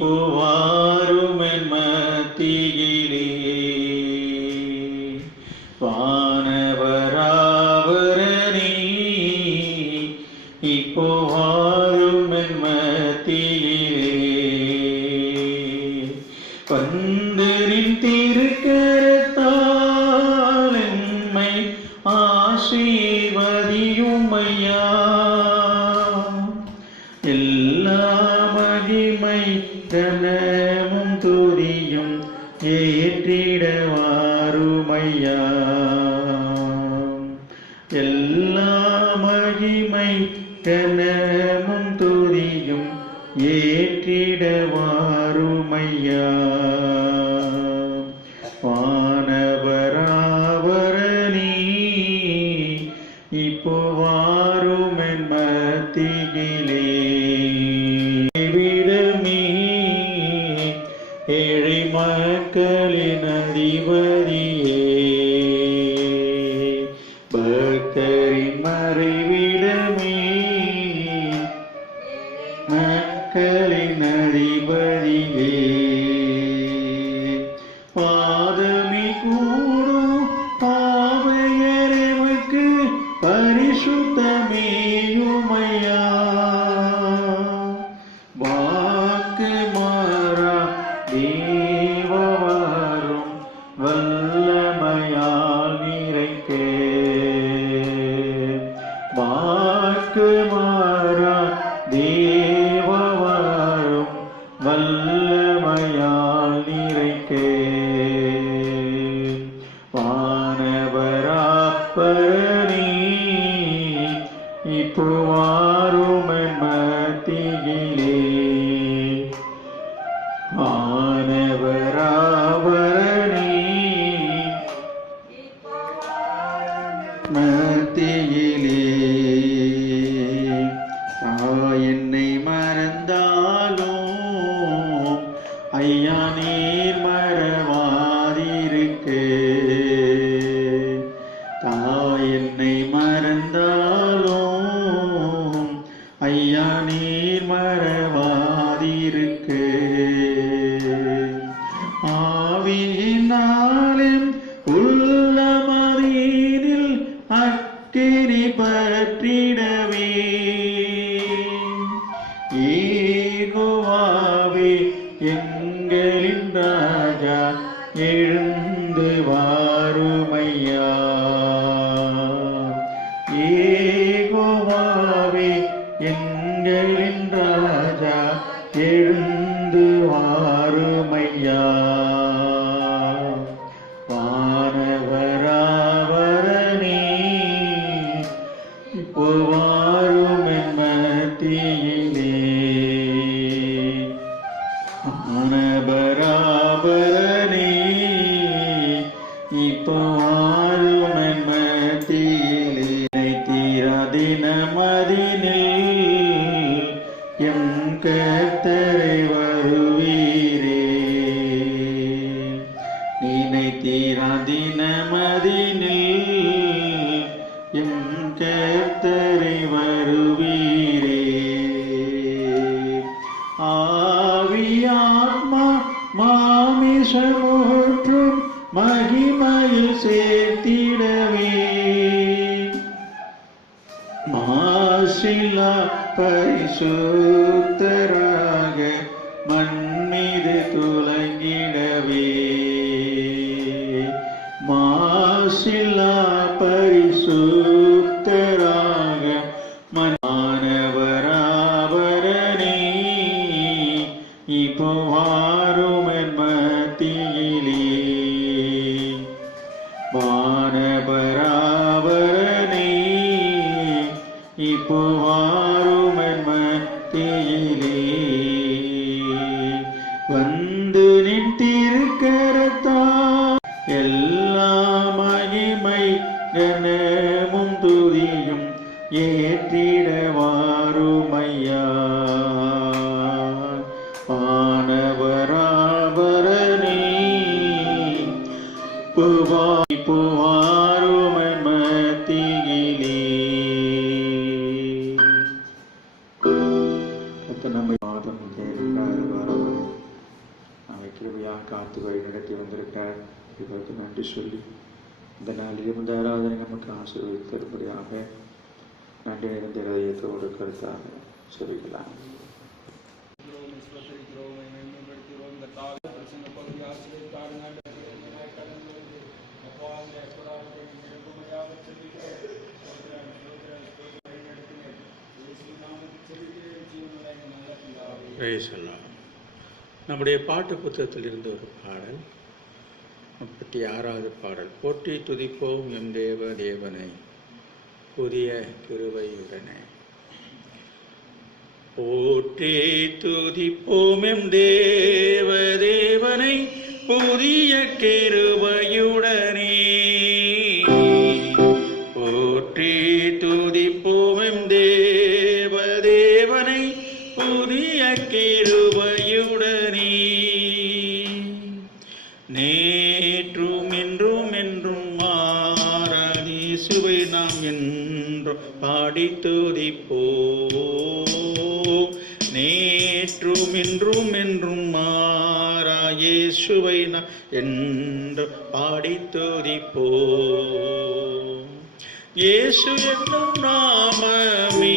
இப்போ வாரும் என் மத்தியிலே வானவராவரணி இப்போ வாரும் என் மத்தியிலே வந்து நின் திருக்கரத்தால் எம்மை ஆசீர்வதியும் ஐயா எல்லா மகிமை கனமும் துதியும் ஏற்றிட வாருமையா எல்லா மகிமை கனமும் துதியும் ஏற்றிட வாருமையா வானவராவரணி இப்போ வாரும் என் மத்தியிலே ஏழை மக்களின் அதிபதியே பக்தரின் மறைவிடமே மக்களின் அதிபதியே பாதமி கூடும் பாவையரவுக்கு பரிசுத்தமேயுமையா வாக்கு மாறா தேவவாரும் வல்லமையால் நிறைக்க வாக்கு மாறா தேவவாரும் வல்லமையால் நிறைக்க வானவராப்பரணி இப்போ வாரும் என் மத்தியிலே வானவராவரணி மத்தியிலே என்னை மறந்தாலும் ஐயா நீர் மறவாதிருக்கு என்னை மறந்தாலும் ஐயா நீர் மறவாதிருக்கு ஆவியினாலும் உள்ளமதீனில் அக்கினி பற்றிடவே ஏகோவாவே எங்களின் ராஜா எழுந்து வாருமையா ஏகோவாவே எங்களின் ராஜா எழுந்து வாருமையா வானவராவரணி இப்போ வாரும் என் மத்தியிலே வானவராவரணி இப்போ வாரும் என் மத்தியிலே தீராதினமதினில் எம் கர்த்தரை வருவீரே நினைத்தீராதினமதினில் எம் கர்த்தரை வருவீரே ஆவியாத்மா மாமிசமுற்றும் மகிமையில் சேர்த்திடவே மாசில்லா பரிசுத்தராக மண்மீது துலங்கிடவே மாசில்லா பரிசுத்தராக மானவராவரணி இப்போ வாரும் என் மத்தியிலே வானவராவரணி இப்போ வாரும் என் மத்தியிலே வந்து நின் திருக்கரத்தால் எல்லா மகிமை கனமும் துதியும் ஏற்றிட வாருமையா வானவர் நம்ம மாதம் தேவைக்காக வரவும் நாளை கிருபையாக காத்து வழி நடத்தி வந்திருக்கிறார். இவருக்கு நன்றி சொல்லி இந்த நாளில் இந்த ஆராதனை நமக்கு ஆசீர்வதித்தபடியாக நன்றி நிறைந்த இதயத்தோடு கருத்தாக சொல்லிக்கலாம். நம்முடைய பாட்டு புத்தகத்தில் இருந்து ஒரு பாடல், 36வது பாடல். போற்றி துதிப்போம் எம் தேவ தேவனை புதிய கிருபையுடனே. போற்றி துதிப்போம் எம் தேவ தேவனை புதிய கிருபையுடனே. போற்றி துதிப்போம் எம் தேவ தேவனை புதிய கிருபையுடனே. நேற்றும் இன்றும் என்றும் மாறாத இயேசுவை நாம் என்றும் பாடி துதிப்போம். நேற்றும் இன்றும் என்றும் மாறா இயேசுவை நாம் என்றும் பாடி துதிப்போம். இயேசு என்னும் நாமமே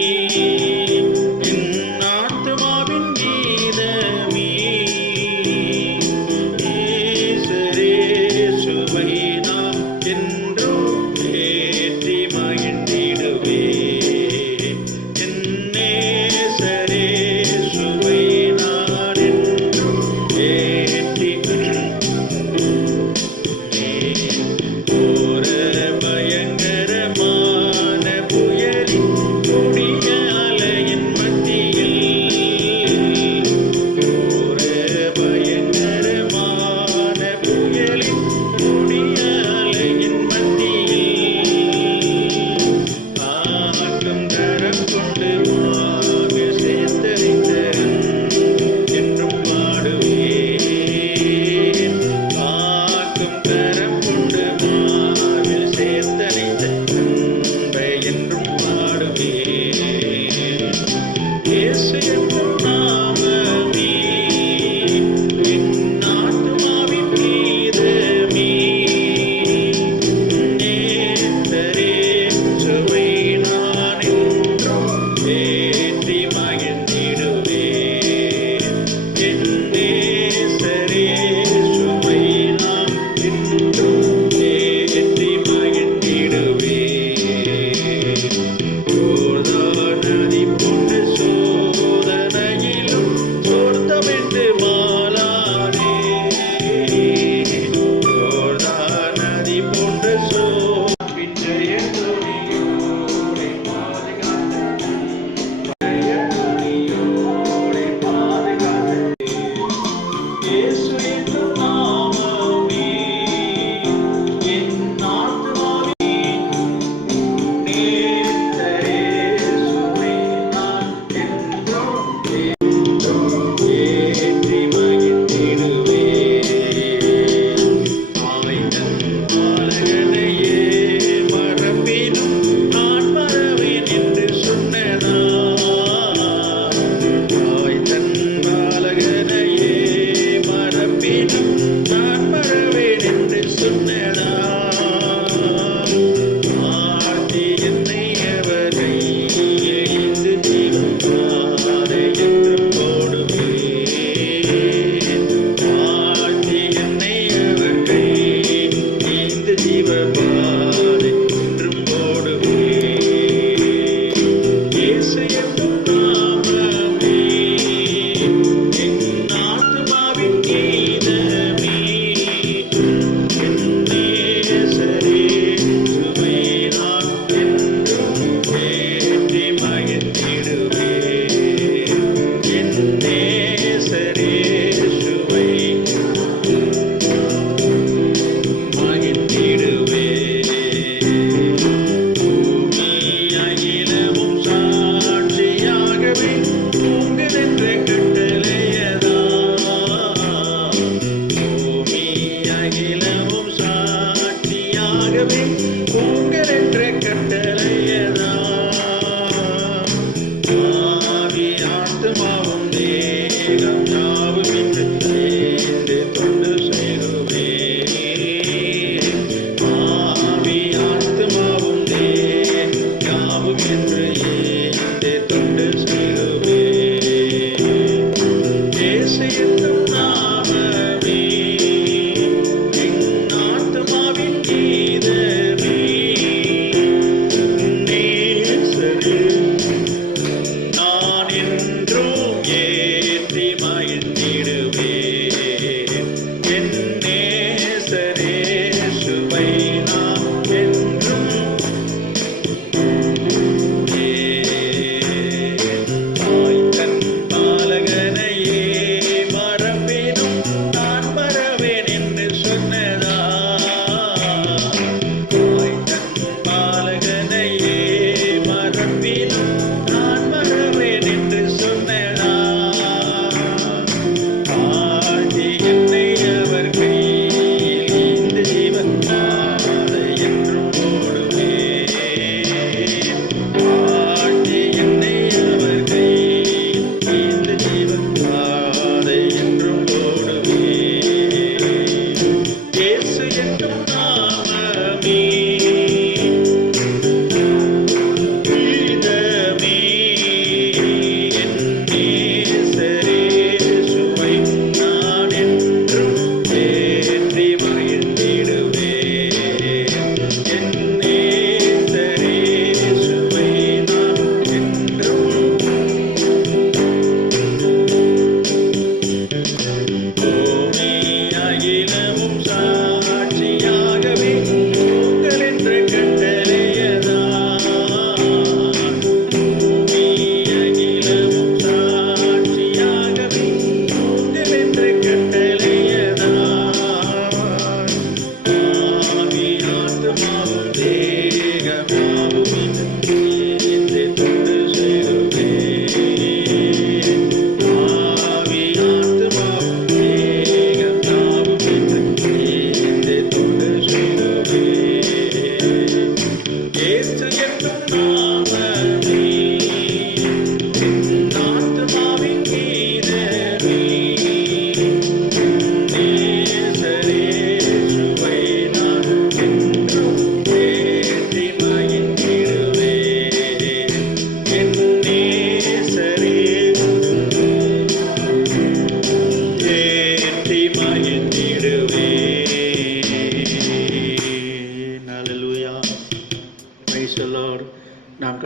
ஆவி ஆத்மாவும்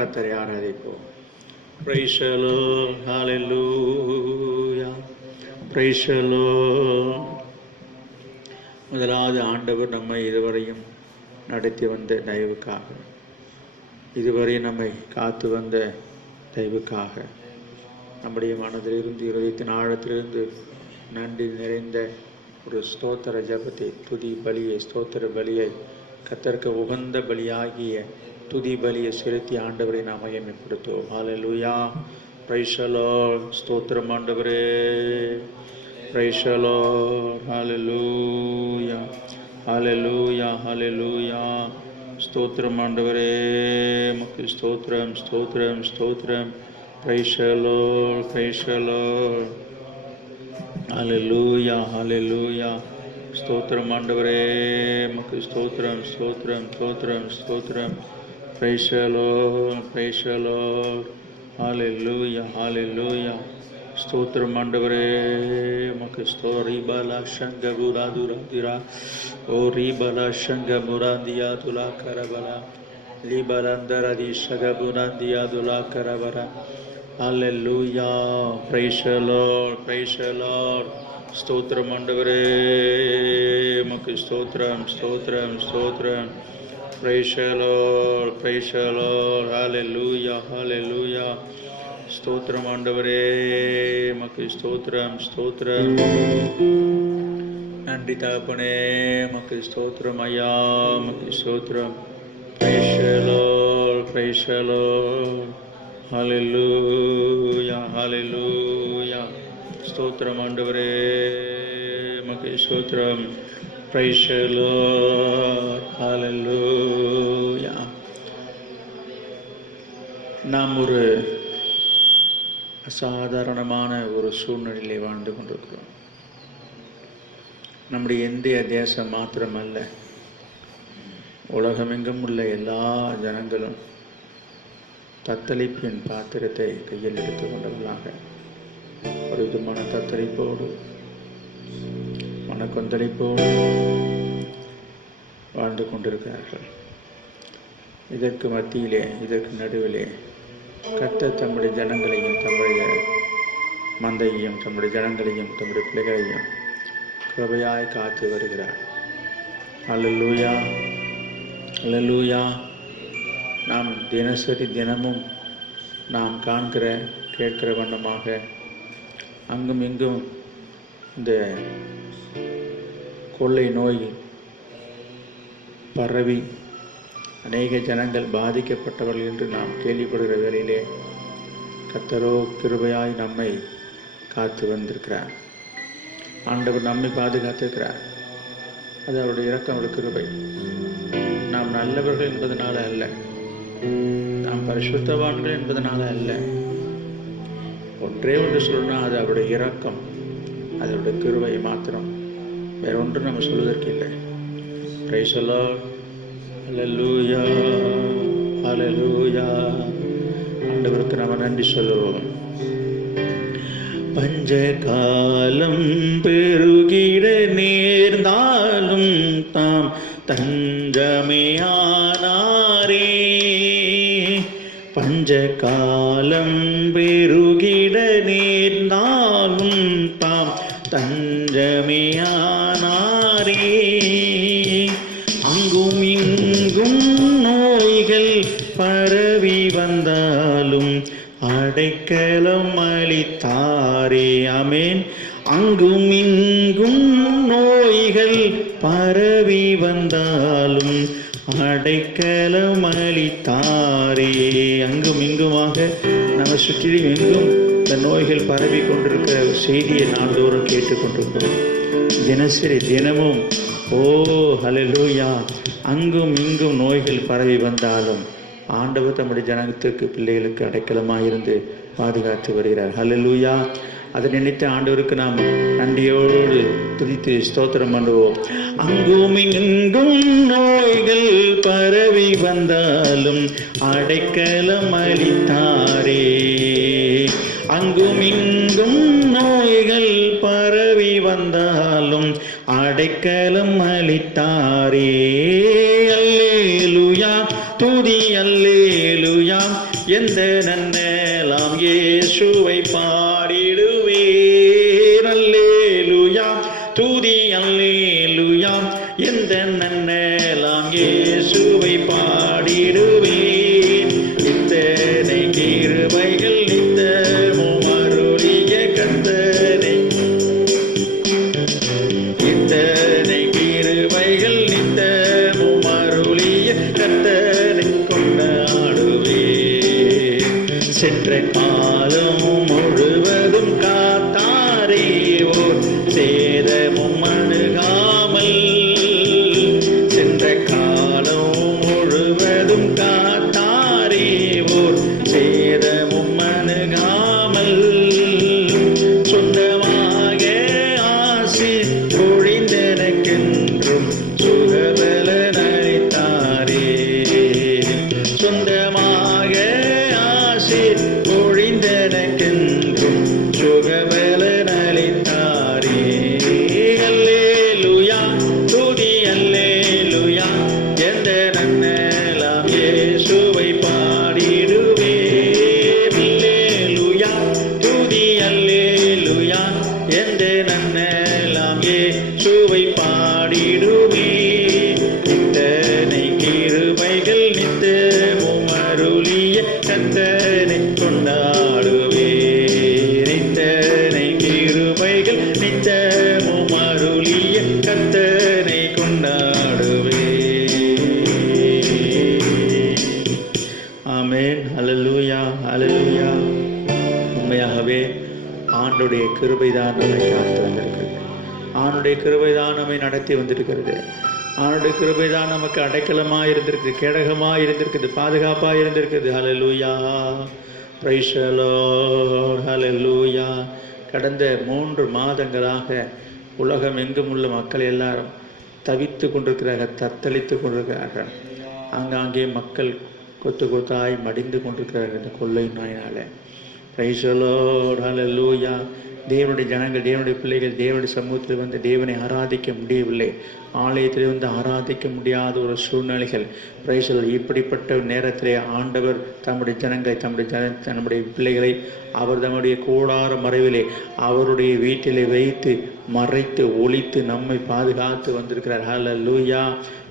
கர்த்தரை ஆராதிப்போம். Praise the Lord, hallelujah, praise the Lord. முதலாவது ஆண்டவர் நம்மை இதுவரையும் நடத்தி வந்த தயவுக்காக, இதுவரை நம்மை காத்து வந்த தயவுக்காக நம்முடைய மனதிலிருந்து, இருதயத்தின் ஆழத்திலிருந்து நன்றி நிறைந்த ஒரு ஸ்தோத்திர ஜபத்தை, துதி பலியை, ஸ்தோத்திர பலியை, கர்த்தருக்கு உகந்த பலியாகிய துதி பலியை செலுத்தி ஆண்டவரை நாம் மகிமைப்படுத்துவோம். ஹல்லேலூயா, பிரைஸ் தி லார்ட். ஸ்தோத்திரம் ஆண்டவரே, praise the Lord. Hallelujah, hallelujah, hallelujah. ஸ்தோத்திரம் ஆண்டவரே, உமக்கு ஸ்தோத்திரம், ஸ்தோத்திரம், ஸ்தோத்திரம். Praise the Lord, praise the Lord. Hallelujah, hallelujah. ஸ்தோத்திரம் ஆண்டவரே, உமக்கு ஸ்தோத்திரம், ஸ்தோத்திரம், ஸ்தோத்திரம், ஸ்தோத்திரம். Praise the Lord, praise the Lord. Hallelujah, hallelujah. ஸ்தோத்திரம் ஆண்டவரே, உமக்கு ஸ்தோரி பல சங்க புராதுரா ஓ ரீபல சங்க முராந்தியா துலா கரபலா லீபலந்தரதி சக புராந்தியா துலா கரபரா. Hallelujah, praise the Lord, praise the Lord. ஸ்தோத்திரம் ஆண்டவரே, உமக்கு ஸ்தோத்திரம், ஸ்தோத்திரம், ஸ்தோத்திரம். Praise the Lord, praise the Lord. Hallelujah, hallelujah. ஸ்தோத்திரம் ஆண்டவரே, உமக்கு ஸ்தோத்திரம், ஸ்தோத்திரம். நன்றி தகப்பனே, உமக்கு ஸ்தோத்திரம் ஐயா, உமக்கு ஸ்தோத்திரம். Praise the Lord, praise the Lord. Hallelujah, hallelujah. ஸ்தோத்திரம் ஆண்டவரே, உமக்கு ஸ்தோத்திரம். Praise the Lord, hallelujah. நாம் ஒரு அசாதாரணமான ஒரு சூழ்நிலையில் வாழ்ந்து கொண்டிருக்கிறோம். நம்முடைய இந்திய தேசம் மாத்திரமல்ல, உலகமெங்கும் உள்ள எல்லா ஜனங்களும் தத்தளிப்பின் பாத்திரத்தை கையில் எடுத்துக்கொண்டவர்களாக ஒரு விதமான தத்தளிப்போடு, மனக்கொந்தளிப்போடு வாழ்ந்து கொண்டிருக்கிறார்கள். இதற்கு மத்தியிலே, இதற்கு நடுவிலே கர்த்தர் தம்முடைய ஜனங்களையும், தம்முடைய மந்தையையும், தம்முடைய ஜனங்களையும், தம்முடைய பிள்ளைகளையும் கிருபையாய் காத்து வருகிறார். அல்லேலூயா, அல்லேலூயா. நாம் தினசரி தினமும் நாம் காண்கிற, கேட்கிற வண்ணமாக அங்கும் இங்கும் இந்த கொள்ளை நோய் பரவி அநேக ஜனங்கள் பாதிக்கப்பட்டவர்கள் என்று நாம் கேள்விப்படுகிற வேளையிலே கர்த்தரோ கிருபையாய் நம்மை காத்து வந்திருக்கிறார். ஆண்டவர் நம்மை பாதுகாத்திருக்கிறார். அது அவருடைய இரக்கம், அவருடைய கிருபை. நாம் நல்லவர்கள் என்பதனால அல்ல, நாம் பரிசுத்தவான்கள் என்பதனால அல்ல. ஒன்றே ஒன்று சொல்லணும், அது அவருடைய இரக்கம், அது அவருடைய கிருபை மாத்திரம். வேற ஒன்று நம்ம சொல்வதற்கு இல்லை. Praise the Lord. Hallelujah, hallelujah. ஆண்டவருக்கு நாம் நன்றி சொல்லுவோம். பஞ்சகாலம் பெருகிட நேர்ந்தாலும் தாம் தஞ்சமையானாரே. பஞ்சகாலம் பெருகிட நேர்ந்தாலும் தாம் தஞ்சமையானாரே. அங்கும் இங்கும் நோய்கள் பரவி வந்தாலும் அடைக்கலம் அளித்தாரே. ஆமென். அங்கும் இங்கும் நோய்கள் பரவி வந்தாலும் அடைக்கலம் அளித்தாரே. அங்கும் இங்குமாக நம்ம சுற்றிலும் எங்கும் இந்த நோய்கள் பரவி கொண்டிருக்கிற செய்தியை நாள்தோறும் கேட்டுக்கொண்டிருக்கிறோம். தினசரி தினமும் ஓ ஹல்லேலூயா. அங்கும் இங்கும் நோய்கள் பரவி வந்தாலும் ஆண்டவர் தம்முடைய ஜனத்துக்கு, பிள்ளைகளுக்கு அடைக்கலமாயிருந்து பாதுகாத்து வருகிறார். ஹல்லேலூயா. அதை நினைத்து ஆண்டவருக்கு நாம் நன்றியோடு துதித்து ஸ்தோத்திரம் பண்ணுவோம். அங்கும் இங்கும் நோய்கள் பரவி வந்தாலும் அடைக்கலம் அளித்தாரே. அங்கும் இங்கும் நோய்கள் பரவி வந்தாலும் அடைக்கலம் அளித்தாரே. அல்லேலூயா, துதி அல்லேலூயா, துதி அல்லேலூயா. எந்த நன்னலாம் இயேசுவை பாடிடுவேன். இத்தனை கிருபைகள் நித்தமும் அருளிய கர்த்தரை, இத்தனை கிருபைகள் நித்தமும் அருளிய கர்த்தரை கொண்டாடுவேன். சென்ற காலம் முழுவதும் காத்தாரே, ஓர் சேதமும் அணுகாமல். சென்ற காலம் முழுவதும் காத்தாரே, ஓர் சேதமும் அணுகாமல். சொந்தமாக ஆசி பொழிந்தனக்கென்றும் சுகபலன் அளித்தாரே. சொந்தமாக ஆசி பொழிந்தனக்கென்றும் சுகபலன் அளித்தாரே. அல்லேலூயா துதி அல்லேலூயா. எந்த நன்னலாம் இயேசுவை பாடிடுவேன். அல்லேலூயா துதி அல்லேலூயா. எந்த நன்னலாம் இயேசுவை பாடிடுவேன். இத்தனை கிருபைகள் நித்தமும் அருளிய கர்த்தரை கொண்டாடுவேன். இத்தனை கிருபைகள் நித்தமும் அருளிய கர்த்தரை கொண்டாடுவேன். ஆமென். அல்லேலூயா அல்லேலூயா. உண்மையாகவே ஆண்டுடைய கிருபைதான் நம்மை காத்து வந்திருக்கிறது. ஆண்டுடைய கிருபைதான் நம்மை நடத்தி வந்திருக்கிறது. ஆண்டுடைய கிருபைதான் நமக்கு அடைக்கலமாக இருந்திருக்குது, கேடகமாக இருந்திருக்குது, பாதுகாப்பாக இருந்திருக்குது. Hallelujah. Praise the Lord. Hallelujah. கடந்த 3 மாதங்களாக உலகம் எங்கும் உள்ள மக்கள் எல்லாரும் தவித்து கொண்டிருக்கிறார்கள், தத்தளித்து கொண்டிருக்கிறார்கள். ஆங்காங்கே மக்கள் கொத்து கொத்தாய் மடிந்து கொண்டிருக்கிறார்கள் இந்த கொள்ளை நோயினால. Price the Lord. ஹல்லேலூயா. தேவனுடைய ஜனங்கள், தேவனுடைய பிள்ளைகள் தேவனுடைய சமூகத்தில் வந்து தேவனை ஆராதிக்க முடியவில்லை. ஆலயத்தில் வந்து ஆராதிக்க முடியாத ஒரு சூழ்நிலைகள். Price the Lord. இப்படிப்பட்ட நேரத்திலே ஆண்டவர் தம்முடைய ஜனங்களை, தம்முடைய பிள்ளைகளை அவர் தம்முடைய கூடார மறைவிலே அவருடைய வீட்டிலே வைத்து மறைத்து ஒளித்து நம்மை பாதுகாத்து வந்திருக்கிறார். ஹல்லேலூயா.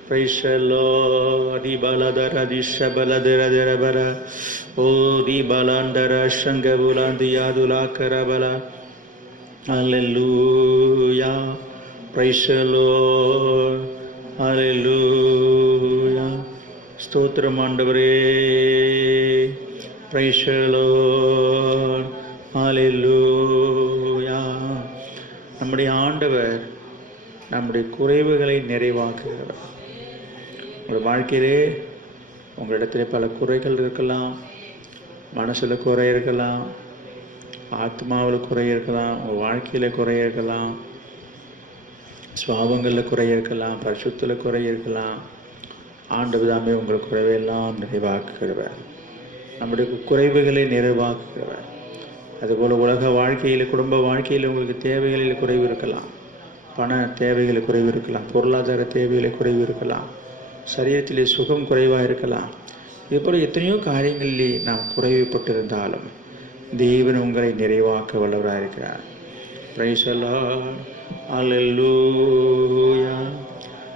Praise the Lord. தி பலதர திஷபலதரதரபர ஓ தி பலந்தர சங்கபுலாந்தியாதுலாக்கரபல. Hallelujah. Praise the Lord. Hallelujah. ஸ்தோத்திரம் ஆண்டவரே. Praise the Lord. ஹல்லேலூயா. நம்முடைய ஆண்டவர் நம்முடைய குறைவுகளை நிறைவாக்குகிறார். உங்கள் வாழ்க்கையிலே உங்களிடத்தில் பல குறைகள் இருக்கலாம். மனசில் குறை இருக்கலாம், ஆத்மாவில் குறை இருக்கலாம், உங்கள் வாழ்க்கையில் குறை இருக்கலாம், சுவாபங்களில் குறை இருக்கலாம், பரிசுத்தில் குறை இருக்கலாம். ஆண்டவர் தாமே உங்கள் குறைவையெல்லாம் நிறைவாக்குகிறவர். நம்முடைய குறைவுகளை நிறைவாக்குகிறவர். அதுபோல் உலக வாழ்க்கையில், குடும்ப வாழ்க்கையில் உங்களுக்கு தேவைகளில் குறைவு இருக்கலாம், பண தேவைகளில் குறைவு இருக்கலாம், பொருளாதார தேவைகளில் குறைவு இருக்கலாம், சரீரத்திலே சுகம் குறைவாக இருக்கலாம். இதுபோல் எத்தனையோ காரியங்களிலே நாம் குறைவுபட்டிருந்தாலும் தேவன் உங்களை நிறைவாக்க வல்லவராக இருக்கிறார். Price the Lord. Hallelujah.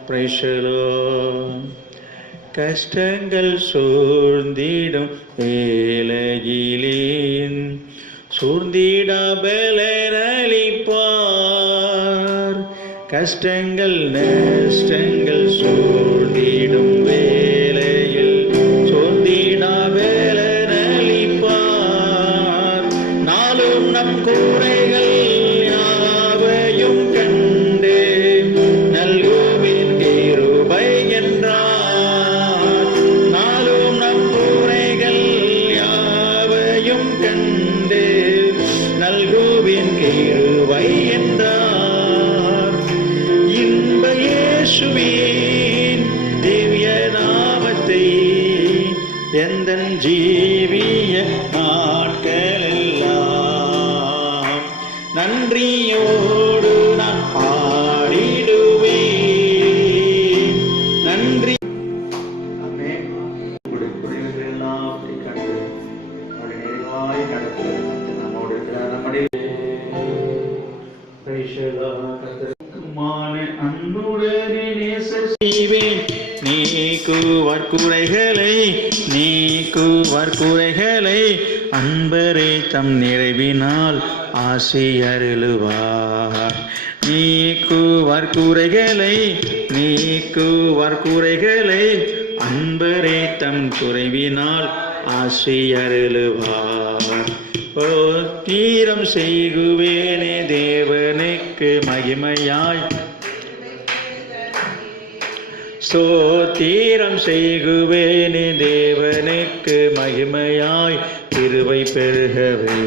Price the Lord. கஷ்டங்கள் சூழ்ந்திடும் வேளையிலேன் சூழ்ந்திட பலனளிப்பார். கஷ்டங்கள் நஷ்டங்கள் சூழ்ந்திடும் வேளையில் சோர்ந்திட பலனளிப்பார். நாளும் நம் குறைகள் யாவையும் கண்டு நல்குவின் கிருபை என்றார். நாளும் நம் குறைகள் யாவையும் கண்டு நல்குவின் கிருபை என்றார். இன்ப இயேசுவின் திவ்ய நாமத்தை எந்தன் ஜீவிய நாட்களெல்லாம் நன்றியோடு நான் பாடிடுவேன். நன்றி. ஆமென். உங்களுடைய குறைவுகள் எல்லாவற்றையும் கண்டு உங்களுடைய நிறைவாய் நடத்துவது நம்மோடு இருக்கிறார். நம்முடைய கர்த்தருக்கு செய்வேன். நீக்குவர் குறைகளை அன்பரே தம் நிறைவினால் ஆசி அருளுவார். நீக்குவர் குறைகளை அன்பரே தம் குறைவினால் ஆசி அருளுவார். தீரம் செய்குவேனே தேவனுக்கு மகிமையாய். தீரம் செய்குவேனே தேவனுக்கு மகிமையாய் கிருபை பெருகவே.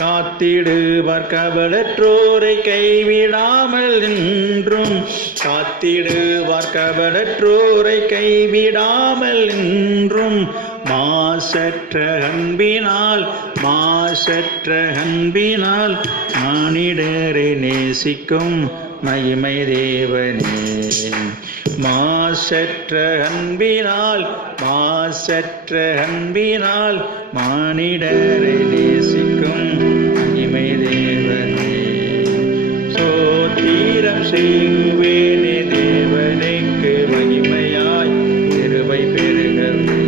காத்திடுவார் கபடற்றோரை கைவிடாமல் நின்றும். மாசற்ற அன்பினால் மானிடரை நேசிக்கும் மகிமை தேவனே. மாசற்ற அன்பினால் மானிடரை நேசிக்கும் மகிமை தேவனே. தீரம் செய்குவேனே தேவனுக்கு மகிமையாய் கிருபை பெருகவே.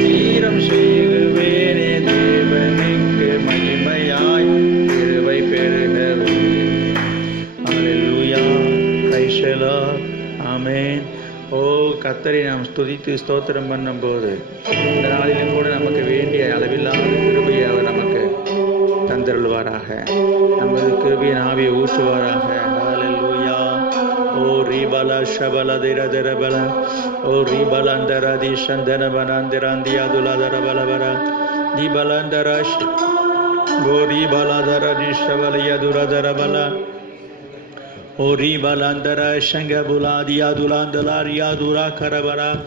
தீரம் செய்குவேனே தேவனுக்கு மகிமையாய் கிருபை பெருகவே. அல்லேலூயா. Price the Lord. ஆமென். கர்த்தரை நாம் ஸ்துதித்து ஸ்தோத்திரம் பண்ணும்போது இந்த நாளிலும் கூட நமக்கு வேண்டிய அளவில்லாத கிருபையை அவர் நமக்கு தந்தருள்வாராக. நமது கிருபையின் ஆவியை ஊற்றுவாராக. ஹல்லேலூயா. ரீபல ஷபல திரதரபல ரீபலந்தரதி சந்தனவனந்திரந்தியாதுலதரபலவர தீபலந்தரஷ் ரீபலதரதி ஷபலியதுரதரபல Ribalandara Shangabuladia Dulandalaria Dura Karabala.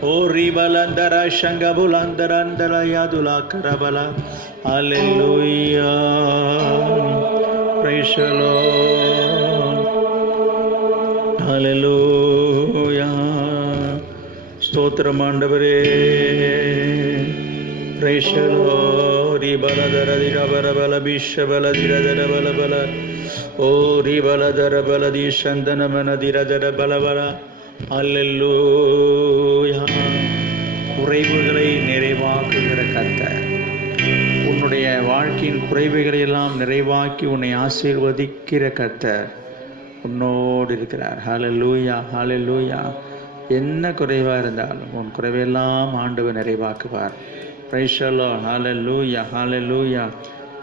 Ribalandara Shangabulandarandala Yadula Karabala. Hallelujah. Praise the Lord. Hallelujah. Stotra Mandavare. Praise the Lord. Ribaladara Dirabarabala Bishabala Diradarabala. Ribaladara Baladi Shandanamana Diradara Balabala. Hallelujah. குறைவுகளை நிறைவாக்குகிற கர்த்தர், உன்னுடைய வாழ்க்கையின் குறைவுகளை எல்லாம் நிறைவாக்கி உன்னை ஆசீர்வதிக்கிற கர்த்தர் உன்னோடு இருக்கிறார். ஹல்லேலூயா. ஹல்லேலூயா. என்ன குறைவாக இருந்தாலும் உன் குறைவெல்லாம் ஆண்டவர் நிறைவாக்குவார். Praise the Lord. Hallelujah. Hallelujah.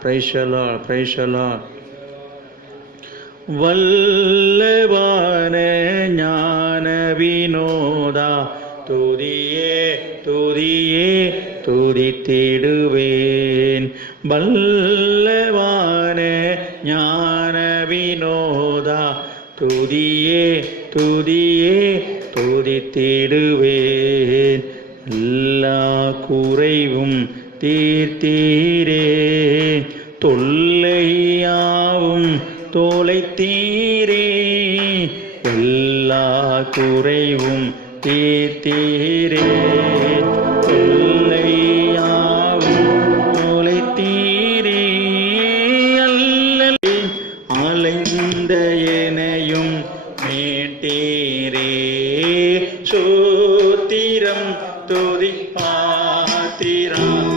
Praise the Lord. Praise the Lord. வல்லவான ஞான வினோதா துதியே துதியே துதித்திடுவேன். வல்லவான ஞான வினோதா துதியே துதியே துதித்திடுவேன். எல்லா குறைவும் தீர்த்தீரே, தொல்லையாவும் தோலைத்தீரே. எல்லா குறைவும் தீர்த்தீரே, தொல்லையாவும் தோலைத்தீரே. அலைந்த எனையும் மீட்டீரே, சோத்திரம் துதி பாத்திரம்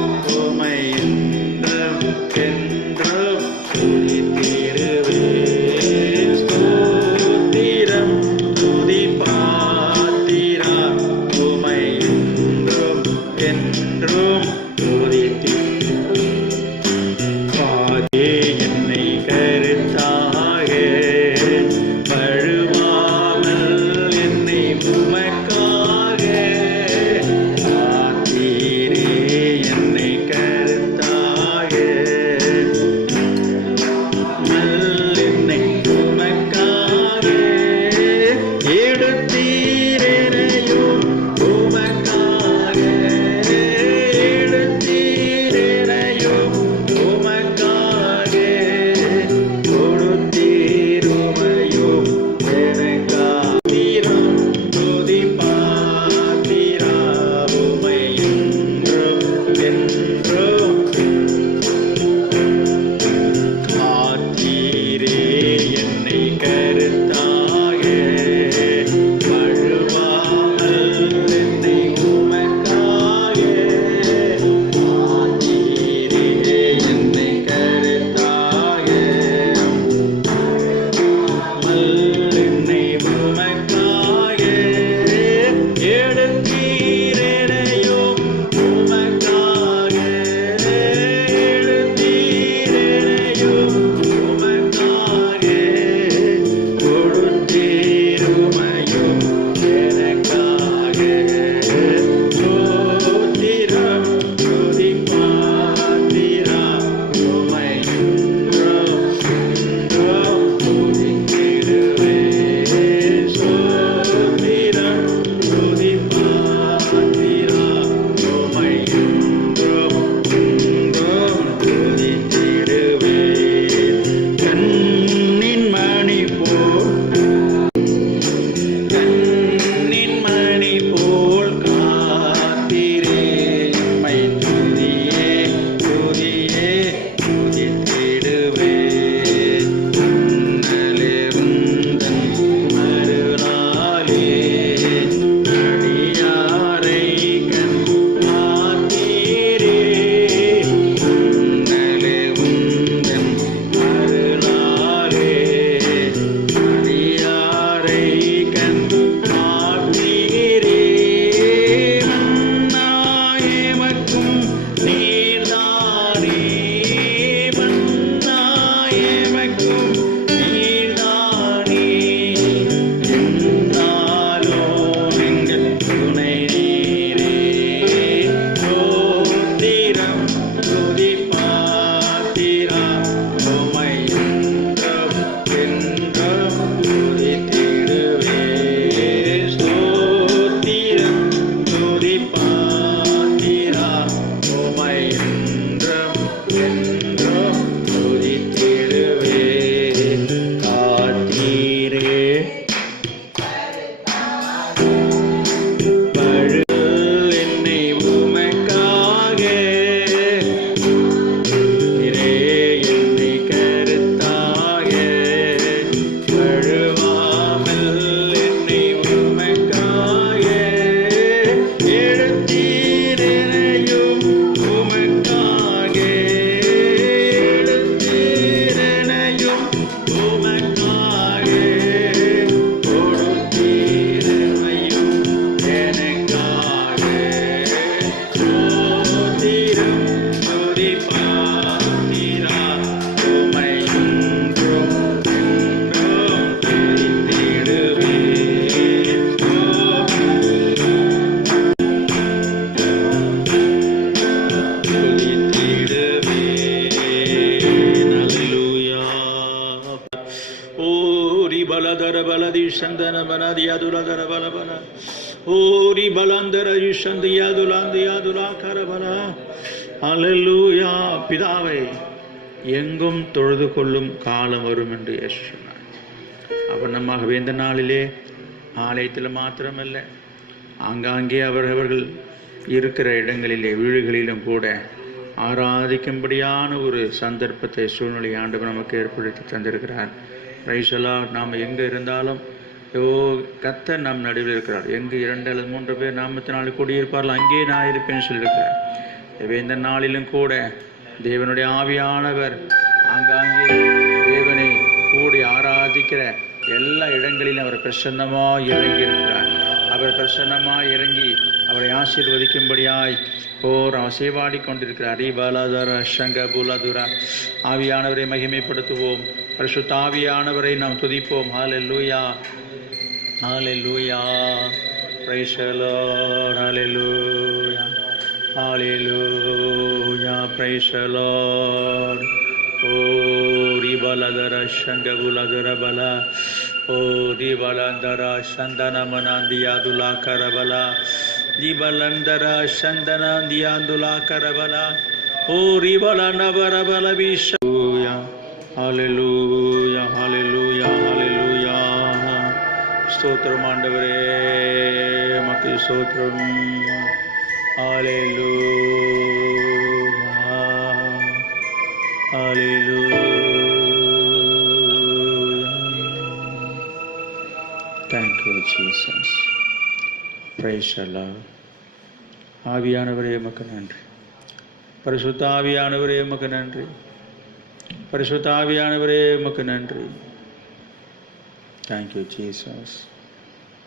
உமை என்றும் என்றும் துதித்திடுவேன். ஸ்தோத்திரம் துதி பாத்திரம் உமை நீதானே என்னாலோ எங்கள் துணை நீரே. ஸ்தோத்திரம் துதி பாத்திரா உம்மை என்றும் என்றும் துதித்திடுவே. ஸ்தோத்திரம் துதி பாத்திரா உம்மை என்றும் என்றும் துதித்திடுவே. காத்தீரே பழுல் என்னை உமக்காக, நீரே என்னை கருத்தாக, பழுவாமல் என்னை உமக்காக எடுத்தீரனையும் உமக்காக, எடுத்தீரனையும் உமக்காக, கொடுத்தீரனையும் எனக்காக. ஸ்தோத்திரம் துதி பாத்திரா உம்மை என்றும் என்றும் துதித்திடுவே. துதித்திடுவே. அல்லேலூயா. ஓரி பலதர பலதி சந்தன பனதி அதுலதர பலபல. ஓரி பலந்தர யுஷந்தி அதுலாந்தி அதுலா கரபல. அல்லேலூயா. பிதாவை எங்கும் தொழுது கொள்ளும் காலம் வரும் என்று இயேசு சொன்னார். அவனமாகவே இந்த நாளிலே ஆலயத்தில் மாத்திரமல்ல, ஆங்காங்கே அவர்கள் இருக்கிற இடங்களிலே வீடுகளிலும் கூட ஆராதிக்கும்படியான ஒரு சந்தர்ப்பத்தை சூழ்நிலை ஆண்டவர் நமக்கு ஏற்படுத்தி தந்திருக்கிறார். ரைசலா நாம் எங்கே இருந்தாலும் கர்த்தர் நம் நடுவில் இருக்கிறார். எங்கு 2 அல்லது 3 பேர் நாமத்தினாலே கூடியிருப்பார்கள் அங்கே நான் இருப்பேன்னு சொல்லியிருக்கிறார். எனவே இந்த நாளிலும் கூட தேவனுடைய ஆவியானவர் ஆங்காங்கே தேவனை கூடி ஆராதிக்கிற எல்லா இடங்களிலும் அவர் பிரசன்னமாய் இறங்கி இருக்கிறார். அவர் பிரசன்னமாய் இறங்கி அவரை ஆசீர்வதிக்கும்படியாய் அவர் சேவாடி கொண்டிருக்கிறார். ரீபாலாதர சங்கபுலதுரா. ஆவியானவரை மகிமைப்படுத்துவோம். பரிசுத்த ஆவியானவரை நாம் துதிப்போம். Hallelujah, hallelujah, praise the Lord, hallelujah, hallelujah, praise the Lord. ஓ ரிபலதர சங்கபுலதுர பல. ஓ ரிபலந்தர சந்தன மனாந்தியாதுலா கரபல. ரிபலந்தர சந்தனாந்தியாந்துலா கரபல. ஓ ரிபலனபரபல விஷூயா. ஹல்லேலூயா, ஹல்லேலூயா, ஹல்லேலூயா. ஸ்தோத்திரம் ஆண்டவரே, மக்கு ஸ்தோத்திரம். ஹல்லேலூயா, ஹல்லேலூயா. Thank you Jesus. Praise the Lord. ஆவியானவரே உமக்கு நன்றி. பரிசுத்த ஆவியானவரே உமக்கு நன்றி. பரிசுத்த ஆவியானவரே உமக்கு நன்றி. Thank you Jesus.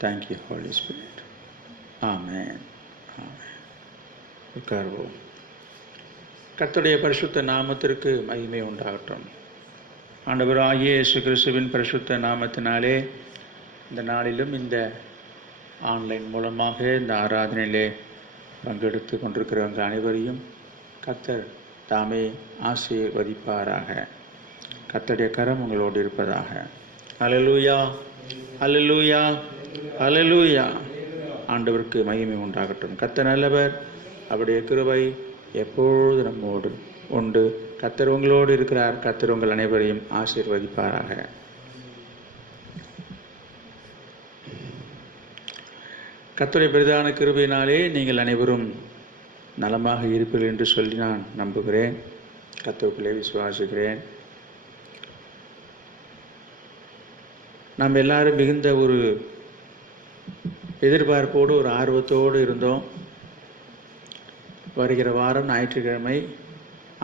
Thank you Holy Spirit. Amen. Amen. உட்கார்வோம். கர்த்தருடைய பரிசுத்த நாமத்திற்கு மகிமை உண்டாகட்டும். ஆண்டவராகிய இயேசு கிறிஸ்துவின் பரிசுத்த நாமத்தினாலே இந்த நாளிலும் இந்த ஆன்லைன் மூலமாக இந்த ஆராதனையிலே பங்கெடுத்து கொண்டிருக்கிறவங்க அனைவரையும் கர்த்தர் தாமே ஆசீர்வதிப்பாராக. கர்த்தருடைய கரம் உங்களோடு இருப்பதாக. அல்லேலூயா, அல்லேலூயா, அல்லேலூயா. ஆண்டவருக்கு மகிமை உண்டாகட்டும். கர்த்தர் நல்லவர், அவருடைய கிருபை எப்பொழுது நம்மோடு உண்டு. கர்த்தர் உங்களோடு இருக்கிறார். கர்த்தர் உங்கள் அனைவரையும் ஆசீர்வதிப்பாராக. கர்த்தருடைய பெரிதான கிருபையினாலே நீங்கள் அனைவரும் நலமாக இருப்பீர்கள் என்று சொல்லி நான் நம்புகிறேன். கர்த்தருக்குள்ளே விசுவாசிக்கிறேன். நாம் எல்லாரும் மிகுந்த ஒரு எதிர்பார்ப்போடு ஒரு ஆர்வத்தோடு இருந்தோம். வருகிற வாரம் ஞாயிற்றுக்கிழமை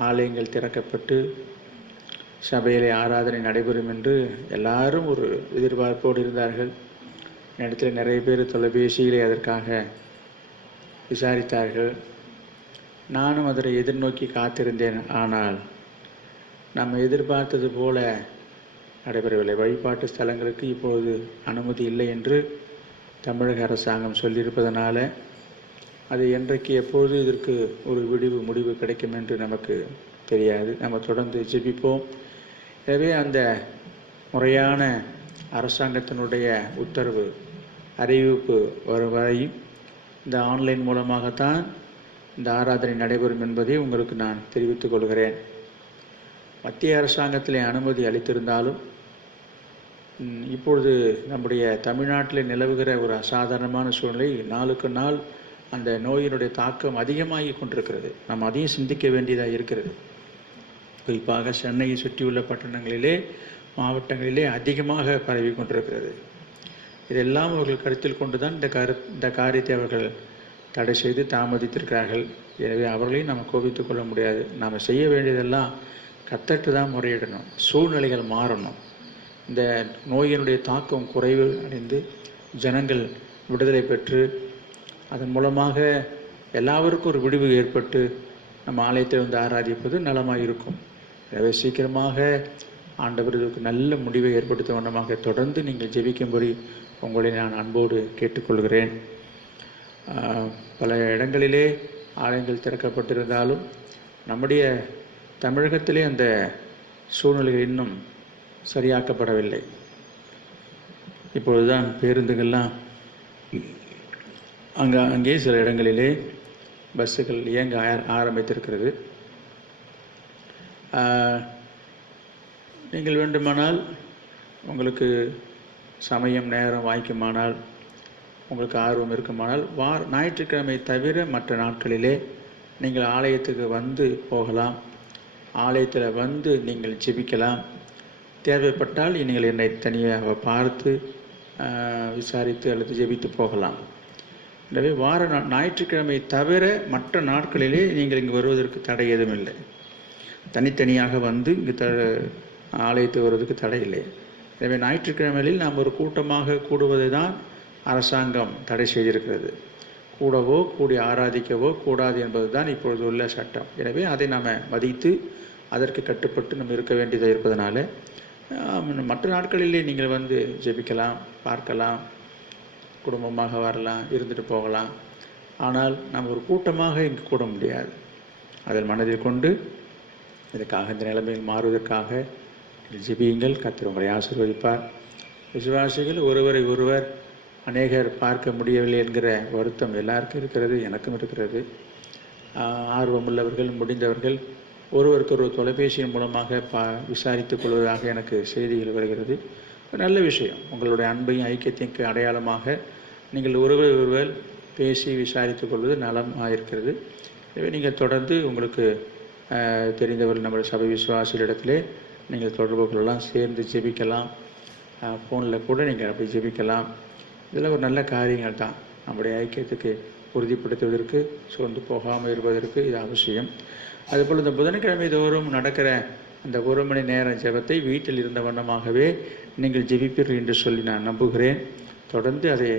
ஆலயங்கள் திறக்கப்பட்டு சபையிலே ஆராதனை நடைபெறும் என்று எல்லாரும் ஒரு எதிர்பார்ப்போடு இருந்தார்கள். இடத்துல நிறைய பேர் தொலைபேசியிலே அதற்காக விசாரித்தார்கள். நானும் அதனை எதிர்நோக்கி காத்திருந்தேன். ஆனால் நம்ம எதிர்பார்த்தது போல நடைபெறவில்லை. வழிபாட்டு ஸ்தலங்களுக்கு இப்போது அனுமதி இல்லை என்று தமிழக அரசாங்கம் சொல்லியிருப்பதனால அது என்றைக்கு எப்போது இதற்கு ஒரு முடிவு கிடைக்கும் என்று நமக்கு தெரியாது. நம்ம தொடர்ந்து ஜெபிப்போம். எனவே அந்த முறையான அரசாங்கத்தினுடைய உத்தரவு அறிவிப்பு வரும் வரை இந்த ஆன்லைன் மூலமாகத்தான் இந்த ஆராதனை நடைபெறும் என்பதை உங்களுக்கு நான் தெரிவித்துக் கொள்கிறேன். மத்திய அரசாங்கத்திலே அனுமதி அளித்திருந்தாலும் இப்பொழுது நம்முடைய தமிழ்நாட்டில் நிலவுகிற ஒரு அசாதாரணமான சூழ்நிலை, நாளுக்கு நாள் அந்த நோயினுடைய தாக்கம் அதிகமாகி கொண்டிருக்கிறது. நாம் அதையும் சிந்திக்க வேண்டியதாக இருக்கிறது. குறிப்பாக சென்னையை சுற்றியுள்ள பட்டணங்களிலே, மாவட்டங்களிலே அதிகமாக பரவி கொண்டிருக்கிறது. இதெல்லாம் அவர்கள் கருத்தில் கொண்டுதான் இந்த காரியத்தை அவர்கள் தடை செய்து தாமதித்திருக்கிறார்கள். எனவே அவர்களையும் நம்ம கோபித்துக் கொள்ள முடியாது. நாம் செய்ய வேண்டியதெல்லாம் கத்தட்டு தான் முறையிடணும். சூழ்நிலைகள் மாறணும். இந்த நோயினுடைய தாக்கம் குறைவு அடைந்து ஜனங்கள் விடுதலை பெற்று அதன் மூலமாக எல்லாருக்கும் ஒரு விடிவு ஏற்பட்டு நம்ம ஆலயத்தில் வந்து ஆராதிப்பது நலமாக இருக்கும். எனவே சீக்கிரமாக ஆண்டவர் இதற்கு நல்ல முடிவை ஏற்படுத்த வண்ணமாக தொடர்ந்து நீங்கள் ஜெபிக்கும்படி உங்களை நான் அன்போடு கேட்டுக்கொள்கிறேன். பல இடங்களிலே ஆலயங்கள் திறக்கப்பட்டிருந்தாலும் நம்முடைய தமிழகத்திலே அந்த சூழ்நிலைகள் இன்னும் சரியாக்கப்படவில்லை. இப்பொழுதுதான் பேருந்துகள்லாம் அங்கே சில இடங்களிலே பஸ்ஸுகள் இயங்க ஆரம்பித்திருக்கிறது. நீங்கள் வேண்டுமானால் உங்களுக்கு சமயம் நேரம் வாய்க்குமானால், உங்களுக்கு ஆர்வம் இருக்குமானால் ஞாயிற்றுக்கிழமை தவிர மற்ற நாட்களிலே நீங்கள் ஆலயத்துக்கு வந்து போகலாம். ஆலயத்தில் வந்து நீங்கள் ஜெபிக்கலாம். தேவைப்பட்டால் நீங்கள் என்னை தனியாக பார்த்து விசாரித்து அல்லது ஜெபித்து போகலாம். எனவே ஞாயிற்றுக்கிழமை தவிர மற்ற நாட்களிலே நீங்கள் இங்கு வருவதற்கு தடை எதுவும் இல்லை. தனித்தனியாக வந்து இங்கு ஆலயத்துக்கு வருவதற்கு தடை இல்லை. எனவே ஞாயிற்றுக்கிழமைகளில் நாம் ஒரு கூட்டமாக கூடுவதை தான் அரசாங்கம் தடை செய்திருக்கிறது. கூடவோ கூடி ஆராதிக்கவோ கூடாது என்பது தான் இப்பொழுது உள்ள சட்டம். எனவே அதை நாம் மதித்து அதற்கு கட்டுப்பட்டு நம்ம இருக்க வேண்டியதாக இருப்பதனால மற்ற நாட்களிலே நீங்கள் வந்து ஜெபிக்கலாம், பார்க்கலாம், குடும்பமாக வரலாம், இருந்துட்டு போகலாம். ஆனால் நாம் ஒரு கூட்டமாக இங்கு கூட முடியாது. அதில் மனதில் கொண்டு இதற்காக இந்த நிலைமையில் மாறுவதற்காக ஜெபியுங்கள். கர்த்தர் உங்களை ஆசீர்வதிப்பார். விசுவாசிகள் ஒருவரை ஒருவர் அநேகர் பார்க்க முடியவில்லை என்கிற வருத்தம் எல்லாருக்கும் இருக்கிறது, எனக்கும் இருக்கிறது. ஆர்வமுள்ளவர்கள் முடிந்தவர்கள் ஒருவருக்கு ஒரு தொலைபேசியின் மூலமாக விசாரித்துக் கொள்வதாக எனக்கு செய்திகள் வருகிறது. நல்ல விஷயம். உங்களுடைய அன்பையும் ஐக்கியத்திற்கு அடையாளமாக நீங்கள் ஒருவர் பேசி விசாரித்துக் கொள்வது நலமாக இருக்கிறது. எனவே நீங்கள் தொடர்ந்து உங்களுக்கு தெரிந்தவர்கள் நம்முடைய சபை விசுவாசிகளிடத்திலே நீங்கள் தொடர்பு கொள்ளலாம், சேர்ந்து ஜெபிக்கலாம். ஃபோனில் கூட நீங்கள் அப்படி ஜெபிக்கலாம். இதெல்லாம் ஒரு நல்ல காரியங்கள் தான். நம்முடைய ஐக்கியத்துக்கு உறுதிப்படுத்துவதற்கு, சோர்ந்து போகாமல் இருப்பதற்கு இது அவசியம். அதுபோல் இந்த புதன்கிழமை தோறும் நடக்கிற அந்த 1 மணி நேரம் ஜெபத்தை வீட்டில் இருந்த வண்ணமாகவே நீங்கள் ஜெபிப்பீர்கள் என்று சொல்லி நான் நம்புகிறேன். தொடர்ந்து அதை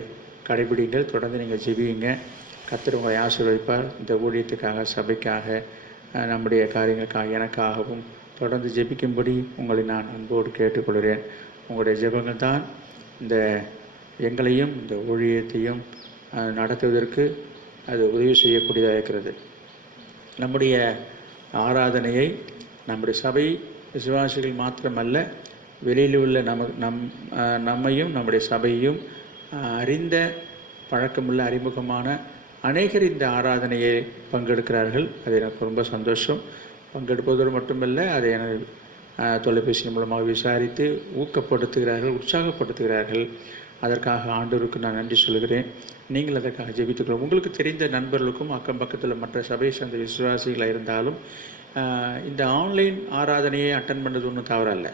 கடைபிடிங்கள். தொடர்ந்து நீங்கள் ஜெபியுங்க. கர்த்தர் உங்களை ஆசீர்வதிப்பார். இந்த ஊழியத்துக்காக, சபைக்காக, நம்முடைய காரியங்களுக்காக, எனக்காகவும் தொடர்ந்து ஜெபிக்கும்படி உங்களை நான் அன்போடு கேட்டுக்கொள்கிறேன். உங்களுடைய ஜெபங்கள் தான் இந்த எங்களையும் இந்த ஊழியத்தையும் நடத்துவதற்கு அது உதவி செய்யக்கூடியதாக இருக்கிறது. நம்முடைய ஆராதனையை நம்முடைய சபை விசுவாசிகள் மாத்திரமல்ல, வெளியில் உள்ள நம்மையும் நம்முடைய சபையையும் அறிந்த பழக்கமுள்ள அறிமுகமான அநேகர் இந்த ஆராதனையை பங்கெடுக்கிறார்கள். அது எனக்கு ரொம்ப சந்தோஷம். பங்கெடுப்பதோடு மட்டுமல்ல, அதை தொலைபேசி மூலமாக விசாரித்து ஊக்கப்படுத்துகிறார்கள், உற்சாகப்படுத்துகிறார்கள். அதற்காக ஆண்டவருக்கு நான் நன்றி சொல்கிறேன். நீங்கள் அதற்காக ஜெபித்துக்கிறோம். உங்களுக்கு தெரிந்த நண்பர்களுக்கும் அக்கம் பக்கத்தில் மற்ற சபையை சேர்ந்த விசுவாசிகளாக இருந்தாலும் இந்த ஆன்லைன் ஆராதனையை அட்டன் பண்ணுறது ஒன்றும் தவறல்ல.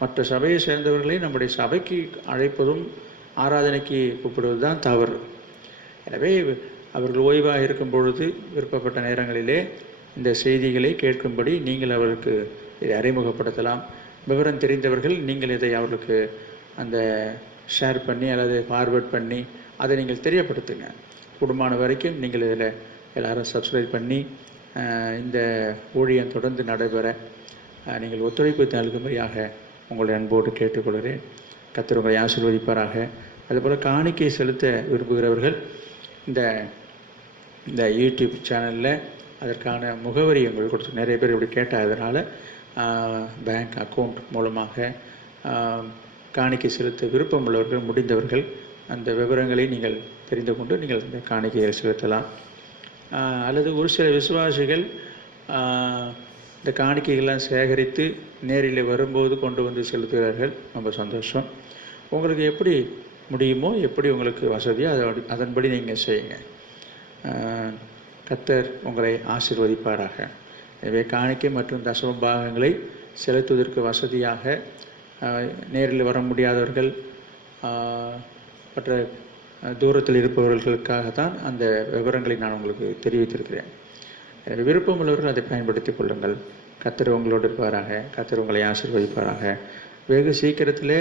மற்ற சபையை சேர்ந்தவர்களை நம்முடைய சபைக்கு அழைப்பதும் ஆராதனைக்கு கூப்பிடுவது தான் தவறு. எனவே அவர்கள் ஓய்வாக இருக்கும் பொழுது விருப்பப்பட்ட நேரங்களிலே இந்த செய்திகளை கேட்கும்படி நீங்கள் அவர்களுக்கு இதை அறிமுகப்படுத்தலாம். விவரம் தெரிந்தவர்கள் நீங்கள் இதை அவர்களுக்கு அந்த ஷேர் பண்ணி அல்லது ஃபார்வேர்ட் பண்ணி அதை நீங்கள் தெரியப்படுத்துங்க. கூடுமான வரைக்கும் நீங்கள் இதில் எல்லோரும் சப்ஸ்கிரைப் பண்ணி இந்த ஊழியம் தொடர்ந்து நடைபெற நீங்கள் ஒத்துழைப்பு நல்கும்படியாக உங்களை அன்போடு கேட்டுக்கொள்கிறேன். கர்த்தர் உங்களை ஆசீர்வதிப்பாராக. அதுபோல் காணிக்கை செலுத்த விரும்புகிறவர்கள் இந்த யூடியூப் சேனலில் அதற்கான முகவரி உங்களுக்கு கொடுத்து நிறைய பேர் இப்படி கேட்டால் அதனால் பேங்க் அக்கௌண்ட் மூலமாக காணிக்கை செலுத்த விருப்பம் உள்ளவர்கள் முடிந்தவர்கள் அந்த விவரங்களை நீங்கள் தெரிந்து கொண்டு நீங்கள் இந்த காணிக்கையை செலுத்தலாம். அல்லது ஒரு சில விசுவாசிகள் இந்த காணிக்கைகள்லாம் சேகரித்து நேரில் வரும்போது கொண்டு வந்து செலுத்துகிறார்கள். ரொம்ப சந்தோஷம். உங்களுக்கு எப்படி முடியுமோ, எப்படி உங்களுக்கு வசதியோ அதன்படி நீங்கள் செய்யுங்க. கர்த்தர் உங்களை ஆசீர்வதிப்பாராக. எனவே காணிக்கை மற்றும் தசம பாகங்களை செலுத்துவதற்கு வசதியாக நேரில் வர முடியாதவர்கள் மற்ற தூரத்தில் இருப்பவர்களுக்காகத்தான் அந்த விவரங்களை நான் உங்களுக்கு தெரிவித்திருக்கிறேன். எனவே விருப்பம் உள்ளவர்கள் அதை பயன்படுத்தி கொள்ளுங்கள். கர்த்தர் உங்களோடு இருப்பாராக. கர்த்தர் உங்களை ஆசீர்வதிப்பாராக. வெகு சீக்கிரத்திலே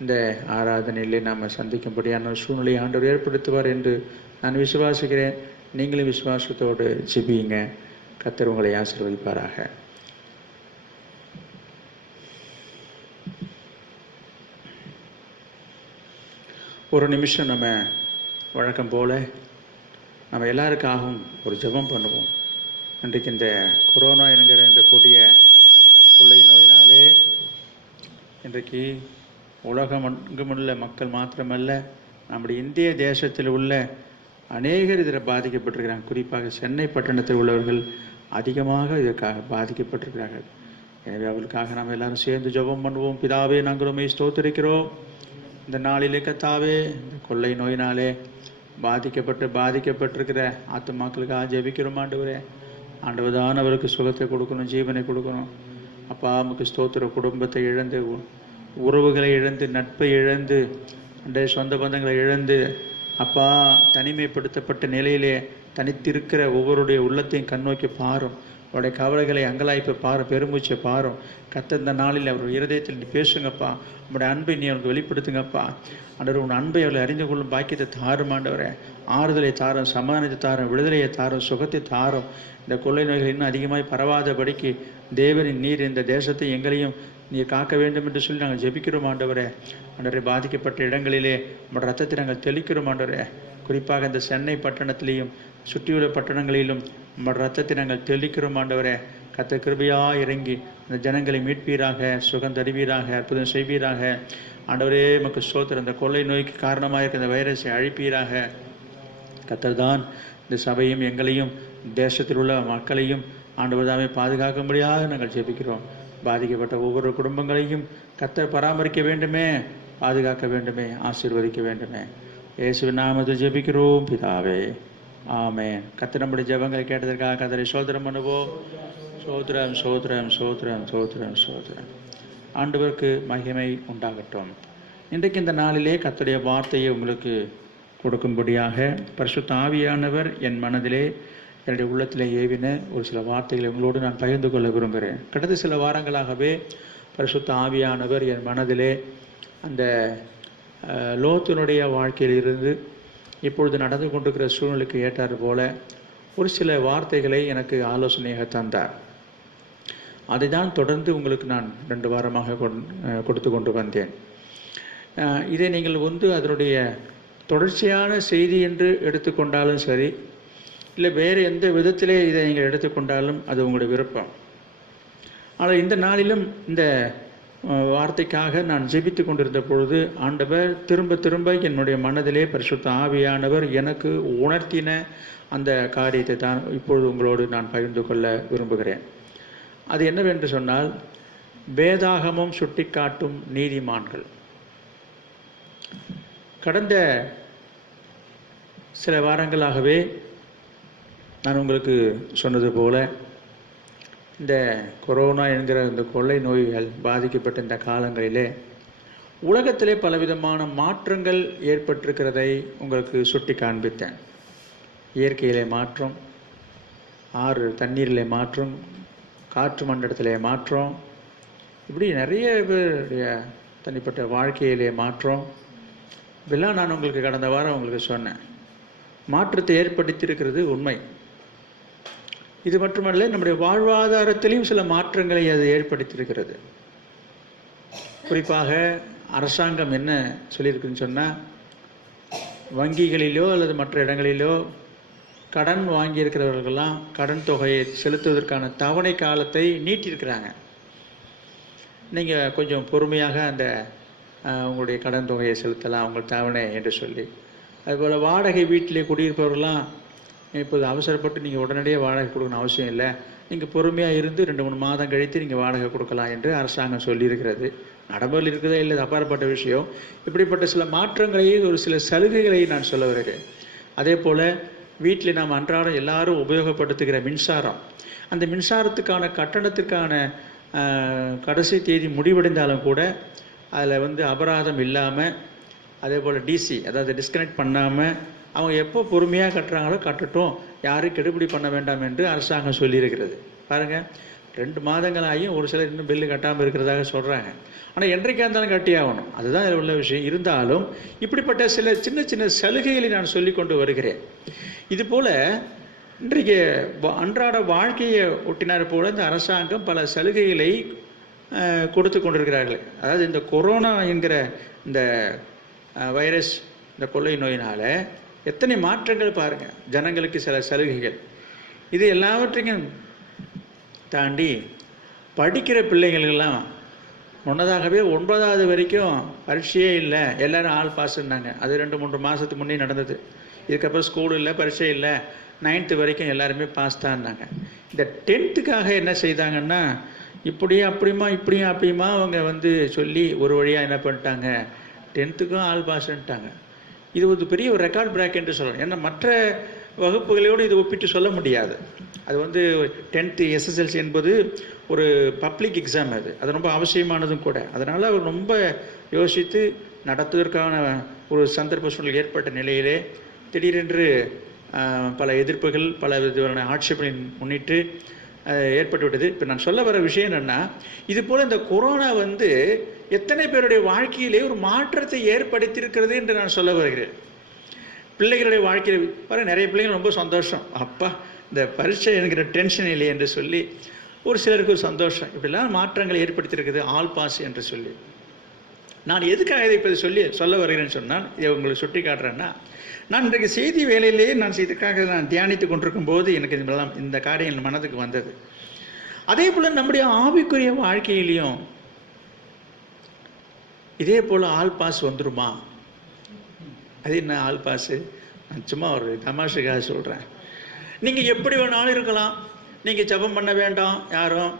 இந்த ஆராதனையிலே நாம் சந்திக்கும்படியான சூழ்நிலை ஆண்டவர் ஏற்படுத்துவார் என்று நான் விசுவாசிக்கிறேன். நீங்களும் விசுவாசத்தோடு ஜெபியுங்க. கர்த்தர் உங்களை ஆசீர்வதிப்பாராக. ஒரு நிமிஷம் நம்ம வழக்கம் போல் நம்ம எல்லாருக்காகவும் ஒரு ஜெபம் பண்ணுவோம். இன்றைக்கு இந்த கொரோனா என்கிற இந்த கொடிய கொள்ளை நோயினாலே இன்றைக்கு உலகமெங்குமுள்ள மக்கள் மாத்திரமல்ல, நம்முடைய இந்திய தேசத்தில் உள்ள அநேகர் இதில் பாதிக்கப்பட்டிருக்கிறாங்க. குறிப்பாக சென்னை பட்டணத்தில் உள்ளவர்கள் அதிகமாக இதற்காக பாதிக்கப்பட்டிருக்கிறார்கள். எனவே அவர்களுக்காக நாம் எல்லாரும் சேர்ந்து ஜெபம் பண்ணுவோம். பிதாவே, நாங்கள் உம்மை ஸ்தோத்திரிக்கிறோம். இந்த நாளிலே கர்த்தாவே, இந்த கொள்ளை நோயினாலே பாதிக்கப்பட்டிருக்கிற ஆத்துமாக்களுக்காக ஜெபிக்கிறோம். ஆண்டவர் தான் அவருக்கு சுகத்தை கொடுக்கணும், ஜீவனை கொடுக்கணும். அப்பா, நமக்கு ஸ்தோத்திர. குடும்பத்தை இழந்து, உறவுகளை இழந்து, நட்பை இழந்து, அந்த சொந்த பந்தங்களை இழந்து, அப்பா, தனிமைப்படுத்தப்பட்ட நிலையிலே தனித்திருக்கிற ஒவ்வொருடைய உள்ளத்தையும் கண்ணோக்கி பாரும். அவருடைய கவலைகளை, அங்கலாய்ப்பை பாரும், பெருமூச்சை பாரும். கர்த்தர் இந்த நாளில் அவர் இருதயத்தில் நீ பேசுங்கப்பா. உங்களுடைய அன்பை நீ அவருக்கு வெளிப்படுத்துங்கப்பா. ஆண்டவர், உன் அன்பை அவளை அறிந்து கொள்ளும் பாக்கியத்தை தாரும். ஆண்டவரே, ஆறுதலை தாரும், சமாதானத்தை தாரும், விடுதலையை தாரும், சுகத்தை தாரும். இந்த கொள்ளை நோய்கள் இன்னும் அதிகமாய் பரவாதபடிக்கு தேவனின் நீர் இந்த தேசத்தை எங்களையும் நீர் காக்க வேண்டும் என்று சொல்லி நாங்கள் ஜெபிக்கிறோம். ஆண்டவரே, ஆண்டவரே, பாதிக்கப்பட்ட இடங்களிலே நம்முடைய ரத்தத்தை நாங்கள் தெளிக்கிறோம். ஆண்டவரே, குறிப்பாக இந்த சென்னை பட்டணத்திலேயும் சுற்றியுள்ள பட்டணங்களிலும் நம்முடைய ரத்தத்தை நாங்கள் தெளிக்கிறோம். ஆண்டவரே, கர்த்தர் கிருபையாக இறங்கி அந்த ஜனங்களை மீட்பீராக, சுகம் தருவீராக, அற்புதம் செய்வீராக. ஆண்டவரே, நமக்கு ஸ்தோத்திரம். இந்த கொள்ளை நோய்க்கு காரணமாக இருக்க இந்த வைரஸை அழிப்பீராக. கர்த்தர் தான் இந்த சபையும் எங்களையும் தேசத்தில் உள்ள மக்களையும் ஆண்டவர் தாமே பாதுகாக்கும்படியாக நாங்கள் ஜெபிக்கிறோம். பாதிக்கப்பட்ட ஒவ்வொரு குடும்பங்களையும் கர்த்தர் பராமரிக்க வேண்டுமே, பாதுகாக்க வேண்டுமே, ஆசீர்வதிக்க வேண்டுமே. இயேசுவின் நாமத்தில் ஜெபிக்கிறோம் பிதாவே, ஆமென். கர்த்தர் நம்முடைய ஜெபங்களை கேட்டதற்காக கர்த்தரை ஸ்தோத்திரம் பண்ணுவோம். ஸ்தோத்திரம், ஸ்தோத்திரம், ஸ்தோத்திரம், ஸ்தோத்திரம், ஸ்தோத்திரம். ஆண்டவருக்கு மகிமை உண்டாகட்டும். இன்றைக்கு இந்த நாளிலே கர்த்தருடைய வார்த்தையை உங்களுக்கு கொடுக்கும்படியாக பரிசுத்த ஆவியானவர் என் மனதிலே, என்னுடைய உள்ளத்திலே ஏவின ஒரு சில வார்த்தைகளை உங்களோடு நான் பகிர்ந்து கொள்ள விரும்புகிறேன். கடந்த சில வாரங்களாகவே பரிசுத்த ஆவியானவர் என் மனதிலே அந்த லோத்தினுடைய வாழ்க்கையிலிருந்து இப்பொழுது நடந்து கொண்டிருக்கிற சூழ்நிலைக்கு ஏற்றாறு போல ஒரு சில வார்த்தைகளை எனக்கு ஆலோசனையாக தந்தார். அதை தான் தொடர்ந்து உங்களுக்கு நான் 2 வாரமாக கொடுத்து கொண்டு வந்தேன். இதை நீங்கள் அதனுடைய தொடர்ச்சியான செய்தி என்று எடுத்துக்கொண்டாலும் சரி, இல்லை வேறு எந்த விதத்திலே இதை நீங்கள் எடுத்துக்கொண்டாலும் அது உங்களுடைய விருப்பம். ஆனால் இந்த நாளிலும் இந்த வார்த்தைக்காக நான் ஜெபித்து கொண்டிருந்த பொழுது ஆண்டவர் திரும்ப திரும்ப என்னுடைய மனதிலே பரிசுத்த ஆவியானவர் எனக்கு உணர்த்தின அந்த காரியத்தை தான் இப்பொழுது உங்களோடு நான் பகிர்ந்து கொள்ள விரும்புகிறேன். அது என்னவென்று சொன்னால், வேதாகமம் சுட்டிக்காட்டும் நீதிமான்கள். கடந்த சில வாரங்களாகவே நான் உங்களுக்கு சொன்னது போல, இந்த கொரோனா என்கிற இந்த கொள்ளை நோய்கள் பாதிக்கப்பட்ட இந்த காலங்களிலே உலகத்திலே பலவிதமான மாற்றங்கள் ஏற்பட்டிருக்கிறதை உங்களுக்கு சுட்டி காண்பித்தேன். இயற்கையிலே மாற்றம், ஆறு தண்ணீரிலே மாற்றம், காற்று மண்டலத்திலே மாற்றம், இப்படி நிறைய பேருடைய தனிப்பட்ட வாழ்க்கையிலே மாற்றம். இதெல்லாம் நான் உங்களுக்கு கடந்த வாரம் உங்களுக்கு சொன்னேன். மாற்றத்தை ஏற்படுத்தியிருக்கிறது உண்மை. இது மட்டுமல்ல, நம்முடைய வாழ்வாதாரத்திலையும் சில மாற்றங்களை அது ஏற்படுத்தியிருக்கிறது. குறிப்பாக அரசாங்கம் என்ன சொல்லியிருக்குன்னு சொன்னால், வங்கிகளிலோ அல்லது மற்ற இடங்களிலோ கடன் வாங்கியிருக்கிறவர்களெல்லாம் கடன் தொகையை செலுத்துவதற்கான தவணை காலத்தை நீட்டியிருக்கிறாங்க. நீங்கள் கொஞ்சம் பொறுமையாக அந்த உங்களுடைய கடன் தொகையை செலுத்தலாம், உங்கள் தவணை என்று சொல்லி. அதுபோல் வாடகை வீட்டிலே குடியிருப்பவர்கள்லாம் இப்போது அவசரப்பட்டு நீங்கள் உடனடியாக வாடகை கொடுக்கணும் அவசியம் இல்லை, நீங்கள் பொறுமையாக இருந்து 2-3 மாதம் கழித்து நீங்கள் வாடகை கொடுக்கலாம் என்று அரசாங்கம் சொல்லியிருக்கிறது. நடைமுறையில் இருக்கிறதே இல்லை, அப்பாற்பட்ட விஷயம். இப்படிப்பட்ட சில மாற்றங்களையே, ஒரு சில சலுகைகளை நான் சொல்ல வருகிறேன். அதே போல் வீட்டில் நாம் அன்றாடம் எல்லாரும் உபயோகப்படுத்துகிற மின்சாரம், அந்த மின்சாரத்துக்கான கட்டணத்துக்கான கடைசி தேதி முடிவடைந்தாலும் கூட அதில் அபராதம் இல்லாமல், அதே போல் டிசி அதாவது டிஸ்கனெக்ட் பண்ணாமல் அவங்க எப்போ பொறுமையாக கட்டுறாங்களோ கட்டட்டும், யாரும் கெடுபிடி பண்ண வேண்டாம் என்று அரசாங்கம் சொல்லியிருக்கிறது. பாருங்கள், 2 மாதங்கள் ஆகியும் ஒரு சிலர் இன்னும் பில்லு கட்டாமல் இருக்கிறதாக சொல்கிறாங்க. ஆனால் என்றைக்காக இருந்தாலும் கட்டி ஆகணும், அதுதான் இதில் உள்ள விஷயம். இருந்தாலும் இப்படிப்பட்ட சில சின்ன சின்ன சலுகைகளை நான் சொல்லி கொண்டு வருகிறேன். இதுபோல் இன்றைக்கு அன்றாட வாழ்க்கையை ஒட்டினார் போல இந்த அரசாங்கம் பல சலுகைகளை கொடுத்து கொண்டிருக்கிறார்கள். அதாவது இந்த கொரோனா என்கிற இந்த வைரஸ், இந்த கொள்ளை நோயினால் எத்தனை மாற்றங்கள் பாருங்கள். ஜனங்களுக்கு சில சலுகைகள், இது எல்லாவற்றையும் தாண்டி படிக்கிற பிள்ளைங்களுக்கெல்லாம் முன்னதாகவே 9வது வரைக்கும் பரீட்சையே இல்லை, எல்லோரும் ஆல் பாஸ்ன்னாங்க. அது 2-3 மாதத்துக்கு முன்னே நடந்தது. இதுக்கப்புறம் ஸ்கூல் இல்லை, பரீட்சை இல்லை, 9th வரைக்கும் எல்லாருமே பாஸ் தான்னாங்க. இந்த 10th என்ன செய்தாங்கன்னா, இப்படியும் அப்படியுமா இப்படியும் அப்படியுமா அவங்க சொல்லி ஒரு வழியாக என்ன பண்ணிட்டாங்க, 10th ஆல் பாஸ்ன்ட்டாங்க. இது ஒரு பெரிய ஒரு ரெக்கார்ட் பிரேக் என்று சொல்லணும். ஏன்னா மற்ற வகுப்புகளோடு இது ஒப்பிட்டு சொல்ல முடியாது. அது 10th SSLC என்பது ஒரு பப்ளிக் எக்ஸாம், அது ரொம்ப அவசியமானதும் கூட. அதனால் அவர் ரொம்ப யோசித்து நடத்துவதற்கான ஒரு சந்தர்ப்ப சூழ்நிலை ஏற்பட்ட நிலையிலே திடீரென்று பல எதிர்ப்புகள், பல விதமான ஆட்சேபனை முன்னிட்டு ஏற்பட்டுவிட்டது. இப்போ நான் சொல்ல வர விஷயம் என்னென்னா, இது போல் இந்த கொரோனா எத்தனை பேருடைய வாழ்க்கையிலே ஒரு மாற்றத்தை ஏற்படுத்தியிருக்கிறது என்று நான் சொல்ல வருகிறேன். பிள்ளைகளுடைய வாழ்க்கையில் பாருங்கள், நிறைய பிள்ளைகள் ரொம்ப சந்தோஷம், அப்பா இந்த பரீட்சை என்கிற டென்ஷன் இல்லை என்று சொல்லி. ஒரு சிலருக்கு ஒரு சந்தோஷம். இப்படிலாம் மாற்றங்களை ஏற்படுத்தியிருக்குது ஆல் பாஸ் என்று சொல்லி. நான் எதுக்காக இதை இப்போ சொல்ல வருகிறேன்னு சொன்னால், இதை உங்களுக்கு சுட்டி காட்டுறேன்னா, நான் இன்றைக்கு செய்தி வேலையிலேயே இதுக்காக நான் தியானித்து கொண்டிருக்கும் போது எனக்கு இந்த காரியம் என் மனதுக்கு வந்தது. அதே போல் நம்முடைய ஆவிக்குரிய வாழ்க்கையிலையும் இதே போல் ஆல் பாஸ் வந்துருமா? அது என்ன ஆல் பாஸு? நான் சும்மா ஒரு தமாஷுக்காக சொல்கிறேன். நீங்கள் எப்படி வேணாலும் இருக்கலாம், நீங்கள் ஜெபம் பண்ண வேண்டாம், யாரும்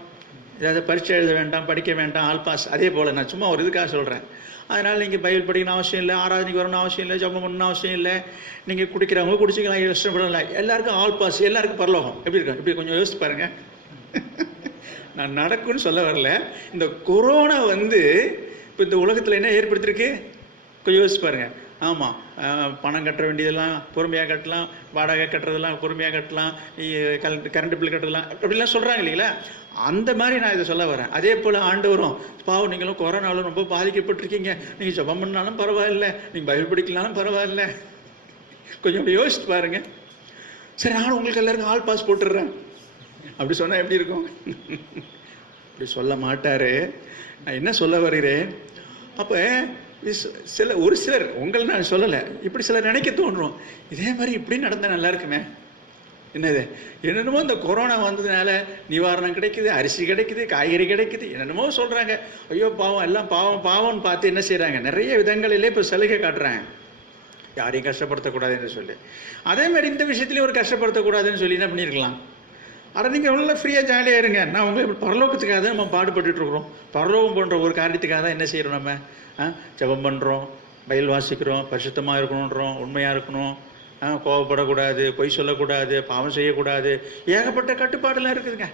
ஏதாவது பரீட்சை எழுத வேண்டாம், படிக்க வேண்டாம், ஆல் பாஸ். அதே போல் நான் சும்மா ஒரு இதுக்காக சொல்கிறேன். அதனால் நீங்கள் பைபிள் படிக்கணும் அவசியம் இல்லை, ஆராதனைக்கு வரணும் அவசியம் இல்லை, ஜெபம் பண்ணணும் அவசியம் இல்லை, நீங்கள் குடிக்கிறவங்க குடிச்சிக்கலாம், இஷ்டப்படல, எல்லாருக்கும் ஆல் பாஸ், எல்லாருக்கும் பரலோகம். எப்படி இருக்கும்? இப்படி கொஞ்சம் யோசிச்சு பாருங்கள். நான் நடக்கும்னு சொல்ல வரல. இந்த கொரோனா இப்போ இந்த உலகத்தில் என்ன ஏற்படுத்தியிருக்கு கொஞ்சம் யோசிச்சு பாருங்கள். ஆமாம், பணம் கட்ட வேண்டியதெல்லாம் பொறுமையாக கட்டலாம், வாடகை கட்டுறதெல்லாம் பொறுமையாக கட்டலாம், கரண்ட் பில் கட்டலாம், அப்படிலாம் சொல்கிறாங்க இல்லைங்களா? அந்த மாதிரி நான் இதை சொல்ல வரேன். அதே போல் ஆண்டவரும், பாவம் நீங்களும் கொரோனாவில் ரொம்ப பாதிக்கப்பட்டிருக்கீங்க, நீங்கள் ஜெபம் பண்ணாலும் பரவாயில்ல, நீங்கள் பைபிள் படிக்கலாலும் பரவாயில்ல, கொஞ்சம் அப்படி யோசிச்சு பாருங்கள். சரி, நானும் உங்களுக்கு எல்லாருக்கும் ஆல் பாஸ் போட்டுடுறேன் அப்படி சொன்னால் எப்படி இருக்கும்? அப்படி சொல்ல மாட்டார். நான் என்ன சொல்ல வருகிறேன், அப்போ ஒரு சிலர், உங்களை நான் சொல்லலை, இப்படி சிலர் நினைக்க தோன்றும், இதே மாதிரி இப்படி நடந்தால் நல்லா இருக்குமே, என்னது என்னென்னமோ இந்த கொரோனா வந்ததுனால நிவாரணம் கிடைக்குது, அரிசி கிடைக்குது, காய்கறி கிடைக்குது, என்னென்னமோ சொல்கிறாங்க. ஐயோ பாவம், எல்லாம் பாவம் பாவம்னு பார்த்து என்ன செய்கிறாங்க, நிறைய விதங்களிலே இப்போ சலுகை காட்டுறாங்க, யாரையும் கஷ்டப்படுத்தக்கூடாதுன்னு சொல்லி. அதேமாதிரி இந்த விஷயத்துலேயும் ஒரு கஷ்டப்படுத்தக்கூடாதுன்னு சொல்லி என்ன பண்ணியிருக்கலாம், அதை நீங்கள் எவ்வளோ ஃப்ரீயாக ஜாலியாக இருங்க, நான் உங்களை பரலோகத்துக்காக தான் நம்ம பாடுபட்டுருக்குறோம். பரலோகம் போன்ற ஒரு காரியத்துக்காக தான் என்ன செய்கிறோம், நம்ம ஜெபம் பண்ணுறோம், பைபிள் வாசிக்கிறோம், பரிசுத்தமாக இருக்கணுன்றோம், உண்மையாக இருக்கணும், கோபப்படக்கூடாது, பொய் சொல்லக்கூடாது, பாவம் செய்யக்கூடாது, ஏகப்பட்ட கட்டுப்பாடெல்லாம் இருக்குதுங்க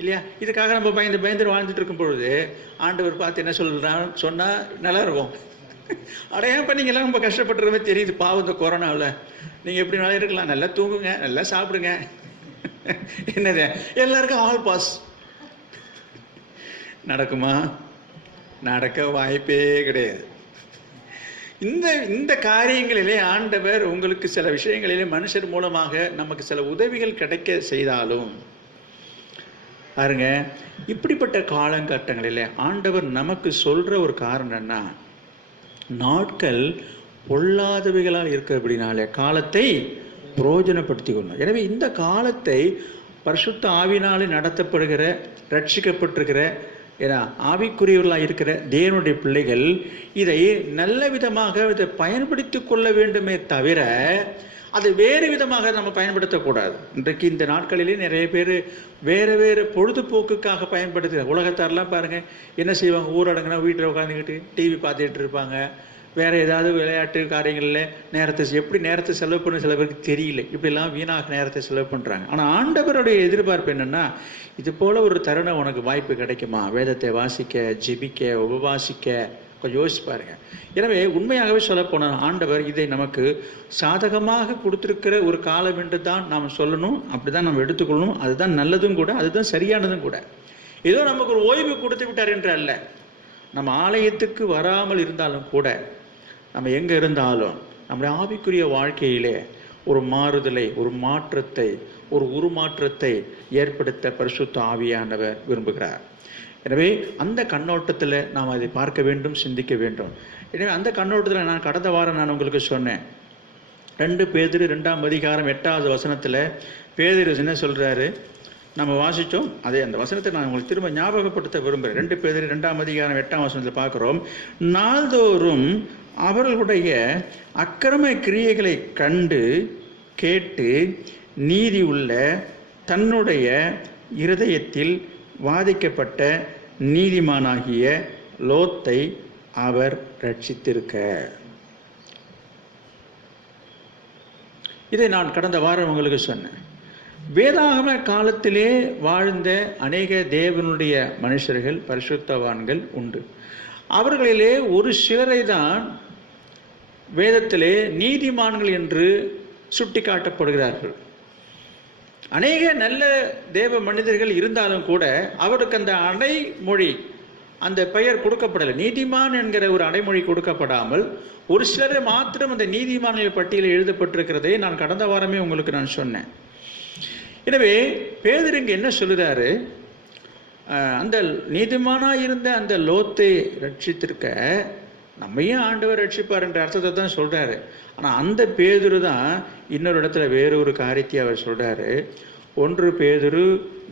இல்லையா? இதுக்காக நம்ம பயந்து வாழ்ந்துட்டு இருக்கும் பொழுது ஆண்டவர் பார்த்து என்ன சொன்னால் நல்லா இருக்கும். அடையா இப்போ நீங்கள்லாம் ரொம்ப கஷ்டப்பட்டுறவே தெரியுது, பாவம் இந்த கொரோனாவில். நீங்கள் எப்படி நல்லா இருக்கலாம், நல்லா தூங்குங்க, நல்லா சாப்பிடுங்க, என்னது எல்லாருக்கும் ஆல் பாஸ். நடக்குமா? நடக்க வாய்ப்பே கிடையாது. இந்த காரியங்களிலே ஆண்டவர் உங்களுக்கு சில விஷயங்களிலே மனுஷர் மூலமாக நமக்கு சில உதவிகள் கிடைக்க செய்தாலும் பாருங்க, இப்படிப்பட்ட காலகட்டங்களில் ஆண்டவர் நமக்கு சொல்ற ஒரு காரணம்னா, நாட்கள் பொல்லாதவைகளால் இருக்கிறபடினாலே காலத்தை பிரயோஜனப்படுத்தி கொள்ளணும். எனவே இந்த காலத்தை பரிசுத்த ஆவியினாலே நடத்தப்படுகிற, ரட்சிக்கப்பட்டிருக்கிற, ஆவிக்குரியவர்களாக இருக்கிற தேவனுடைய பிள்ளைகள் இதை நல்ல விதமாக இதை பயன்படுத்தி கொள்ள வேண்டுமே தவிர அது வேறு விதமாக நம்ம பயன்படுத்தக்கூடாது. இன்றைக்கு இந்த நாட்களிலே நிறைய பேர் வேறு வேறு பொழுதுபோக்குக்காக பயன்படுத்துகிற உலகத்தாரெலாம் பாருங்கள், என்ன செய்வாங்க, ஊரடங்குனா வீட்டில் உட்காந்துக்கிட்டு டிவி பார்த்துட்டு இருப்பாங்க. வேறு ஏதாவது விளையாட்டு காரியங்களில் எப்படி நேரத்தை செலவு பண்ண சில பேருக்கு தெரியல, இப்படிலாம் வீணாக நேரத்தை செலவு பண்ணுறாங்க. ஆனால் ஆண்டவருடைய எதிர்பார்ப்பு என்னென்னா, இது போல் ஒரு தருணம் உனக்கு வாய்ப்பு கிடைக்குமா, வேதத்தை வாசிக்க, ஜெபிக்க, உபவாசிக்க, கொஞ்சம் யோசிச்சு பாருங்க. எனவே உண்மையாகவே சொல்லப்போனால் ஆண்டவர் இதை நமக்கு சாதகமாக கொடுத்துருக்கிற ஒரு காலம் என்று தான் நாம் சொல்லணும், அப்படி தான் நம்ம எடுத்துக்கொள்ளணும். அதுதான் நல்லதும் கூட, அதுதான் சரியானதும் கூட. ஏதோ நமக்கு ஒரு ஓய்வு கொடுத்து விட்டார் என்று அல்ல. நம்ம ஆலயத்துக்கு வராமல் இருந்தாலும் கூட, நம்ம எங்கே இருந்தாலும் நம்முடைய ஆவிக்குரிய வாழ்க்கையிலே ஒரு மாறுதலை, ஒரு மாற்றத்தை, ஒரு உருமாற்றத்தை ஏற்படுத்த பரிசுத்த ஆவியானவர் விரும்புகிறார். எனவே அந்த கண்ணோட்டத்தில் நாம் அதை பார்க்க வேண்டும், சிந்திக்க வேண்டும். எனவே அந்த கண்ணோட்டத்தில் நான் கடந்த வாரம் நான் உங்களுக்கு சொன்னேன், 2 பேதுரு 2ஆம் அதிகாரம் 8வது வசனத்தில் பேதுரு என்ன சொல்கிறாரு, நம்ம வாசித்தோம். அதே அந்த வசனத்தை நான் உங்களுக்கு திரும்ப ஞாபகப்படுத்த விரும்புகிறேன். 2 பேதுரு 2ஆம் அதிகாரம் 8ஆம் வசனத்தில் பார்க்குறோம், நாள்தோறும் அவர்களுடைய அக்கிரம கிரியைகளை கண்டு கேட்டு நீதி உள்ள தன்னுடைய இருதயத்தில் வாதிக்கப்பட்ட நீதிமானாகிய லோத்தை அவர் ரட்சித்திருக்க. இதை நான் கடந்த வாரம் உங்களுக்கு சொன்னேன். வேதாகம காலத்திலே வாழ்ந்த அநேக தேவனுடைய மனுஷர்கள், பரிசுத்தவான்கள் உண்டு. அவர்களிலே ஒரு சிலரை தான் வேதத்திலே நீதிமான்கள் என்று சுட்டி காட்டப்படுகிறார்கள். அநேக நல்ல தேவ மனிதர்கள் இருந்தாலும் கூட அவருக்கு அந்த அடைமொழி, அந்த பெயர் கொடுக்கப்படலை. நீதிமான் என்கிற ஒரு அடைமொழி கொடுக்கப்படாமல் ஒரு சிலரை மாத்திரம் அந்த நீதிமான்கள் பட்டியலில் எழுதப்பட்டிருக்கிறதை நான் கடந்த வாரமே உங்களுக்கு நான் சொன்னேன். எனவே பேதுரு இங்கே என்ன சொல்லுறாரு, அந்த நீதிமானாக இருந்த அந்த லோத்தை ரட்சித்திருக்க நம்மையும் ஆண்டவர் ரட்சிப்பார் என்ற அர்த்தத்தை தான் சொல்கிறாரு. ஆனால் அந்த பேதுரு தான் இன்னொரு இடத்துல வேறு ஒரு காரியத்தை அவர் சொல்கிறாரு. 1 பேதுரு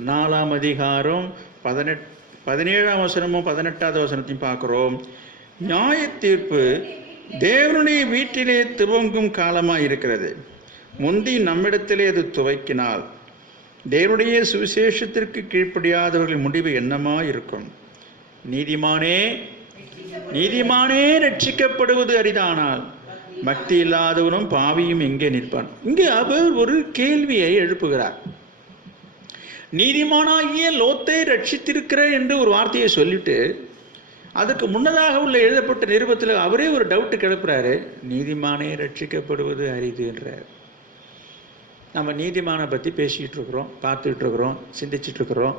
4ஆம் அதிகாரம் 17ஆம் வசனமும் 18வது வசனத்தையும் பார்க்குறோம். நியாய தீர்ப்பு தேவனுடைய வீட்டிலே துவங்கும் காலமாக இருக்கிறது. முந்தி நம்மிடத்திலே அது துவக்கினால் தேவனுடைய சுவிசேஷத்திற்கு கீழ்ப்படியாதவர்களின் முடிவு என்னமா இருக்கும்? நீதிமானே ரட்சிக்கப்படுவது அரிதானால் பக்தி இல்லாதவனும் பாவியும் எங்கே நிற்பான்? இங்கே அவர் ஒரு கேள்வியை எழுப்புகிறார். நீதிமானாகிய லோத்தை ரட்சித்திருக்கிற என்று ஒரு வார்த்தையை சொல்லிட்டு அதுக்கு முன்னதாக உள்ள எழுதப்பட்ட நிருபத்தில் அவரே ஒரு டவுட்டு கிளப்புறாரு, நீதிமானே ரட்சிக்கப்படுவது அரிது என்றார். நம்ம நீதிமானை பற்றி பேசிக்கிட்டு இருக்கிறோம், பார்த்துக்கிட்டு இருக்கிறோம், சிந்திச்சுட்டு இருக்கிறோம்.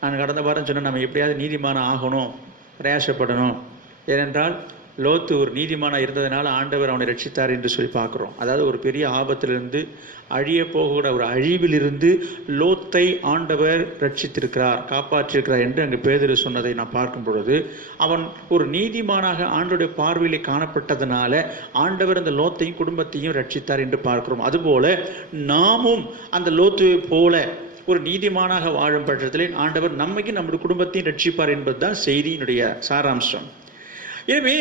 நான் கடந்த வாரம் சொன்னேன், நம்ம எப்படியாவது நீதிமானம் ஆகணும், பிரயாசப்படணும். ஏனென்றால் லோத்து ஒரு நீதிமானாக இருந்ததுனால ஆண்டவர் அவனை ரட்சித்தார் என்று சொல்லி பார்க்குறோம். அதாவது ஒரு பெரிய ஆபத்திலிருந்து, அழிய போகிற ஒரு அழிவிலிருந்து லோத்தை ஆண்டவர் ரட்சித்திருக்கிறார், காப்பாற்றிருக்கிறார் என்று அங்கே பேதுரு சொன்னதை நான் பார்க்கும் பொழுது, அவன் ஒரு நீதிமானாக ஆண்டவருடைய பார்வையிலே காணப்பட்டதுனால ஆண்டவர் அந்த லோத்தையும் குடும்பத்தையும் ரட்சித்தார் என்று பார்க்கிறோம். அதுபோல நாமும் அந்த லோத்துவை போல ஒரு நீதிமானாக வாழும் பட்சத்தில் ஆண்டவர் நம்மையும் நம்முடைய குடும்பத்தையும் ரட்சிப்பார் என்பதுதான் செய்தியினுடைய சாராம்சம். எனவே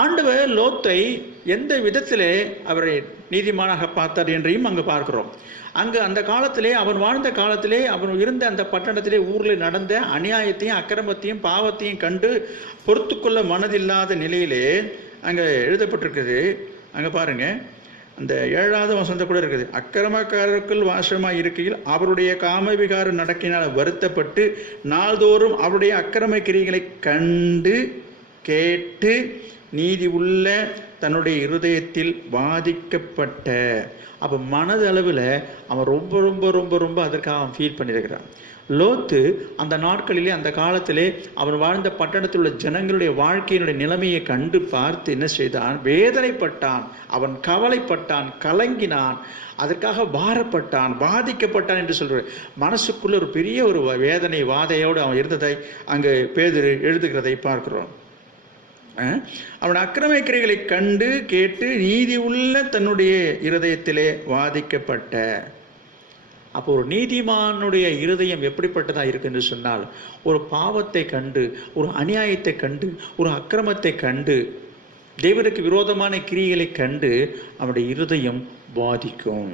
ஆண்டவர் லோத்தை எந்த விதத்திலே அவரை நீதிமானாக பார்த்தார் என்றையும் அங்கு பார்க்கிறோம். அங்கு அந்த காலத்திலே, அவன் வாழ்ந்த காலத்திலே, அவன் இருந்த அந்த பட்டணத்திலே, ஊரில் நடந்த அநியாயத்தையும் அக்கிரமத்தையும் பாவத்தையும் கண்டு பொறுத்து கொள்ள மனதில்லாத நிலையிலே அங்கே எழுதப்பட்டிருக்குது. அங்கே பாருங்க, அந்த 7வது வசனத்தை கூட இருக்குது. அக்கிரமக்காரருக்குள் வாசமாக இருக்கையில் அவருடைய காமவிகாரம் நடக்கினால் வருத்தப்பட்டு நாள்தோறும் அவருடைய அக்கிரம கிரிகளை கண்டு கேட்டு நீதி உள்ள தன்னுடைய இருதயத்தில் பாதிக்கப்பட்ட. அப்போ மனதளவில் அவன் ரொம்ப ரொம்ப ரொம்ப ரொம்ப அதற்காக அவன் ஃபீல் பண்ணியிருக்கிறான். லோத்து அந்த நாட்களிலே, அந்த காலத்திலே அவன் வாழ்ந்த பட்டணத்தில் உள்ள ஜனங்களுடைய வாழ்க்கையினுடைய நிலைமையை கண்டு பார்த்து என்ன செய்தான்? வேதனைப்பட்டான், அவன் கவலைப்பட்டான், கலங்கினான், அதற்காக பாரப்பட்டான், பாதிக்கப்பட்டான் என்று சொல்ற மனசுக்குள்ள ஒரு பெரிய ஒரு வேதனை வாதையோடு அவன் இருந்ததை அங்கு பேதுரு எழுதுகிறதை பார்க்கிறோம். அவன் அக்கிரம கிரைகளை கண்டு கேட்டு நீதி உள்ள தன்னுடைய இருதயத்திலே வாதிக்கப்பட்ட. அப்போ ஒரு நீதிமானுடைய இருதயம் எப்படிப்பட்டதா இருக்கு என்று சொன்னால், ஒரு பாவத்தை கண்டு, ஒரு அநியாயத்தை கண்டு, ஒரு அக்கிரமத்தை கண்டு, தேவனுக்கு விரோதமான கிரியைகளை கண்டு அவனுடைய இருதயம் பாதிக்கும்.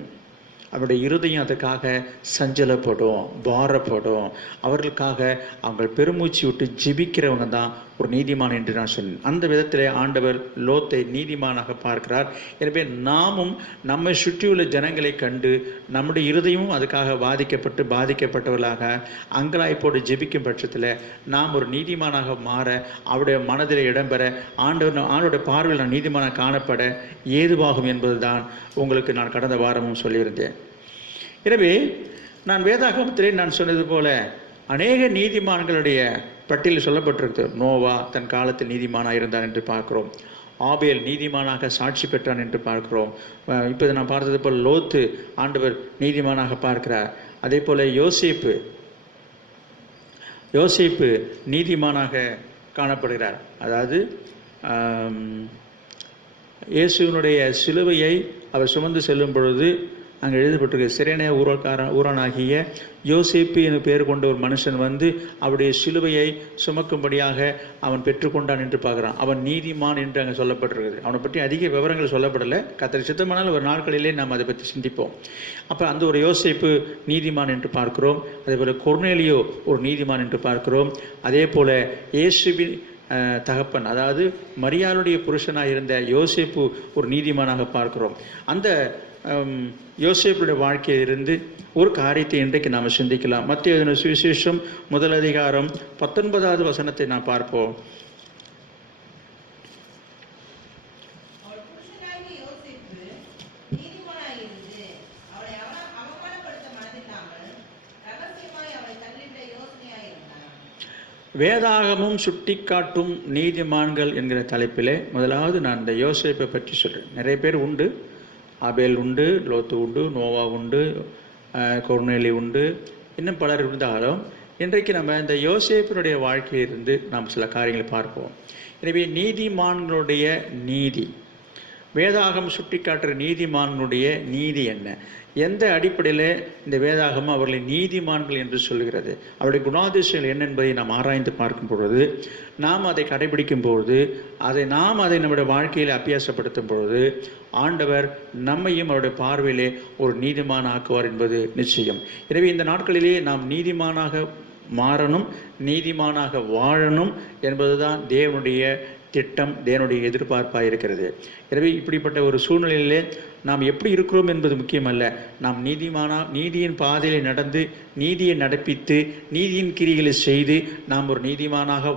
அவருடைய இருதயம் அதுக்காக சஞ்சலப்படும், பாரப்படும். அவர்களுக்காக அவங்க பெருமூச்சு விட்டு ஜெபிக்கிறவங்க தான் ஒரு நீதிமான் என்று நான் சொன்னேன். அந்த விதத்திலே ஆண்டவர் லோத்தை நீதிமானாக பார்க்கிறார். எனவே நாமும் நம்மை சுற்றியுள்ள ஜனங்களை கண்டு நம்முடைய இருதயமும் அதுக்காக பாதிக்கப்பட்டவர்களாக அங்கலாய்ப்போடு ஜெபிக்கும் பட்சத்தில் நாம் ஒரு நீதிமானாக மாற, அவருடைய மனதில் இடம்பெற, ஆண்டவருடைய பார்வையில் நான் நீதிமானாக காணப்பட ஏதுவாகும் என்பதுதான் உங்களுக்கு நான் கடந்த வாரமும் சொல்லியிருந்தேன். எனவே நான் வேதாகமத்திலே நான் சொன்னது போல அநேக நீதிமான்களுடைய பட்டியலில் சொல்லப்பட்டிருக்கு. நோவா தன் காலத்தில் நீதிமானாக இருந்தான் என்று பார்க்கிறோம். ஆபேல் நீதிமானாக சாட்சி பெற்றான் என்று பார்க்கிறோம். இப்போ நான் பார்த்தது போல் லோத்து ஆண்டவர் நீதிமானாக பார்க்கிறார். அதே போல யோசேப்பு நீதிமானாக காணப்படுகிறார். அதாவது இயேசுவினுடைய சிலுவையை அவர் சுமந்து செல்லும் பொழுது அங்கே எழுதப்பட்டிருக்கு, சிரேனே ஊரானாகிய யோசேப்பு என பெயர் கொண்ட ஒரு மனுஷன் வந்து அவருடைய சிலுவையை சுமக்கும்படியாக அவன் பெற்றுக்கொண்டான் என்று பார்க்குறான். அவன் நீதிமான் என்று அங்கே சொல்லப்பட்டிருக்குது. அவனை பற்றி அதிக விவரங்கள் சொல்லப்படலை. கர்த்தர் சித்தமானால் ஒரு நாட்களிலே நாம் அதை பற்றி சிந்திப்போம். அப்போ அந்த ஒரு யோசேப்பு நீதிமான் என்று பார்க்கிறோம். அதே போல் கொர்நேலியோ ஒரு நீதிமான் என்று பார்க்கிறோம். அதே போல் இயேசுவின் தகப்பன், அதாவது மரியாளுடைய புருஷனாக இருந்த யோசேப்பு ஒரு நீதிமானாக பார்க்கிறோம். அந்த யோசேப்புடைய வாழ்க்கையிலிருந்து ஒரு காரியத்தை இன்றைக்கு நாம் சிந்திக்கலாம். மத்தேயு எழுதின சுவிசேஷம் 1 அதிகாரம் 19வது வசனத்தை நாம் பார்ப்போம். வேதாகமும் சுட்டிக்காட்டும் நீதிமான்கள் என்கிற தலைப்பிலே முதலாவது நான் இந்த யோசேப்பை பற்றி சொல்கிறேன். நிறைய பேர் உண்டு, ஆபேல் உண்டு, லோத்து உண்டு, நோவா உண்டு, கொர்நேலி உண்டு, இன்னும் பலர் இருந்தாலும் இன்றைக்கு நம்ம இந்த யோசேப்பினுடைய வாழ்க்கையிலிருந்து நாம் சில காரியங்களை பார்ப்போம். எனவே நீதிமான்களுடைய நீதி, வேதாகம் சுட்டி காட்டுற நீதிமான்களுடைய நீதி என்ன, எந்த அடிப்படையில் இந்த வேதாகம் அவர்களை நீதிமான்கள் என்று சொல்கிறது, அவருடைய குணாதிசயங்கள் என்ன என்பதை நாம் ஆராய்ந்து பார்க்கும் பொழுது, நாம் அதை கடைபிடிக்கும் பொழுது, அதை நம்முடைய வாழ்க்கையில் அபியாசப்படுத்தும் பொழுது ஆண்டவர் நம்மையும் அவருடைய பார்வையிலே ஒரு நீதிமான் ஆக்குவார் என்பது நிச்சயம். எனவே இந்த நாட்களிலே நாம் நீதிமானாக மாறணும், நீதிமானாக வாழணும் என்பதுதான் தேவனுடைய திட்டம், தேவனுடைய எதிர்பார்ப்பாக இருக்கிறது. எனவே இப்படிப்பட்ட ஒரு சூழ்நிலையிலே நாம் எப்படி இருக்கிறோம் என்பது முக்கியமல்ல. நாம் நீதியின் பாதையிலே நடந்து, நீதியை நடப்பித்து, நீதியின் கிரிகளை செய்து நாம் ஒரு நீதிமானாக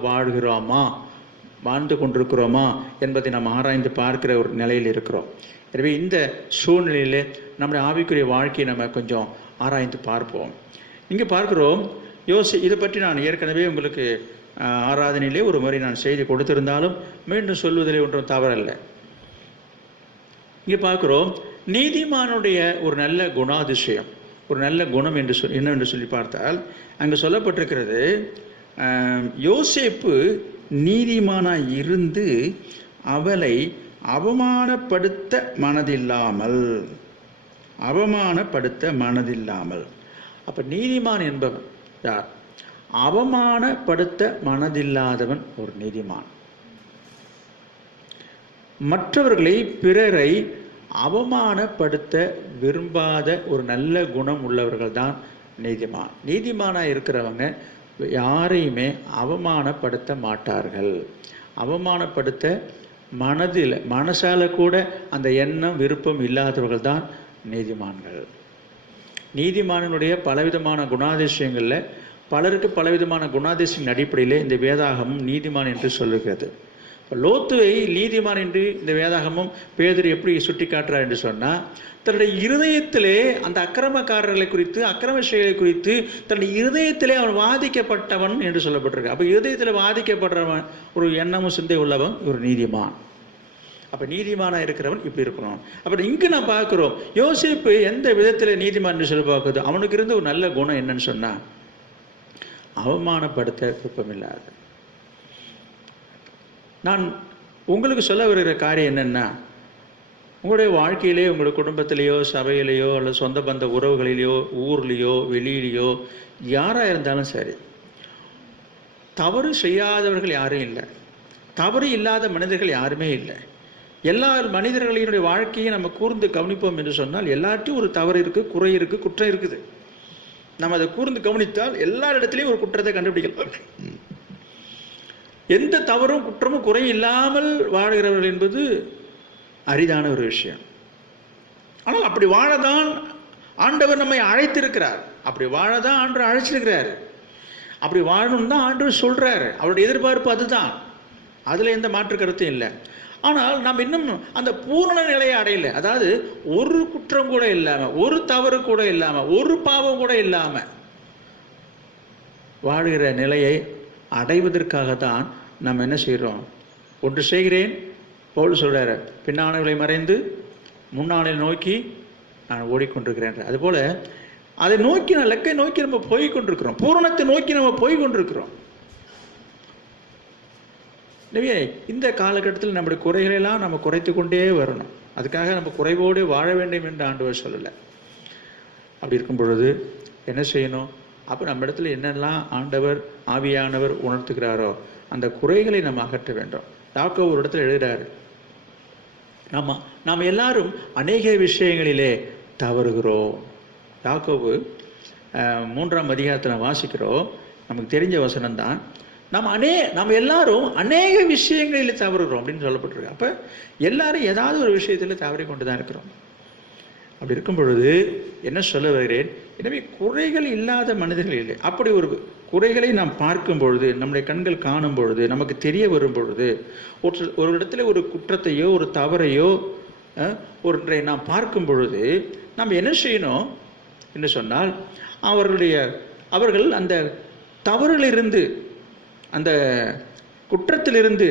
வாழ்ந்து கொண்டிருக்கிறோமா என்பதை நாம் ஆராய்ந்து பார்க்கிற ஒரு நிலையில் இருக்கிறோம். எனவே இந்த சூழ்நிலையிலே நம்முடைய ஆவிக்குரிய வாழ்க்கையை நம்ம கொஞ்சம் ஆராய்ந்து பார்ப்போம். இங்கே பார்க்கிறோம் இதை பற்றி நான் ஏற்கனவே உங்களுக்கு ஆராதனையிலே ஒரு முறை நான் செய்தி கொடுத்திருந்தாலும் மீண்டும் சொல்வதிலே ஒன்றும் தவறல்ல. இங்கே பார்க்கிறோம் நீதிமானுடைய ஒரு நல்ல குணாதிசயம், ஒரு நல்ல குணம் என்னவென்று சொல்லி பார்த்தால் அங்கே சொல்லப்பட்டிருக்கிறது, யோசேப்பு நீதிமானாய் இருந்து அவளை அவமானப்படுத்த மனதில்லாமல். அப்ப நீதிமான் என்பவன் யார்? அவமானப்படுத்த மனதில்லாதவன் ஒரு நீதிமான். மற்றவர்களை, பிறரை அவமானப்படுத்த விரும்பாத ஒரு நல்ல குணம் உள்ளவர்கள் தான் நீதிமான். நீதிமானாக இருக்கிறவங்க யாரையுமே அவமானப்படுத்த மாட்டார்கள். அவமானப்படுத்த மனசால கூட அந்த எண்ணம், விருப்பம் இல்லாதவர்கள் தான் நீதிமான்கள். நீதிமானுடைய பலவிதமான குணாதிசயங்களில் பலருக்கு பலவிதமான குணாதிசயங்களின் அடிப்படையில் இந்த வேதாகமும் நீதிமான் என்று சொல்லுகிறது. லோத்துவை நீதிமான் என்று இந்த வேதாகமும் பேதுரு எப்படி சுட்டி காட்டுறார் என்று சொன்னால், தன்னுடைய இருதயத்திலே அந்த அக்கிரமக்காரர்களை குறித்து, அக்கிரம செயலை குறித்து தன்னுடைய இருதயத்திலே அவன் வாதிக்கப்பட்டவன் என்று சொல்லப்பட்டிருக்கு. அப்போ இருதயத்தில் வாதிக்கப்படுறவன், ஒரு எண்ணமும் சிந்தை உள்ளவன் ஒரு நீதிமான். அப்போ நீதிமானாக இருக்கிறவன் இப்படி இருக்கணும். அப்புறம் இங்கு நான் பார்க்குறோம், யோசேப்பு எந்த விதத்தில் நீதிமான் என்று சொல்லி பார்க்குது. அவனுக்கு இருந்த ஒரு நல்ல குணம் என்னன்னு சொன்னால், அவமானப்படுத்த விருப்பமில்லாத. நான் உங்களுக்கு சொல்ல வருகிற காரியம் என்னென்னா, உங்களுடைய வாழ்க்கையிலே, உங்களுடைய குடும்பத்திலேயோ, சபையிலேயோ, அல்லது சொந்த பந்த உறவுகளிலேயோ, ஊர்லேயோ, வெளியிலேயோ, யாராக இருந்தாலும் சரி, தவறு செய்யாதவர்கள் யாரும் இல்லை, தவறு இல்லாத மனிதர்கள் யாருமே இல்லை. எல்லா மனிதர்களினுடைய வாழ்க்கையை நம்ம கூர்ந்து கவனிப்போம் என்று சொன்னால், எல்லார்ட்டையும் ஒரு தவறு இருக்குது, குறை இருக்குது, குற்றம் இருக்குது. நம்ம அதை கூர்ந்து கவனித்தால் எல்லா இடத்துலையும் ஒரு குற்றத்தை கண்டுபிடிக்கலாம். எந்த தவறும் குற்றமும் குறையும் இல்லாமல் வாழ்கிறவர்கள் என்பது அரிதான ஒரு விஷயம். ஆனால் அப்படி வாழதான் ஆண்டவர் நம்மை அழைத்திருக்கிறார். அப்படி வாழதான் ஆண்டவர் அழைச்சிருக்கிறார். அப்படி வாழணும் தான் ஆண்டவர் சொல்றாரு. அவருடைய எதிர்பார்ப்பு அதுதான். அதுல எந்த மாற்று கருத்தும் இல்லை. ஆனால் நாம் இன்னும் அந்த பூரண நிலையை அடையலை. அதாவது ஒரு குற்றம் கூட இல்லாமல், ஒரு தவறு கூட இல்லாமல், ஒரு பாவம் கூட இல்லாமல் வாழ்கிற நிலையை அடைவதற்காகத்தான் நம்ம என்ன செய்கிறோம்? ஒன்று செய்கிறேன், பவுல் சொல்றாரு, பின்னானவர்களை மறைந்து முன்னானை நோக்கி நான் ஓடிக்கொண்டிருக்கிறேன். அதுபோல் அதை நோக்கி, நான் லக்கை நோக்கி நம்ம போய் கொண்டிருக்கிறோம், பூரணத்தை நோக்கி நம்ம போய் கொண்டிருக்கிறோம். எனவே இந்த காலகட்டத்தில் நம்முடைய குறைகளெல்லாம் நம்ம குறைத்து கொண்டே வரணும். அதுக்காக நம்ம குறைவோடு வாழ வேண்டும் என்று ஆண்டவர் சொல்லலை. அப்படி இருக்கும் பொழுது என்ன செய்யணும்? அப்போ நம்ம இடத்துல என்னெல்லாம் ஆண்டவர் ஆவியானவர் உணர்த்துகிறாரோ அந்த குறைகளை நம்ம அகற்ற வேண்டும். யாக்கோபு ஒரு இடத்துல எழுதுகிறாரு, நாம் எல்லாரும் அநேக விஷயங்களிலே தவறுகிறோம். யாக்கோபு 3ஆம் அதிகாரத்தில் வாசிக்கிறோம், நமக்கு தெரிஞ்ச வசனம்தான். நம்ம எல்லாரும் அநேக விஷயங்களில் தவறுகிறோம் அப்படின்னு சொல்லப்பட்டிருக்கு. அப்போ எல்லாரும் ஏதாவது ஒரு விஷயத்தில் தவறி கொண்டு தான் இருக்கிறோம். அப்படி இருக்கும் பொழுது என்ன சொல்ல வருகிறேன்? எனவே குறைகள் இல்லாத மனிதர்கள் இல்லை. அப்படி ஒரு குறைகளை நாம் பார்க்கும் பொழுது, நம்முடைய கண்கள் காணும் பொழுது, நமக்கு தெரிய வரும் பொழுது, ஒரு இடத்துல ஒரு குற்றத்தையோ ஒரு தவறையோ ஒன்றை நாம் பார்க்கும் பொழுது நாம் என்ன செய்யணும் என்று சொன்னால், அவர்கள் அந்த தவறிலிருந்து, அந்த குற்றத்திலிருந்து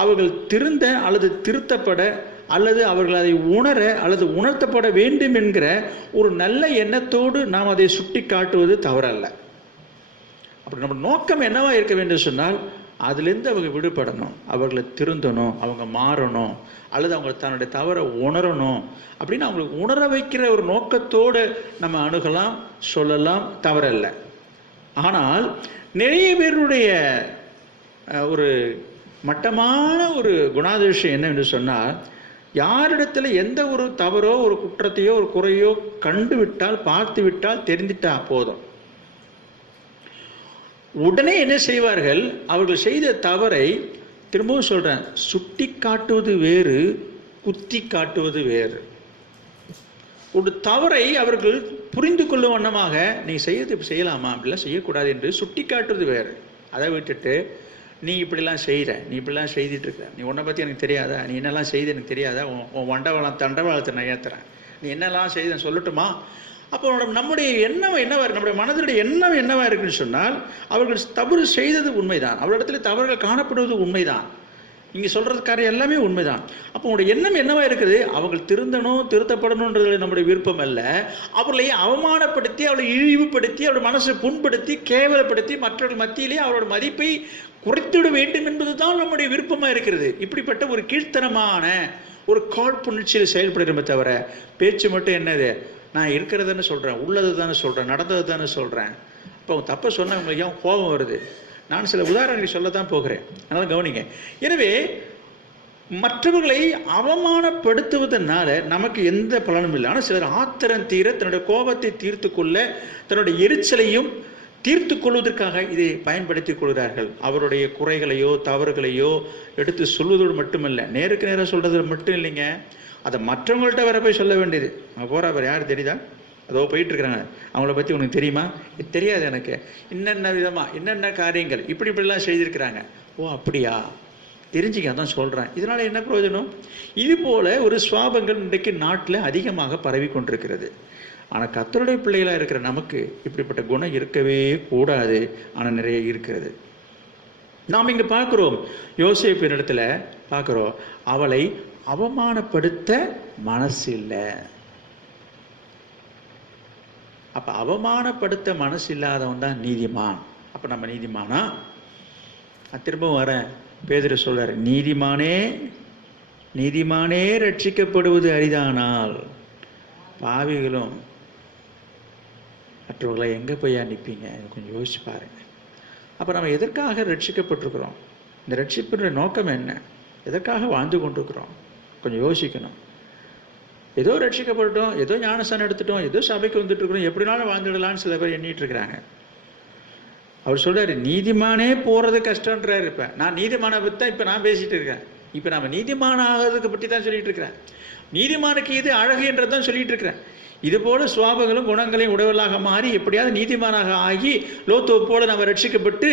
அவர்கள் திருந்த அல்லது திருத்தப்பட அல்லது அவர்கள் அதை உணர அல்லது உணர்த்தப்பட வேண்டும் என்கிற ஒரு நல்ல எண்ணத்தோடு நாம் அதை சுட்டி காட்டுவது தவறல்ல. அப்படி நம்ம நோக்கம் என்னவா இருக்க வேண்டும் சொன்னால், அதிலிருந்து அவங்க விடுபடணும், அவர்களை திருந்தணும், அவங்க மாறணும், அல்லது அவங்க தன்னுடைய தவறை உணரணும் அப்படின்னு அவங்களுக்கு உணர வைக்கிற ஒரு நோக்கத்தோடு நம்ம அணுகலாம், சொல்லலாம், தவறல்ல. ஆனால் நிறைய பேருடைய ஒரு மட்டமான ஒரு குணாதிசயம் என்னவென்று சொன்னால், யாரிடத்துல எந்த ஒரு தவறோ ஒரு குற்றத்தையோ ஒரு குறையோ கண்டுவிட்டால், பார்த்து விட்டால், தெரிந்துட்டா போதும், உடனே என்ன செய்வார்கள்? அவர்கள் செய்த தவறை, திரும்பவும் சொல்றேன், சுட்டி காட்டுவது வேறு, குத்தி காட்டுவது வேறு. ஒரு தவறை அவர்கள் புரிந்து கொள்ளும் வண்ணமாக, நீ செய்யலாமா, அப்படிலாம் செய்யக்கூடாது என்று சுட்டி காட்டுவது வேறு. அதை விட்டுட்டு நீ இப்படிலாம் செய்கிற, நீ இப்படிலாம் செய்துட்டு இருக்க, நீ உன்னை பற்றி எனக்கு தெரியாதா, நீ என்னெல்லாம் செய்து எனக்கு தெரியாதா, உன் தண்டவாளத்தை நான் ஏற்றுறேன், நீ என்னெல்லாம் செய்த சொல்லட்டுமா? அப்போ நம்முடைய எண்ணம் என்னவா இருக்கு? நம்முடைய மனதினுடைய எண்ணம் என்னவா இருக்குன்னு சொன்னால், அவர்கள் தவறு செய்தது உண்மைதான், அவரிடத்துல தவறுகள் காணப்படுவது உண்மைதான், இங்கே சொல்கிறதுக்கார எல்லாமே உண்மைதான். அப்போ உங்களுடைய எண்ணம் என்னவா இருக்குது? அவர்கள் திருந்தணும், திருத்தப்படணுன்றது நம்முடைய விருப்பம் அல்ல. அவர்களை அவமானப்படுத்தி, அவளை இழிவுபடுத்தி, அவருடைய மனசை புண்படுத்தி, கேவலப்படுத்தி, மற்றவர்கள் மத்தியிலே அவரோட மதிப்பை குறைத்துவிட வேண்டும் என்பது தான் நம்முடைய விருப்பமாக இருக்கிறது. இப்படிப்பட்ட ஒரு கீழ்த்தனமான ஒரு காழ்ப்புணர்ச்சியில் செயல்படுகிறோமே தவிர, பேச்சு மட்டும் என்னது, நான் இருக்கிறதானே சொல்கிறேன், உள்ளது தானே சொல்கிறேன், நடந்தது தானே சொல்கிறேன். இப்போ அவங்க தப்பை சொன்னால் உங்களுக்கு ஏன் கோபம் வருது? நான் சில உதாரணங்களை சொல்லத்தான் போகிறேன், அதனால் கவனிங்க. எனவே மற்றவர்களை அவமானப்படுத்துவதனால நமக்கு எந்த பலனும் இல்லை. ஆனால் சிலர் ஆத்திரம் தீர தன்னுடைய கோபத்தை தீர்த்து கொள்ள, தன்னுடைய எரிச்சலையும் தீர்த்து கொள்வதற்காக இதை பயன்படுத்தி கொள்கிறார்கள். அவருடைய குறைகளையோ தவறுகளையோ எடுத்து சொல்வதோடு மட்டுமல்ல, நேருக்கு நேராக சொல்றது மட்டும் இல்லைங்க, அதை மற்றவங்கள்ட்ட வர போய் சொல்ல வேண்டியது. அவங்க போகிற அவர் யார் தெரியுதா? அதோ போயிட்டு இருக்கிறாங்க, அவங்கள பற்றி உனக்கு தெரியுமா? இது தெரியாது எனக்கு, என்னென்ன விதமாக என்னென்ன காரியங்கள் இப்படிலாம் செய்திருக்கிறாங்க. ஓ அப்படியா, தெரிஞ்சுக்க தான் சொல்கிறேன். இதனால் என்ன பிரயோஜனம்? இது போல் ஒரு சுவாபங்கள் இன்றைக்கு நாட்டில் அதிகமாக பரவி கொண்டிருக்கிறது. ஆனால் கர்த்தருடைய பிள்ளைகளாக இருக்கிற நமக்கு இப்படிப்பட்ட குணம் இருக்கவே கூடாது. ஆனால் நிறைய இருக்கிறது. நாம் இங்கே பார்க்குறோம், யோசேப்பின் இடத்துல பார்க்குறோம், அவளை அவமானப்படுத்த மனசு இல்லை. அப்போ அவமானப்படுத்த மனசு இல்லாதவன் தான் நீதிமான். அப்போ நம்ம நீதிமானா? திரும்பவும் வரேன், பேதுரு சொல்றார், நீதிமானே ரட்சிக்கப்படுவது அரிதானால் பாவிகளும் மற்றவர்களை எங்கே போய் நிற்பீங்க? கொஞ்சம் யோசிச்சு பாருங்க. அப்போ நம்ம எதற்காக ரட்சிக்கப்பட்டிருக்கிறோம்? இந்த ரட்சிப்பினுடைய நோக்கம் என்ன? எதற்காக வாழ்ந்து கொண்டிருக்கிறோம்? கொஞ்சம் யோசிக்கணும். ஏதோ ரட்சிக்கப்பட்டோம், ஏதோ ஞானஸ்தானம் எடுத்துட்டோம், ஏதோ சபைக்கு வந்துட்டு இருக்கிறோம், எப்படினாலும் வாழ்ந்துடலான்னு சில பேர் எண்ணிட்டு இருக்கிறாங்க. அவர் சொல்றாரு, நீதிமானே போறது கஷ்டன்றாரு. இப்ப நான் நீதிமான பற்றி தான் இப்ப நான் பேசிட்டு இருக்கேன். இப்ப நம்ம நீதிமான ஆகிறதுக்கு பற்றி தான் சொல்லிட்டு இருக்கிறேன். நீதிமானுக்கு இது அழகு என்றதான் சொல்லிட்டு இருக்கிறேன். இது போல சுவாபங்களும் குணங்களையும் உடையவர்களாக மாறி எப்படியாவது நீதிமானாக ஆகி லோத்து போல நம்ம ரட்சிக்கப்பட்டு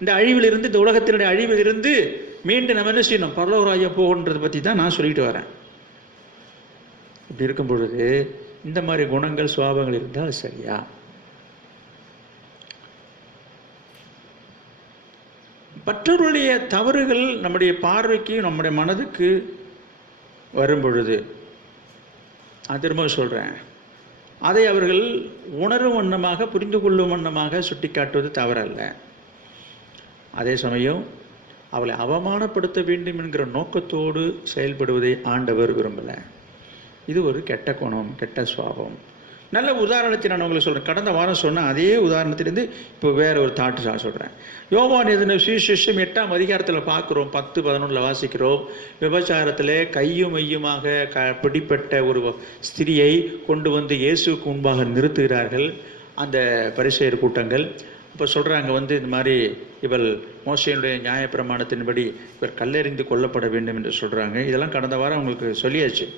இந்த அழிவிலிருந்து, இந்த உலகத்தினுடைய அழிவிலிருந்து மீண்டும் நம்ம என்ன செய்யணும்? பரலோகராஜ்யம் போகன்றதை பற்றி தான் நான் சொல்லிட்டு வரேன். இப்படி இருக்கும் பொழுது இந்த மாதிரி குணங்கள் சுவாபங்கள் இருந்தால் சரியா? மற்றவர்களுடைய தவறுகள் நம்முடைய பார்வைக்கு, நம்முடைய மனதுக்கு வரும் பொழுது, நான் திரும்ப சொல்கிறேன், அதை அவர்கள் உணரும் வண்ணமாக, புரிந்து கொள்ளும் வண்ணமாக சுட்டி காட்டுவது தவறல்ல. அதே சமயம் அவளை அவமானப்படுத்த வேண்டும் என்கிற நோக்கத்தோடு செயல்படுவதை ஆண்டவர் விரும்பலை. இது ஒரு கெட்ட குணம், கெட்ட சுவாபம். நல்ல உதாரணத்தை நான் உங்களுக்கு சொல்கிறேன். கடந்த வாரம் சொன்ன அதே உதாரணத்திலேருந்து இப்போ வேற ஒரு தாட்டு நான் சொல்கிறேன். யோவான் எழுதின சுவிசேஷம் 8ஆம் அதிகாரத்தில் பார்க்குறோம், 10-11 வாசிக்கிறோம். விபச்சாரத்தில் கையும் மையுமாக பிடிப்பட்ட ஒரு ஸ்திரியை கொண்டு வந்து இயேசுக்கு முன்பாக நிறுத்துகிறார்கள் அந்த பரிசேயர் கூட்டங்கள். இப்போ சொல்கிறாங்க இந்த மாதிரி இவள் மோசேயுடைய நியாயப்பிரமாணத்தின்படி இவர் கல்லெறிந்து கொல்லப்பட வேண்டும் என்று சொல்கிறாங்க. இதெல்லாம் கடந்த வாரம் உங்களுக்கு சொல்லியாச்சு.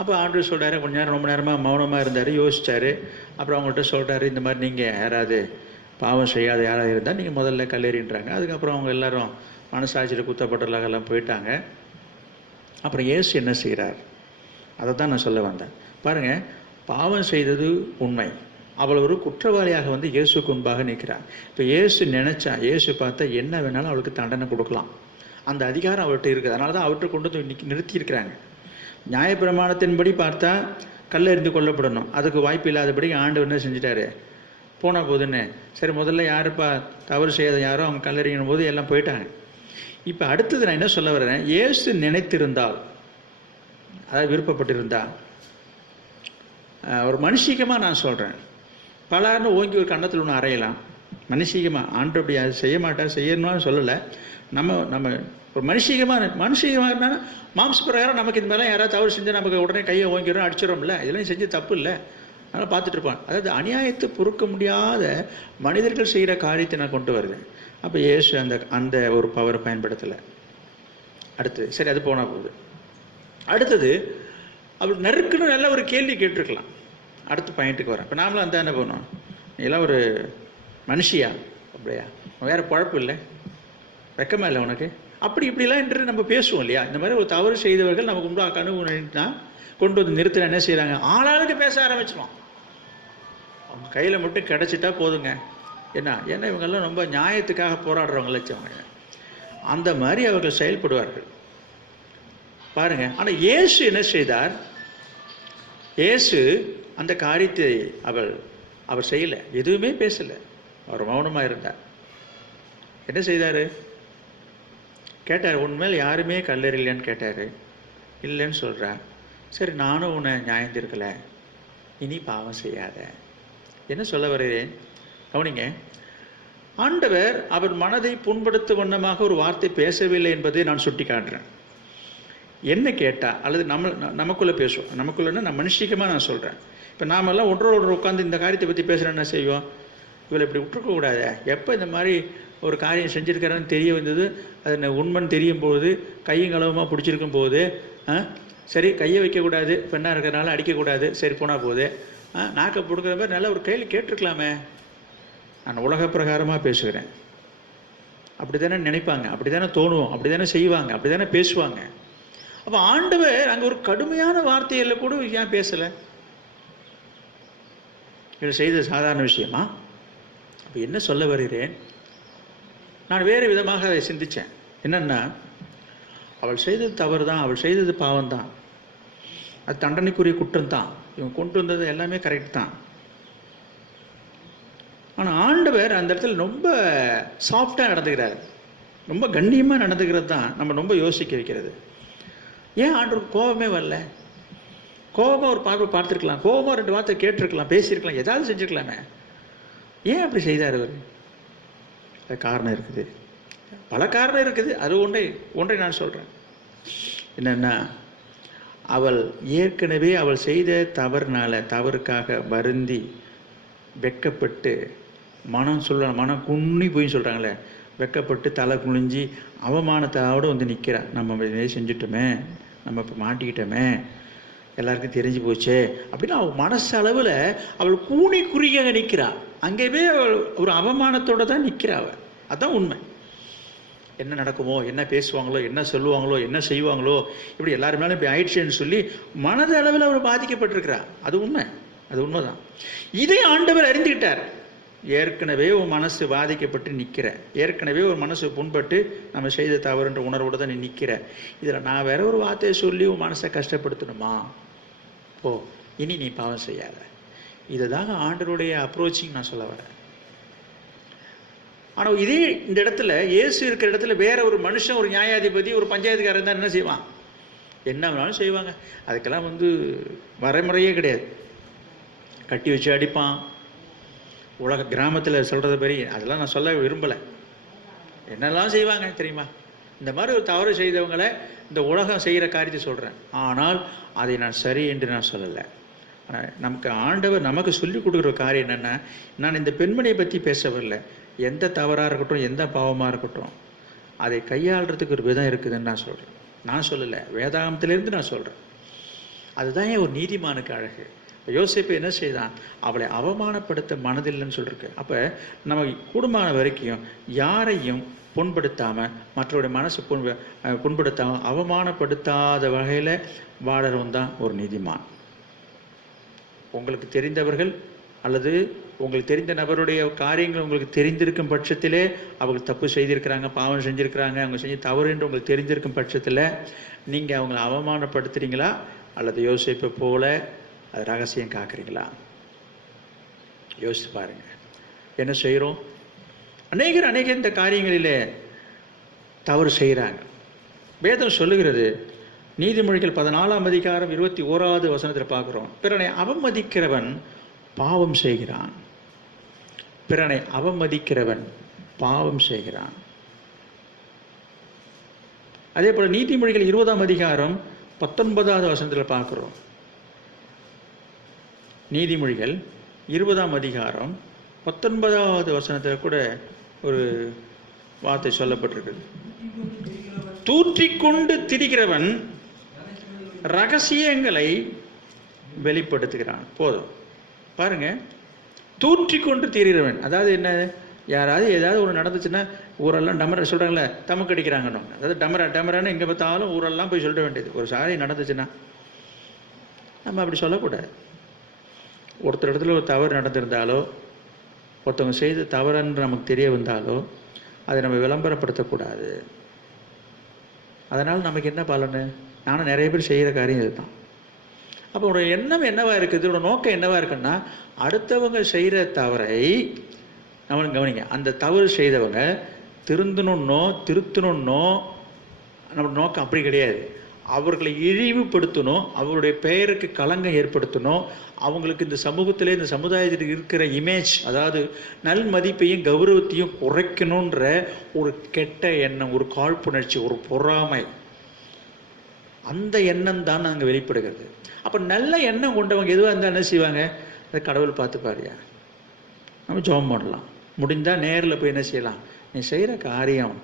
அப்போ ஆண்டவர் சொல்கிறாரு, கொஞ்ச நேரம் ரொம்ப நேரமாக மௌனமாக இருந்தார், யோசிச்சார். அப்புறம் அவங்கள்ட்ட சொல்கிறாரு, இந்த மாதிரி நீங்கள் யாராவது பாவம் செய்யாத யாராவது இருந்தால் நீங்கள் முதல்ல கல்லெறின்றாங்க. அதுக்கப்புறம் அவங்க எல்லாரும் மனசாட்சியில் குத்தப்பட்டவர்களாக எல்லாம் போயிட்டாங்க. அப்புறம் இயேசு என்ன செய்கிறார்? அதை தான் நான் சொல்ல வந்தேன். பாருங்கள், பாவம் செய்தது உண்மை. அவள் ஒரு குற்றவாளியாக இயேசுக்கு முன்பாக நிற்கிறார். இப்போ இயேசு நினைச்சா, இயேசு பார்த்தா என்ன வேணாலும் அவளுக்கு தண்டனை கொடுக்கலாம். அந்த அதிகாரம் அவர்கிட்ட இருக்குது. அதனால தான் அவர்கிட்ட கொண்டு வந்து நிறுத்தியிருக்கிறாங்க. நியாயப்பிரமாணத்தின்படி பார்த்தா கல்லெறிந்து கொல்லப்படணும். அதுக்கு வாய்ப்பு இல்லாதபடி ஆண்டவர் என்ன செஞ்சிட்டாரு? போனால் போதுன்னு சரி, முதல்ல யாருப்பா தவறு செய்யாத யாரோ அவங்க கல்லெறியும் போது எல்லாம் போயிட்டாங்க. இப்போ அடுத்தது நான் என்ன சொல்ல வர்றேன், இயேசு நினைத்திருந்தால், அதாவது விருப்பப்பட்டிருந்தால், ஒரு மனுஷிகமாக நான் சொல்கிறேன், பலர்னு ஓங்கி ஒரு கன்னத்தில் ஒன்று அறையலாம். மனுஷிகமாக ஆண்டு அப்படி அது செய்ய மாட்டார், செய்யணும்னு சொல்லலை. நம்ம ஒரு மனுஷிகமாக இருந்தால் மாம்ச பிரகாரம் நமக்கு இந்த மாதிரிலாம் யாராவது தவறு செஞ்சால் நமக்கு உடனே கையை ஓங்கிடும், அடிச்சிடறோம்ல. இதெல்லாம் செஞ்சு தப்பு இல்லை, அதனால் பார்த்துட்டு இருப்பான். அதாவது அநியாயத்தை பொறுக்க முடியாத மனிதர்கள் செய்கிற காரியத்தை நான் கொண்டு வருவேன். அப்போ இயேசு அந்த ஒரு பவரை பயன்படுத்தலை. அடுத்தது சரி, அது போனால் போகுது. அடுத்தது அவர் நறுக்குன்னு நல்ல ஒரு கேள்வி கேட்டிருக்கலாம். அடுத்த பாயிண்ட்டுக்கு வரேன். இப்போ நாமளும் அந்த என்ன பண்ணோம், நீலாம் ஒரு மனுஷியா, அப்படியா, வேறு பழப்பு இல்லை, வெக்கமா இல்லை உனக்கு, அப்படி இப்படிலாம் என்று நம்ம பேசுவோம் இல்லையா? இந்த மாதிரி ஒரு தவறு செய்தவர்கள் நமக்கு முன்னாடி கனவுனா கொண்டு வந்து நிறுத்தினா என்ன செய்கிறாங்க? ஆளாளுக்கு பேச ஆரம்பிச்சிடும். அவங்க கையில் மட்டும் கிடச்சிட்டா போதுங்க. ஏன்னா இவங்கெல்லாம் ரொம்ப நியாயத்துக்காக போராடுறவங்கள அந்த மாதிரி அவர்கள் செயல்படுவார்கள் பாருங்க. ஆனால் இயேசு என்ன செய்தார்? இயேசு அந்த காரியத்தை அவர் செய்யலை, எதுவுமே பேசலை, அவர் மௌனமாக இருந்தார். என்ன செய்தார்? கேட்டார், உண்மையில் யாருமே கல்லெறியலைன்னு கேட்டார். இல்லைன்னு சொல்கிறார். சரி, நானும் உன்னை நியாயந்திருக்கல, இனி பாவம் செய்யாத. என்ன சொல்ல வருகிறேன் கவனிங்க. ஆண்டவர் அவர் மனதை புண்படுத்தும் வண்ணமாக ஒரு வார்த்தை பேசவில்லை என்பதை நான் சுட்டி காட்டுறேன். என்ன கேட்டால், அல்லது நமக்குள்ளே பேசுவோம், நமக்குள்ளேன்னா நான் மனுஷிகமாக நான் சொல்கிறேன். இப்போ நாமெல்லாம் ஒன்றோடு உட்காந்து இந்த காரியத்தை பற்றி பேசுகிறேன், என்ன செய்வோம்? இவளை இப்படி விட்டுருக்கக்கூடாது. எப்போ இந்த மாதிரி ஒரு காரியம் செஞ்சுருக்கிறான்னு தெரிய வந்தது, அது உண்மைன்னு தெரியும் போது, கையும் களவுமாக பிடிச்சிருக்கும் போது, சரி கையை வைக்கக்கூடாது, பெண்ணாக இருக்கிறனால அடிக்கக்கூடாது, சரி போனால் போகுது, நாக்கை பிடுங்குற மாதிரி நல்ல ஒரு கேள்வி கேட்டிருக்கலாமே. நான் உலக பிரகாரமாக பேசுகிறேன். அப்படி தானே நினைப்பாங்க, அப்படி தானே தோணுவோம், அப்படி தானே செய்வாங்க, அப்படி தானே பேசுவாங்க. அப்போ ஆண்டவர் அங்கே ஒரு கடுமையான வார்த்தையில் கூட ஏன் பேசலை? இதில் செய்த சாதாரண விஷயமா? அப்போ என்ன சொல்ல வருகிறேன், நான் வேறு விதமாக அதை சிந்தித்தேன். என்னென்னா, அவள் செய்தது தவறு தான், அவள் செய்தது பாவம் தான், அது தண்டனைக்குரிய குற்றம் தான், இவன் கொண்டு வந்தது எல்லாமே கரெக்ட் தான். ஆனால் ஆண்டவர் அந்த இடத்துல ரொம்ப சாஃப்டாக நடந்துக்கிறார், ரொம்ப கண்ணியமாக நடந்துக்கிறது தான் நம்ம ரொம்ப யோசிக்க வைக்கிறது. ஏன் ஆண்டவர் கோபமே வரல? கோபமாக ஒரு பார்வை பார்த்துருக்கலாம், கோபமாக 2 வார்த்தை கேட்டிருக்கலாம், பேசியிருக்கலாம், ஏதாவது செஞ்சுருக்கலாமே. ஏன் அப்படி செய்தார் அவர்? அது காரணம் இருக்குது, பல காரணம் இருக்குது. அது ஒன்றை நான் சொல்கிறேன். என்னென்னா, அவள் ஏற்கனவே அவள் செய்த தவறுக்காக வருந்தி வெட்கப்பட்டு மனம் குன்னி போய் சொல்கிறாங்களே, வெட்கப்பட்டு தலை குனிஞ்சி அவமானத்தோடு வந்து நிற்கிறா. நம்ம இதே செஞ்சுட்டோமே, நம்ம இப்போ மாட்டிக்கிட்டோமே, எல்லாருக்கும் தெரிஞ்சு போச்சே அப்படின்னு அவள் மனசளவில் அவள் கூனி குறுகியாக நிற்கிறா. அங்கேயே அவள் ஒரு அவமானத்தோடு தான் நிற்கிறா. அவள் அதுதான் உண்மை. என்ன நடக்குமோ, என்ன பேசுவாங்களோ, என்ன சொல்லுவாங்களோ, என்ன செய்வாங்களோ, இப்படி எல்லாருமே இப்படி ஆயிடுச்சுன்னு சொல்லி மனது அளவில் அவர் பாதிக்கப்பட்டிருக்கிறார். அது உண்மை, அது உண்மைதான். இதை ஆண்டவர் அறிந்துக்கிட்டார். ஏற்கனவே உன் மனசு பாதிக்கப்பட்டு நிற்கிற, ஏற்கனவே ஒரு மனசு புண்பட்டு நம்ம செய்த தவறுன்ற உணர்வோடு தான் நீ நிற்கிற. இதில் நான் வேற ஒரு வார்த்தையை சொல்லி உன் மனசை கஷ்டப்படுத்தணுமா? ஓ, இனி நீ பாவம் செய்யாத. இதுதாங்க ஆண்டவருடைய அப்ரோச்சிங் நான் சொல்ல வரேன். ஆனால் இதே இந்த இடத்துல இயேசு இருக்கிற இடத்துல வேற ஒரு மனுஷன், ஒரு நியாயாதிபதி, ஒரு பஞ்சாயத்துக்காரன் தான் என்ன செய்வான்? என்ன வேணாலும் செய்வாங்க. அதுக்கெல்லாம் வரைமுறையே கிடையாது. கட்டி வச்சு அடிப்பான். உலக கிராமத்தில் சொல்கிறத படி அதெல்லாம் நான் சொல்ல விரும்பலை. என்னெல்லாம் செய்வாங்க தெரியுமா? இந்த மாதிரி ஒரு தவறு செய்தவங்களை இந்த உலகம் செய்கிற காரியத்தை சொல்கிறேன். ஆனால் அதை நான் சரி என்று நான் சொல்லலை. ஆனால் நமக்கு ஆண்டவர் நமக்கு சொல்லிக் கொடுக்குற காரியம் என்னென்னா, நான் இந்த பெண்மணியை பற்றி பேச வரல. எந்த தவறாக இருக்கட்டும், எந்த பாவமாக இருக்கட்டும், அதை கையாளுறதுக்கு ஒரு விதம் இருக்குதுன்னு நான் சொல்கிறேன். நான் சொல்லலை, வேதாகமத்திலேருந்து நான் சொல்கிறேன். அதுதான் ஒரு நீதிமானுக்கு அழகு. யோசேப்பு என்ன செய்தான்? அவளை அவமானப்படுத்த மனதில்லைன்னு சொல்லிருக்கு. அப்போ நம்ம கூடுமான வரைக்கும் யாரையும் புண்படுத்தாமல், மற்றவருடைய மனசு புண்படுத்தாமல், அவமானப்படுத்தாத வகையில் வாழறவன் தான் ஒரு நீதிமான். உங்களுக்கு தெரிந்தவர்கள் அல்லது உங்களுக்கு தெரிந்த நபருடைய காரியங்கள் உங்களுக்கு தெரிந்திருக்கும் பட்சத்திலே, அவங்க தப்பு செய்திருக்கிறாங்க, பாவம் செஞ்சுருக்கிறாங்க, அவங்க செஞ்ச தவறு என்று உங்களுக்கு தெரிந்திருக்கும் பட்சத்தில் நீங்கள் அவங்களை அவமானப்படுத்துகிறீங்களா அல்லது யோசிப்பை போல அது ரகசியம் காக்குறீங்களா? யோசித்து பாருங்க. என்ன செய்கிறோம்? அநேகர் இந்த காரியங்களிலே தவறு செய்கிறாங்க. வேதம் சொல்லுகிறது, நீதிமொழிகள் 14ஆம் அதிகாரம் 21வது வசனத்தில் பார்க்குறோம், பிறனை அவமதிக்கிறவன் பாவம் செய்கிறான். பிறனை அவமதிக்கிறவன் பாவம் செய்கிறான். அதே போல நீதிமொழிகள் 20ஆம் அதிகாரம் 19வது வசனத்தில் பார்க்குறோம். நீதிமொழிகள் 20ஆம் அதிகாரம் 19வது வசனத்தில் கூட ஒரு வார்த்தை சொல்லப்பட்டிருக்குது. தூற்றிக்கொண்டு திரிகிறவன் ரகசியங்களை வெளிப்படுத்துகிறான். போதும் பாருங்க, தூற்றிக்கொண்டு திரிகிறவன். அதாவது என்ன? யாராவது ஏதாவது ஒரு நடந்துச்சுன்னா ஊரெல்லாம் டமர சொல்கிறாங்களே, தமக்கு அடிக்கிறாங்கன்னு. அதாவது டமரான்னு எங்கே பார்த்தாலும் ஊரெல்லாம் போய் சொல்ல வேண்டியது. ஒரு சாரி நடந்துச்சுன்னா நம்ம அப்படி சொல்லக்கூடாது. ஒருத்தர் இடத்துல ஒரு தவறு நடந்திருந்தாலோ, ஒருத்தவங்க செய்த தவறுன்னு நமக்கு தெரிய வந்தாலோ, அதை நம்ம விளம்பரப்படுத்தக்கூடாது. அதனால் நமக்கு என்ன பலனு? நானும் நிறைய பேர் செய்கிற காரியம் இதுதான். அப்போ உன்னோட எண்ணம் என்னவா இருக்குது, உன்னோட நோக்கம் என்னவா இருக்குன்னா, அடுத்தவங்க செய்கிற தவறை நம்மளுக்கு கவனிங்க. அந்த தவறு செய்தவங்க திருத்தணுன்னோ நம்ம நோக்கம் அப்படி கிடையாது. அவர்களை இழிவுபடுத்தணும், அவருடைய பெயருக்கு களங்கம் ஏற்படுத்தணும், அவங்களுக்கு இந்த சமூகத்திலே இந்த சமுதாயத்தில் இருக்கிற இமேஜ், அதாவது நல் மதிப்பையும் கௌரவத்தையும் குறைக்கணுன்ற ஒரு கெட்ட எண்ணம், ஒரு காழ்ப்புணர்ச்சி, ஒரு பொறாமை, அந்த எண்ணம் தான் அங்கே வெளிப்படுகிறது. அப்போ நல்ல எண்ணம் கொண்டவங்க எதுவாக இருந்தால் என்ன செய்வாங்க? அதை கடவுள் பார்த்துப்பாரியா, நம்ம ஜெபம் பண்ணலாம். முடிந்தால் நேரில் போய் என்ன செய்யலாம்? நீ செய்கிற காரியம்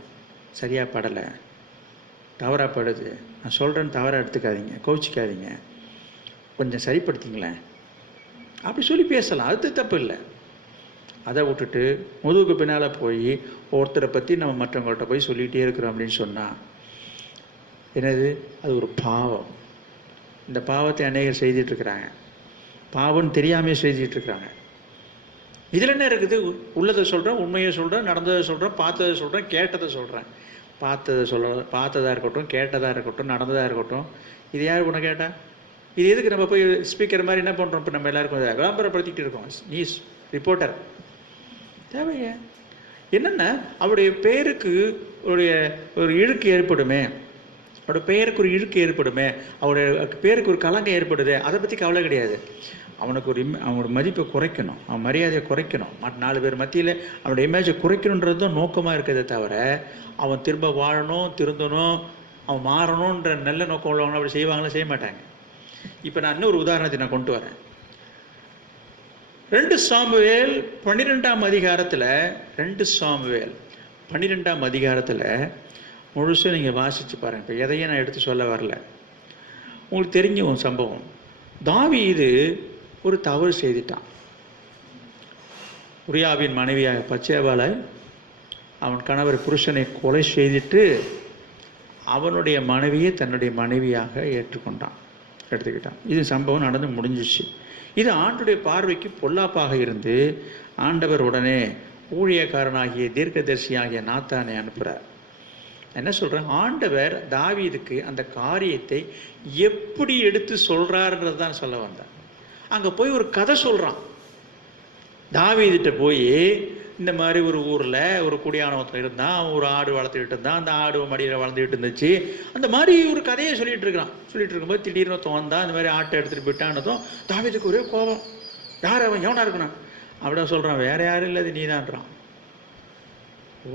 சரியாக படலை, தவறாக படுது, நான் சொல்கிறேன்னு தவறாக எடுத்துக்காதீங்க, கோச்சிக்காதீங்க, கொஞ்சம் சரிப்படுத்திங்களேன் அப்படி சொல்லி பேசலாம். அது தப்பு இல்லை. அதை விட்டுட்டு முதுகுக்கு பின்னால் போய் ஒருத்தரை பற்றி நம்ம மற்றவங்கள்ட்ட போய் சொல்லிகிட்டே இருக்கிறோம் அப்படின்னு சொன்னால் என்னது? அது ஒரு பாவம். இந்த பாவத்தை அநேகர் செய்துட்ருக்குறாங்க. பாவம் தெரியாமல் செய்துட்ருக்குறாங்க. இதில் என்ன இருக்குது? உள்ளதை சொல்கிறேன், உண்மையை சொல்கிறேன், நடந்ததை சொல்கிறேன், பார்த்ததை சொல்கிறேன், கேட்டதை சொல்கிறேன். பார்த்ததாக இருக்கட்டும், கேட்டதாக இருக்கட்டும், நடந்ததாக இருக்கட்டும், இது யார் உன்னை கேட்டா? இது எதுக்கு நம்ம போய் ஸ்பீக்கர் மாதிரி என்ன பண்ணுறோம்? இப்போ நம்ம எல்லாருக்கும் விளம்பரப்படுத்திக்கிட்டு இருக்கோம். நியூஸ் ரிப்போர்ட்டர் தேவையா? என்னென்னா அவருடைய பெயருக்கு ஒரு இழுக்கு ஏற்படுமே, அவருடைய பெயருக்கு ஒரு இழுக்கு ஏற்படுமே, அவருடைய பேருக்கு ஒரு கலங்கம் ஏற்படுது, அதை பற்றி கவலை கிடையாது. அவனுக்கு அவனோட மதிப்பை குறைக்கணும், அவன் மரியாதையை குறைக்கணும், மற்ற 4 பேர் மத்தியில் அவனோட இமேஜை குறைக்கணுன்றது தான் நோக்கமாக இருக்கிறதே தவிர அவன் திரும்ப வாழணும், திருந்தணும், அவன் மாறணுன்ற நல்ல நோக்கம் உள்ளவங்க அப்படி செய்வாங்களா? செய்ய மாட்டாங்க. இப்போ நான் இன்னொரு உதாரணத்தை நான் கொண்டு வரேன். 2 சாமுவேல் 12ஆம் அதிகாரத்தில் 2 சாமுவேல் 12ஆம் அதிகாரத்தில் முழுசும் நீங்கள் வாசித்து பாருங்கள். இப்போ எதையும் நான் எடுத்து சொல்ல வரல, உங்களுக்கு தெரிஞ்ச ஒரு சம்பவம். தாவீது ஒரு தவறு செய்துட்டான். உரியாவின் மனைவியாக பச்சேபாலை அவன் கணவர் புருஷனை கொலை செய்துட்டு அவனுடைய மனைவியை தன்னுடைய மனைவியாக எடுத்துக்கிட்டான். இது சம்பவம் நடந்து முடிஞ்சிச்சு. இது ஆண்டுடைய பார்வைக்கு பொல்லாப்பாக இருந்து ஆண்டவர் உடனே ஊழியக்காரனாகிய தீர்க்கதரிசியாகிய நாத்தானை அனுப்புகிறார். என்ன சொல்கிறேன்? ஆண்டவர் தாவீதுக்கு அந்த காரியத்தை எப்படி எடுத்து சொல்கிறாருன்றது தான் சொல்ல வந்தார். அங்கே போய் ஒரு கதை சொல்கிறான். தாவீதுகிட்ட போய் இந்த மாதிரி ஒரு ஊரில் ஒரு குடியானவத்தில் இருந்தான், அவன் ஒரு ஆடு வளர்த்துக்கிட்டு இருந்தான், அந்த ஆடு மடியில் வளர்ந்துக்கிட்டு இருந்துச்சு, அந்த மாதிரி ஒரு கதையை சொல்லிட்டு இருக்கும்போது திடீர்னு ஒருத்தன் வந்தான், இந்த மாதிரி ஆட்டை எடுத்துகிட்டு போயிட்டான்னதும் தாவீதுக்கு ஒரே கோபம். யார் அவன்? எவனா இருக்கணும்? அப்படிதான் சொல்கிறான். வேற யாரும் இல்லை, அது நீதான்றான்.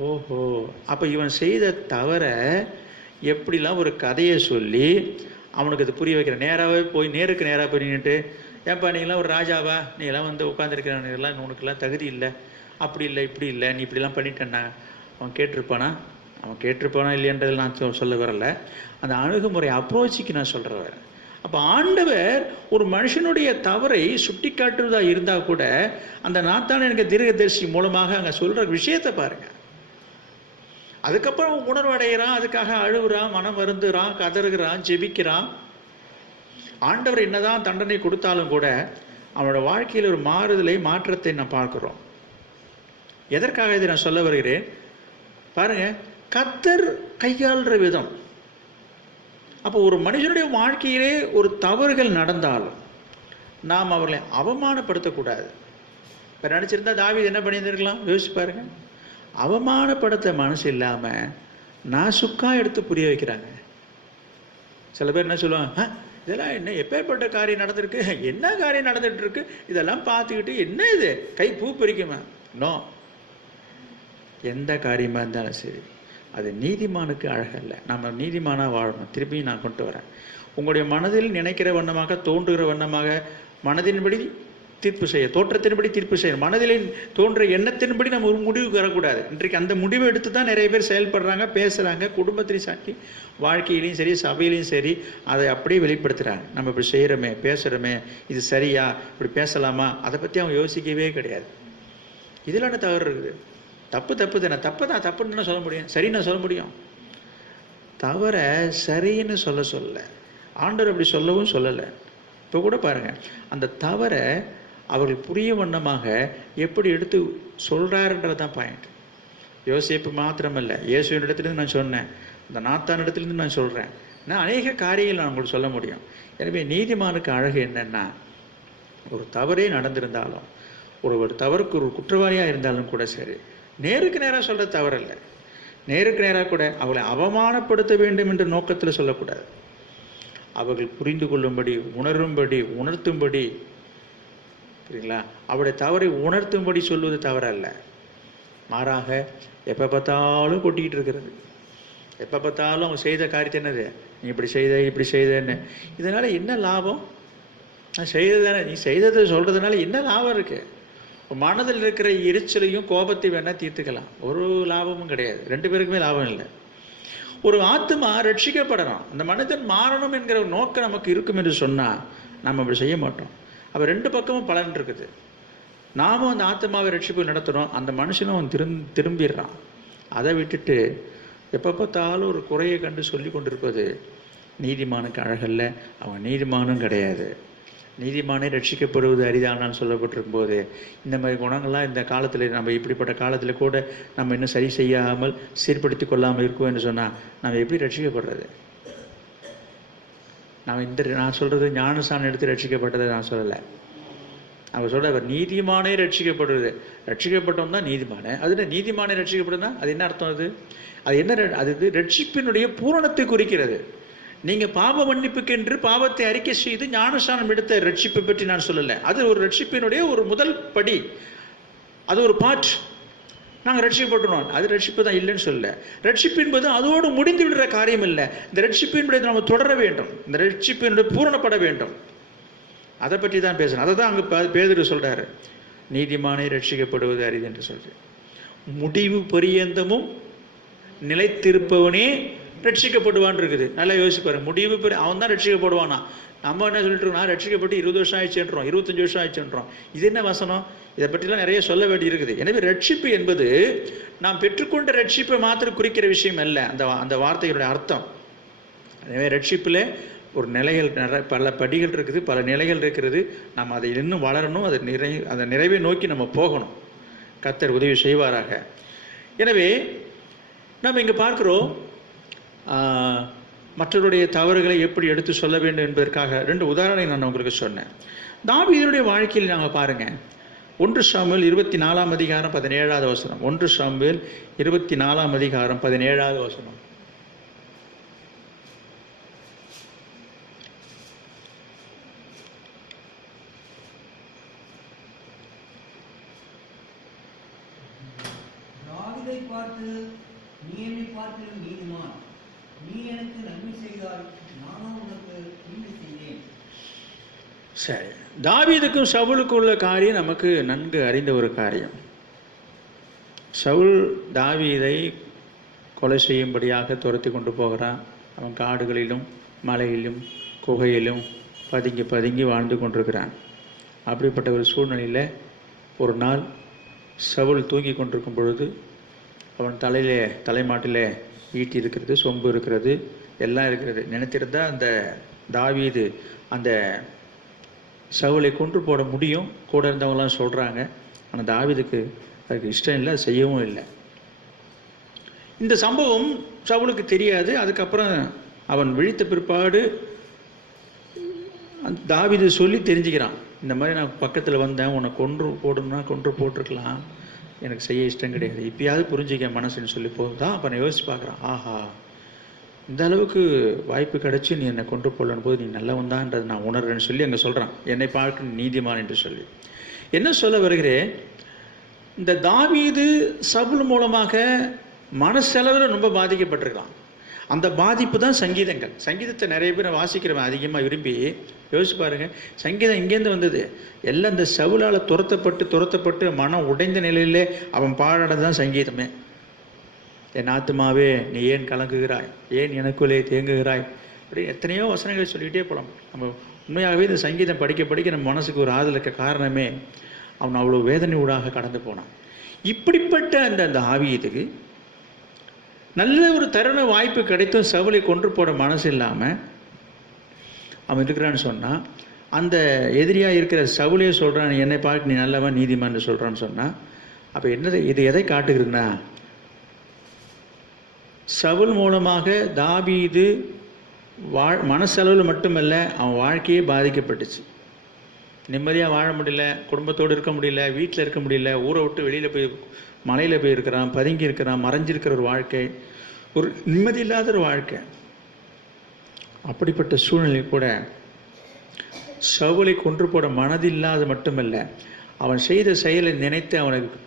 ஓஹோ, அப்போ இவன் செய்த தவிர எப்படிலாம் ஒரு கதையை சொல்லி அவனுக்கு அது புரிய வைக்கிற. நேருக்கு நேராக போய் நின்றுட்டு, ஏன்பா நீங்களாம் ஒரு ராஜாவா, நீங்களாம் வந்து உட்காந்துருக்கிறவனுக்கெல்லாம் உனக்குலாம் தகுதி இல்லை, அப்படி இல்லை இப்படி இல்லை, நீ இப்படிலாம் பண்ணிட்டேன்னா அவன் கேட்டிருப்பானா இல்லையன்றதில் நான் சொல்ல வரல. அந்த அணுகுமுறை அப்ரோச்சுக்கு நான் சொல்கிறேன். அப்போ ஆண்டவர் ஒரு மனுஷனுடைய தவறை சுட்டி காட்டுவதாக இருந்தால் கூட அந்த நாத்தான் எனக்கு தீர்க்கதரிசி மூலமாக அங்கே சொல்கிற விஷயத்தை பாருங்கள். அதுக்கப்புறம் உணர்வு அடைகிறான், அதுக்காக அழுகுறான், மனம் வருந்துறான், கதறுகிறான், ஜெபிக்கிறான். ஆண்டவர் என்னதான் தண்டனை கொடுத்தாலும் கூட அவனோட வாழ்க்கையில் ஒரு மாற்றத்தை நான் பார்க்கிறோம். எதற்காக இதை நான் சொல்ல வருகிறேன் பாருங்க, கர்த்தர் கையாளுற விதம். அப்போ ஒரு மனுஷனுடைய வாழ்க்கையிலே ஒரு தவறுகள் நடந்தாலும் நாம் அவர்களை அவமானப்படுத்தக்கூடாது. இப்போ நினச்சிருந்தா தாவீது என்ன பண்ணியிருந்திருக்கலாம் யோசிச்சு பாருங்க. அவமானப்படுத்த மனசு இல்லாமல் நாசுக்கா எடுத்து புரிய வைக்கிறாங்க. சில பேர் என்ன சொல்லுவாங்க, இதெல்லாம் என்ன எப்பேற்பட்ட காரியம் நடந்திருக்கு, என்ன காரியம் நடந்துட்டு இருக்கு, இதெல்லாம் பார்த்துக்கிட்டு என்ன இது கை பூ பறிக்குமா? நோ, எந்த காரியமாக இருந்தாலும் சரி அது நீதிமானுக்கு அழகல்ல. நம்ம நீதிமானாக வாழணும். திருப்பி நான் கொண்டு வரேன். உங்களுடைய மனதில் நினைக்கிற வண்ணமாக, தோன்றுகிற வண்ணமாக, மனதின்படி தீர்ப்பு செய்ய, தோற்றத்தின்படி தீர்ப்பு செய்ய, மனதில் தோன்ற எண்ணத்தின்படி நம்ம ஒரு முடிவுக்கு வரக்கூடாது. இன்றைக்கு அந்த முடிவை எடுத்து தான் நிறைய பேர் செயல்படுறாங்க, பேசுகிறாங்க. குடும்பத்திலையும் சாட்டி, வாழ்க்கையிலையும் சரி, சபையிலையும் சரி, அதை அப்படியே வெளிப்படுத்துகிறாங்க. நம்ம இப்படி செய்கிறோமே, பேசுகிறோமே, இது சரியா, இப்படி பேசலாமா, அதை பற்றி அவங்க யோசிக்கவே கிடையாது. இதில் என்ன தவறு இருக்குது? தப்பு தானே. தப்புன்னு சொல்ல முடியும், சரின்னு சொல்ல முடியும். தவற சரின்னு சொல்ல ஆண்டவர் அப்படி சொல்லவும் சொல்லலை. இப்போ கூட பாருங்கள், அந்த தவற அவர்கள் புரிய வண்ணமாக எப்படி எடுத்து சொல்கிறாருன்றதான் பாயிண்ட். யோசேப்பு மாத்திரமல்ல, இயேசுவின் இடத்துலேருந்து நான் சொன்னேன், அந்த நாத்தான் இடத்துலேருந்து நான் சொல்கிறேன். நான் அநேக காரியங்கள் நான் உங்களுக்கு சொல்ல முடியும். எனவே நீதிமானுக்கு அழகு என்னென்னா, ஒரு தவறே நடந்திருந்தாலும், ஒரு தவறுக்கு ஒரு குற்றவாளியாக இருந்தாலும் கூட சரி, நேருக்கு நேராக சொல்கிற தவறல்ல. நேருக்கு நேராக கூட அவளை அவமானப்படுத்த வேண்டும் என்ற நோக்கத்தில் சொல்லக்கூடாது. அவர்கள் புரிந்து கொள்ளும்படி, உணரும்படி, உணர்த்தும்படி, சரிங்களா, அவருடைய தவறை உணர்த்தும்படி சொல்வது தவறல்ல. மாறாக எப்போ பார்த்தாலும் கொட்டிக்கிட்டு இருக்கிறது. எப்போ பார்த்தாலும் அவங்க செய்த காரியத்தை என்னது, நீ இப்படி செய்தன்னு. இதனால் என்ன லாபம்? நான் செய்ததானே, நீ செய்ததை சொல்கிறதுனால என்ன லாபம் இருக்குது? மனதில் இருக்கிற எரிச்சலையும் கோபத்தை வேணால் தீர்த்துக்கலாம், ஒரு லாபமும் கிடையாது. 2 பேருக்குமே லாபம் இல்லை. ஒரு ஆத்மா ரட்சிக்கப்படணும், அந்த மனிதன் மாறணும் என்கிற ஒரு நோக்கம் நமக்கு இருக்கும் என்று சொன்னால் நம்ம அப்படி செய்ய மாட்டோம். அப்போ 2 பக்கமும் பலன் இருக்குது. நாமும் அந்த ஆத்மாவை ரட்சிப்பு நடத்துகிறோம், அந்த மனுஷனும் அவன் திரும்பிடுறான். அதை விட்டுட்டு எப்போ பார்த்தாலும் ஒரு குறையை கண்டு சொல்லி கொண்டிருப்பது நீதிமானுக்கு அழகல்ல. அவன் நீதிமானும் கிடையாது. நீதிமானே ரட்சிக்கப்படுவது அரிதானான்னு சொல்லப்பட்டிருக்கும் போது இந்த மாதிரி குணங்கள்லாம் இந்த காலத்தில், நம்ம இப்படிப்பட்ட காலத்தில் கூட நம்ம இன்னும் சரி செய்யாமல் சீர்படுத்தி கொள்ளாமல் இருக்கோம் என்று சொன்னால் நம்ம எப்படி ரட்சிக்கப்படுறது? நான் சொல்கிறது ஞானஸ்நானம் எடுத்து ரட்சிக்கப்பட்டதை நான் சொல்லலை. அவர் சொல்ற நீதிமானே ரட்சிக்கப்படுவது. ரட்சிக்கப்பட்டோம் தான் நீதிமானே. அது நீதிமானே ரட்சிக்கப்படுதுன்னா அது என்ன அர்த்தம்? அது என்ன? அது ரட்சிப்பினுடைய பூரணத்தை குறிக்கிறது. நீங்க பாவ மன்னிப்புக்கென்று பாவத்தை அறிக்கை செய்து ஞானஸ்நானம் எடுத்த ரட்சிப்பை பற்றி நான் சொல்லலை. அது ஒரு ரட்சிப்பினுடைய ஒரு முதல் படி, அது ஒரு பார்ட். நாங்கள் ரட்சிக்கப்பட்டுறோம், அது ரட்சிப்பு தான் இல்லைன்னு சொல்லல. ரட்சிப்பு என்பது அதோடு முடிந்து விடுற காரியம் இல்லை. இந்த ரட்சிப்பினுடைய நம்ம தொடர வேண்டும், இந்த ரட்சிப்பினுடைய பூரணப்பட வேண்டும். அதை பற்றி தான் பேசுகிறேன். அதை தான் அங்கே பேதுரு சொல்கிறாரு, நீதிமானே ரட்சிக்கப்படுவது அரிது என்று சொல்கிறேன். முடிவு பரியந்தமும் நிலைத்திருப்பவனே ரட்சிக்கப்படுவான் இருக்குது. நல்லா யோசிப்பாரு. முடிவு அவன் தான் ரட்சிக்கப்படுவானா? நம்ம என்ன சொல்லிட்டு இருக்கோம், நான் ரட்சிக்கப்பட்டு 20 வருஷம் ஆயிடுச்சுன்றோம், 25 வருஷம் ஆயிடுச்சுன்றோம். இது என்ன வசனம்? இதை பற்றிலாம் நிறைய சொல்ல வேண்டி இருக்குது. எனவே ரட்சிப்பு என்பது நாம் பெற்றுக்கொண்ட ரட்சிப்பை மாத்திரம் குறிக்கிற விஷயம் அல்ல அந்த வார்த்தைகளுடைய அர்த்தம். எனவே ரட்சிப்பில் ஒரு நிலைகள் பல படிகள் இருக்குது, பல நிலைகள் இருக்கிறது. நம்ம அதை இன்னும் வளரணும், அதை நிறைவை நோக்கி நம்ம போகணும். கர்த்தர் உதவி செய்வாராக. எனவே நம்ம இங்கே பார்க்குறோம், மற்றவருடைய தவறுகளை எப்படி எடுத்து சொல்ல வேண்டும் என்பதற்காக 2 உதாரணம் நான் உங்களுக்கு சொன்னேன். தாவீதுடைய வாழ்க்கையில் நாங்கள் பாருங்கள். 1 சாமுவேல் 24ஆம் அதிகாரம் 17வது வசனம். 1 சாமுவேல் 24ஆம் அதிகாரம் 17வது வசனம். தாவீதை பார்த்து, நீ என்னை பார்த்திலும் நீதிமான், நீ எனக்கு நன்மை செய்தால் நானும் உனக்கு தீமை செய்தேன். சரி, தாவீதுக்கும் சவுலுக்கும் உள்ள காரியம் நமக்கு நன்கு அறிந்த ஒரு காரியம். சவுல் தாவீதை கொலை செய்யும்படியாக துரத்தி கொண்டு போகிறான். அவன் காடுகளிலும் மலையிலும் குகையிலும் பதுங்கி பதுங்கி வாழ்ந்து கொண்டிருக்கிறான். அப்படிப்பட்ட ஒரு சூழ்நிலையில் ஒரு நாள் சவுல் தூங்கி கொண்டிருக்கும் பொழுது அவன் தலைமாட்டில் ஈட்டி இருக்கிறது, சொம்பு இருக்கிறது, எல்லாம் இருக்கிறது. நினைத்திருந்தால் அந்த தாவீது அந்த சவுலை கொன்று போட முடியும். கூட இருந்தவங்களாம் சொல்கிறாங்க. ஆனால் தாவீதுக்கு அதுக்கு இஷ்டம் இல்லை, செய்யவும் இல்லை. இந்த சம்பவம் சவுலுக்கு தெரியாது. அதுக்கப்புறம் அவன் விழித்த பிற்பாடு தாவீது சொல்லி தெரிஞ்சுக்கிறான். இந்த மாதிரி நான் பக்கத்தில் வந்தேன், உன்னை கொன்று போடணும்னா கொன்று போட்டிருக்கலாம், எனக்கு செய்ய இஷ்டம் கிடையாது, இப்பயாவது புரிஞ்சிக்க மனசுன்னு சொல்லி போதுதான். அப்போ நான் யோசிச்சு பார்க்குறான், ஆஹா, இந்த அளவுக்கு வாய்ப்பு கிடைச்சி நீ என்னை கொண்டு போடலன்னு போது நீ நல்லவன் தான்ன்றது நான் உணர்றேன்னு சொல்லி அங்கே சொல்கிறான். என்னை பார்க்க நீதிமான் என்று சொல்லி. என்ன சொல்ல வருகிறேன், இந்த தாவீது சவுல் மூலமாக மனசெலவில் ரொம்ப பாதிக்கப்பட்டிருக்கான். அந்த பாதிப்பு தான் சங்கீதங்கள். சங்கீதத்தை நிறைய பேர் வாசிக்கிறவன் அதிகமாக விரும்பி. யோசிச்சு பாருங்க, சங்கீதம் இங்கேருந்து வந்தது. எல்லாம் இந்த சவுலால் துரத்தப்பட்டு மனம் உடைந்த நிலையிலே அவன் பாடினது தான் சங்கீதமே. என் ஆத்துமாவே நீ ஏன் கலங்குகிறாய், ஏன் எனக்குள்ளே தேங்குகிறாய், அப்படி எத்தனையோ வசனங்களை சொல்லிக்கிட்டே போகலாம். நம்ம உண்மையாகவே இந்த சங்கீதம் படிக்க நம்ம மனசுக்கு ஒரு ஆறுதல் இருக்க காரணமே அவன் அவ்வளோ வேதனை ஊடாக கடந்து போனான். இப்படிப்பட்ட அந்த தாவீதுக்கு நல்ல ஒரு தருண வாய்ப்பு கிடைத்தும் சவுலை கொன்று போட மனசு இல்லாமல் அவன் இருக்கிறான்னு சொன்னால், அந்த எதிரியாக இருக்கிற சவுலே சொல்கிறான், என்னை பார்க்க நீ நல்லவன் நீதிமான்னு சொல்கிறான்னு சொன்னால், அப்போ இது எதை காட்டுகிறதுன்னா, சவுல் மூலமாக தாவீது மனசளவில் மட்டுமல்ல அவன் வாழ்க்கையே பாதிக்கப்பட்டுச்சு. நிம்மதியாக வாழ முடியல, குடும்பத்தோடு இருக்க முடியல, வீட்டில் இருக்க முடியல, ஊரை விட்டு வெளியில் போய் மலையில் போய் இருக்கிறான், பதுங்கி இருக்கிறான், மறைஞ்சிருக்கிற ஒரு வாழ்க்கை, ஒரு நிம்மதி இல்லாத ஒரு வாழ்க்கை. அப்படிப்பட்ட சூழ்நிலை கூட சவுலை கொன்று போட மனதில்லாத மட்டுமல்ல, அவன் செய்த செயலை நினைத்து அவனுக்கு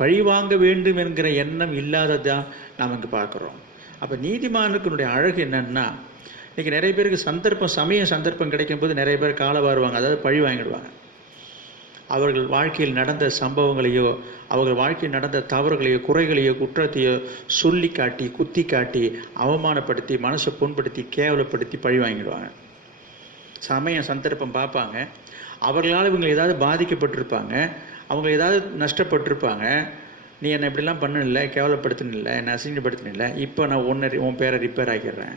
பழி வாங்க வேண்டும் என்கிற எண்ணம் இல்லாததான் நாம் இங்கே பார்க்குறோம். அப்போ நீதிமானுக்குனுடைய அழகு என்னன்னா, இன்றைக்கி நிறைய பேருக்கு சந்தர்ப்பம் கிடைக்கும் போது நிறைய பேர் காலை வாருவாங்க, அதாவது பழி வாங்கிடுவாங்க. அவர்கள் வாழ்க்கையில் நடந்த சம்பவங்களையோ, அவர்கள் வாழ்க்கையில் நடந்த தவறுகளையோ, குறைகளையோ, குற்றத்தையோ சொல்லி காட்டி, குத்தி காட்டி, அவமானப்படுத்தி, மனசை புண்படுத்தி, கேவலப்படுத்தி பழி வாங்கிடுவாங்க. சந்தர்ப்பம் பார்ப்பாங்க. அவர்களால் இவங்க ஏதாவது பாதிக்கப்பட்டிருப்பாங்க. அவங்க ஏதாவது நஷ்டப்பட்டிருப்பாங்க. நீ என்னை இப்படிலாம் பண்ணல, கேவலப்படுத்தினில்ல, என்னை அசிங்கப்படுத்தினில்ல, இப்போ நான் உன் பேரை ரிப்பேர் ஆக்கிடுறேன்,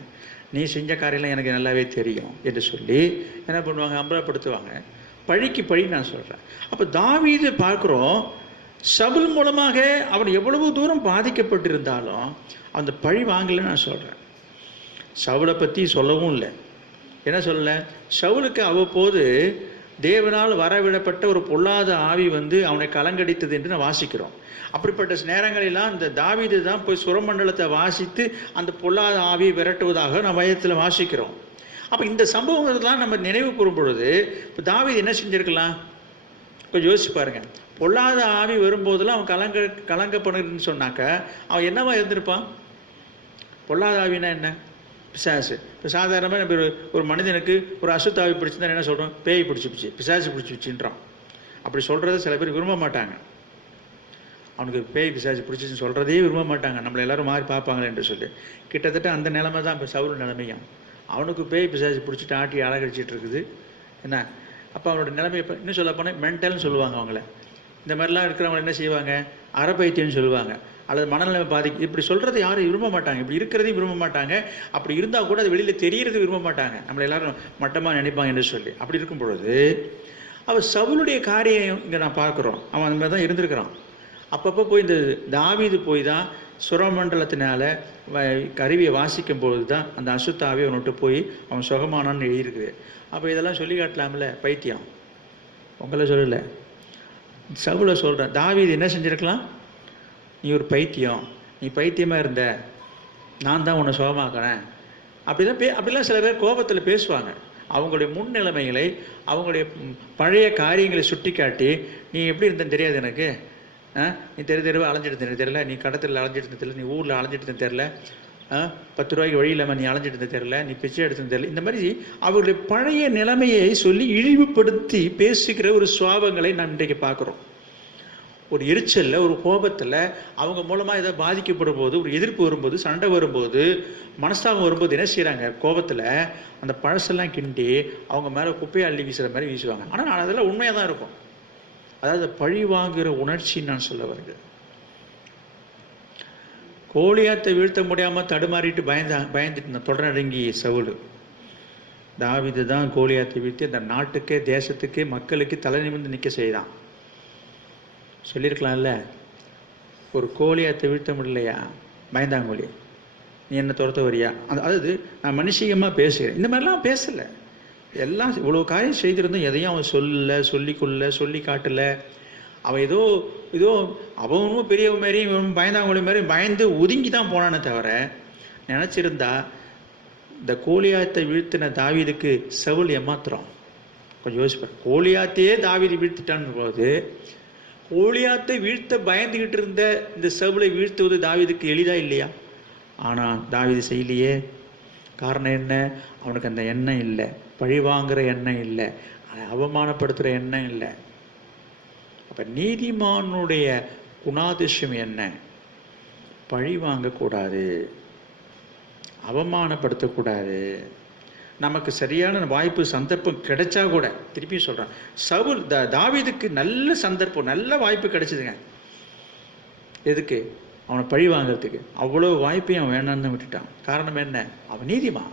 நீ செஞ்ச காரியெல்லாம் எனக்கு நல்லாவே தெரியும் என்று சொல்லி என்ன பண்ணுவாங்க, அம்பலப்படுத்துவாங்க. பழிக்கு பழி நான் சொல்கிறேன். அப்போ தாவீது பார்க்குறோம், சவுல் மூலமாக அவன் எவ்வளவு தூரம் பாதிக்கப்பட்டிருந்தாலும் அந்த பழி வாங்கலைன்னு நான் சொல்கிறேன். சவுலை பற்றி சொல்லவும் இல்லை. என்ன சொல்லலை, சவுலுக்கு அவ்வப்போது தேவனால் வரவிடப்பட்ட ஒரு பொல்லாத ஆவி அவனை கலங்கடித்தது என்று நான் வாசிக்கிறோம். அப்படிப்பட்ட நேரங்களெல்லாம் இந்த தாவீது தான் போய் சுரமண்டலத்தை வாசித்து அந்த பொல்லாத ஆவியை விரட்டுவதாக நம்ம வேதத்தில் வாசிக்கிறோம். அப்போ இந்த சம்பவங்கள்லாம் நம்ம நினைவு கூறும் பொழுது இப்போ தாவீது என்ன செஞ்சுருக்கலாம், கொஞ்சம் யோசிச்சு பாருங்க. பொல்லாத ஆவி வரும்போதெல்லாம் அவன் கலங்கப்படுன்னு சொன்னாக்க அவன் என்னவா இருந்திருப்பான்? பொல்லாத ஆவினா என்ன? பிசாசு. இப்போ சாதாரணமாக ஒரு மனிதனுக்கு ஒரு அசுத்தாவி பிடிச்சிருந்தா என்ன சொல்கிறோம், பேய் பிடிச்சிப்பிச்சு, பிசாசு பிடிச்சிப்பிச்சின்றான். அப்படி சொல்கிறத சில பேர் விரும்ப மாட்டாங்க. அவனுக்கு பேய் பிசாசு பிடிச்சின்னு சொல்கிறதே விரும்ப மாட்டாங்க, நம்மளை எல்லோரும் மாறி பார்ப்பாங்களே என்று சொல்லி. கிட்டத்தட்ட அந்த நிலைமை தான் இப்போ சவுல் நிலைமையும். அவனுக்கு பேய் பிசாசு பிடிச்சிட்டு ஆட்டி அழகடிச்சிட்டு இருக்குது. என்ன அப்போ அவனோட நிலைமை இப்போ இன்னும் சொல்ல போனால் மென்டல்னு சொல்லுவாங்க அவங்கள. இந்த மாதிரிலாம் இருக்கிறவங்க என்ன செய்வாங்க, அறப்பைத்தியம்னு சொல்லுவாங்க, அல்லது மனநிலைமை பாதிக்கு. இப்படி சொல்கிறது யாரும் விரும்ப மாட்டாங்க, இப்படி இருக்கிறதையும் விரும்ப மாட்டாங்க. அப்படி இருந்தால் கூட அது வெளியில் தெரியறது விரும்ப மாட்டாங்க, நம்மளை எல்லாரும் மட்டமாக நினைப்பாங்க என்று சொல்லி. அப்படி இருக்கும் பொழுது அவள் சவுளுடைய காரியம் இங்கே நான் பார்க்குறோம். அவன் அந்த மாதிரி தான் இருந்திருக்கிறான். அப்பப்போ போய் இந்த தாவீது போய் தான் சுரமண்டலத்தினால கருவியை வாசிக்கும் பொழுது தான் அந்த அசுத்தாவே அவனை விட்டு போய் அவன் சுகமானான்னு எழுதியிருக்குது. அப்போ இதெல்லாம் சொல்லி காட்டலாம்ல, பைத்தியம். உங்களை சொல்லலை, சவுலை சொல்கிறேன். தாவீது என்ன செஞ்சுருக்கலாம், நீ ஒரு பைத்தியம், நீ பைத்தியமாக இருந்த, நான் தான் உன்னை சுகமாக்குறேன், அப்படிலாம் சில பேர் கோபத்தில் பேசுவாங்க. அவங்களுடைய முன்னிலைமைகளை, அவங்களுடைய பழைய காரியங்களை சுட்டி காட்டி, நீ எப்படி இருந்தேன்னு தெரியாது எனக்கு, நீ தெருவாக அலைஞ்சிட்டு தெரியல, நீ கடத்தில் அலைஞ்சிட்டு தெரியல, நீ ஊரில் அலைஞ்சிட்டு தெரியல, 10 ரூபாய்க்கு வழி இல்லாமல் நீ அலைஞ்சிட்டு தெரியல, நீ பிச்சை எடுத்து தெரியல. இந்த மாதிரி அவருடைய பழைய நிலைமையை சொல்லி இழிவுபடுத்தி பேசுகிற ஒரு சுவாபங்களை நாம் இன்றைக்கு பார்க்குறோம். ஒரு எரிச்சலில், ஒரு கோபத்தில் அவங்க மூலமாக ஏதாவது பாதிக்கப்படும் போது, ஒரு எதிர்ப்பு வரும்போது, சண்டை வரும்போது, மனஸ்தாபம் வரும்போது என்ன செய்கிறாங்க, கோபத்தில் அந்த பழசெல்லாம் கிண்டி அவங்க மேலே குப்பையை அள்ளி வீசுகிற மாதிரி வீசுவாங்க. ஆனால் அதெல்லாம் உண்மையாக தான் இருக்கும். அதாவது பழி வாங்குகிற உணர்ச்சின்னு நான் சொல்ல வருகிறேன். கோலியாத்தை வீழ்த்த முடியாமல் தடுமாறிட்டு பயந்துட்டு தொடரடங்கி சவுல். தாவீது தான் கோலியாத்தை வீழ்த்தி அந்த நாட்டுக்கே, தேசத்துக்கே, மக்களுக்கு தலை நிமிர்ந்து நிற்க செய்தான். சொல்லியிருக்கலாம்ல, ஒரு கோலியாத்தை வீழ்த்த முடியலையா, பயந்தாங்கோலி, நீ என்ன துரத்த வரியா? அதாவது நான் மனுஷிகமாக பேசுகிறேன், இந்த மாதிரிலாம் பேசலை. எல்லாம் இவ்வளோ காரியம் செய்திருந்தோம், எதையும் அவன் சொல்லி காட்டலை. அவன் ஏதோ அவனும் பெரிய மாதிரி பயந்தாங்கோலி மாதிரி பயந்து ஒதுங்கி தான் போனானே தவிர, நினச்சிருந்தா இந்த கோலியாத்தை வீழ்த்தின தாவீதுக்கு சவுல் ஏமாத்துறோம். கொஞ்சம் யோசிப்பார். கோலியாத்தையே தாவீது வீழ்த்திட்டான்னு போது, கோலியாத்தை வீழ்த்த பயந்துக்கிட்டு இருந்த இந்த சவுலை வீழ்த்துவது தாவீதுக்கு எளிதா இல்லையா? ஆனால் தாவீது செய்யலையே. காரணம் என்ன? அவனுக்கு அந்த எண்ணம் இல்லை, பழி வாங்குகிற எண்ணம் இல்லை, அவமானப்படுத்துகிற எண்ணம் இல்லை. அப்போ நீதிமானுடைய குணாதிசயம் என்ன? பழி வாங்கக்கூடாது, அவமானப்படுத்தக்கூடாது. நமக்கு சரியான வாய்ப்பு, சந்தர்ப்பம் கிடைச்சா கூட, திருப்பி சொல்கிறேன், சவுல் தாவீதுக்கு நல்ல சந்தர்ப்பம், நல்ல வாய்ப்பு கிடைச்சிதுங்க. எதுக்கு? அவனை பழி வாங்கிறதுக்கு. அவ்வளோ வாய்ப்பையும் அவன் வேணான்னு விட்டுட்டான். காரணம் என்ன? அவன் நீதிமான்.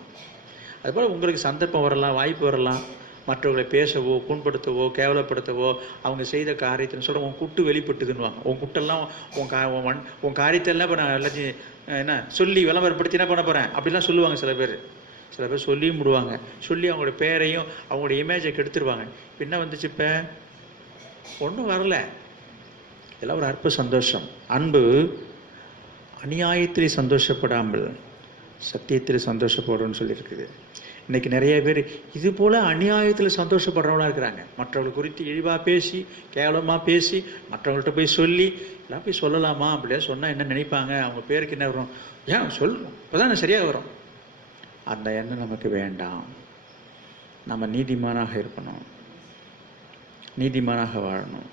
அதுபோல் உங்களுக்கு சந்தர்ப்பம் வரலாம், வாய்ப்பு வரலாம், மற்றவர்களை பேசவோ, புண்படுத்தவோ, கேவலப்படுத்தவோ, அவங்க செய்த காரியத்தை சொல்கிற உன் குட்டு வெளிப்பட்டுதுன்னுவாங்க. உன் குட்டெல்லாம் உன் காரியத்தெல்லாம் இப்போ நான் எல்லாத்தையும் என்ன சொல்லி விளம்பரப்படுத்தி என்ன பண்ண போகிறேன் அப்படிலாம் சொல்லுவாங்க சில பேர். சில பேர் சொல்லியும் விடுவாங்க, சொல்லி அவங்களோட பேரையும் அவங்களோட இமேஜை கெடுத்துருவாங்க. என்ன வந்துச்சு? இப்போ ஒன்றும் வரல. இதெல்லாம் ஒரு அற்ப சந்தோஷம். அன்பு அநியாயத்திலே சந்தோஷப்படாமல் சத்தியத்தில் சந்தோஷப்படுறோன்னு சொல்லியிருக்குது. இன்றைக்கி நிறைய பேர் இது போல் அநியாயத்தில் சந்தோஷப்படுறவங்களாக இருக்கிறாங்க. மற்றவங்களை குறித்து இழிவாக பேசி, கேவலமாக பேசி, மற்றவங்கள்ட்ட போய் சொல்லி, எல்லாம் போய் சொல்லலாமா? அப்படியே சொன்னால் என்ன நினைப்பாங்க, அவங்க பேருக்கு என்ன வரும், ஏன் சொல்லணும், இப்போ தான் சரியாக வரும். அந்த எண்ணம் நமக்கு வேண்டாம். நம்ம நீதிமானாக இருக்கணும், நீதிமானாக வாழணும்.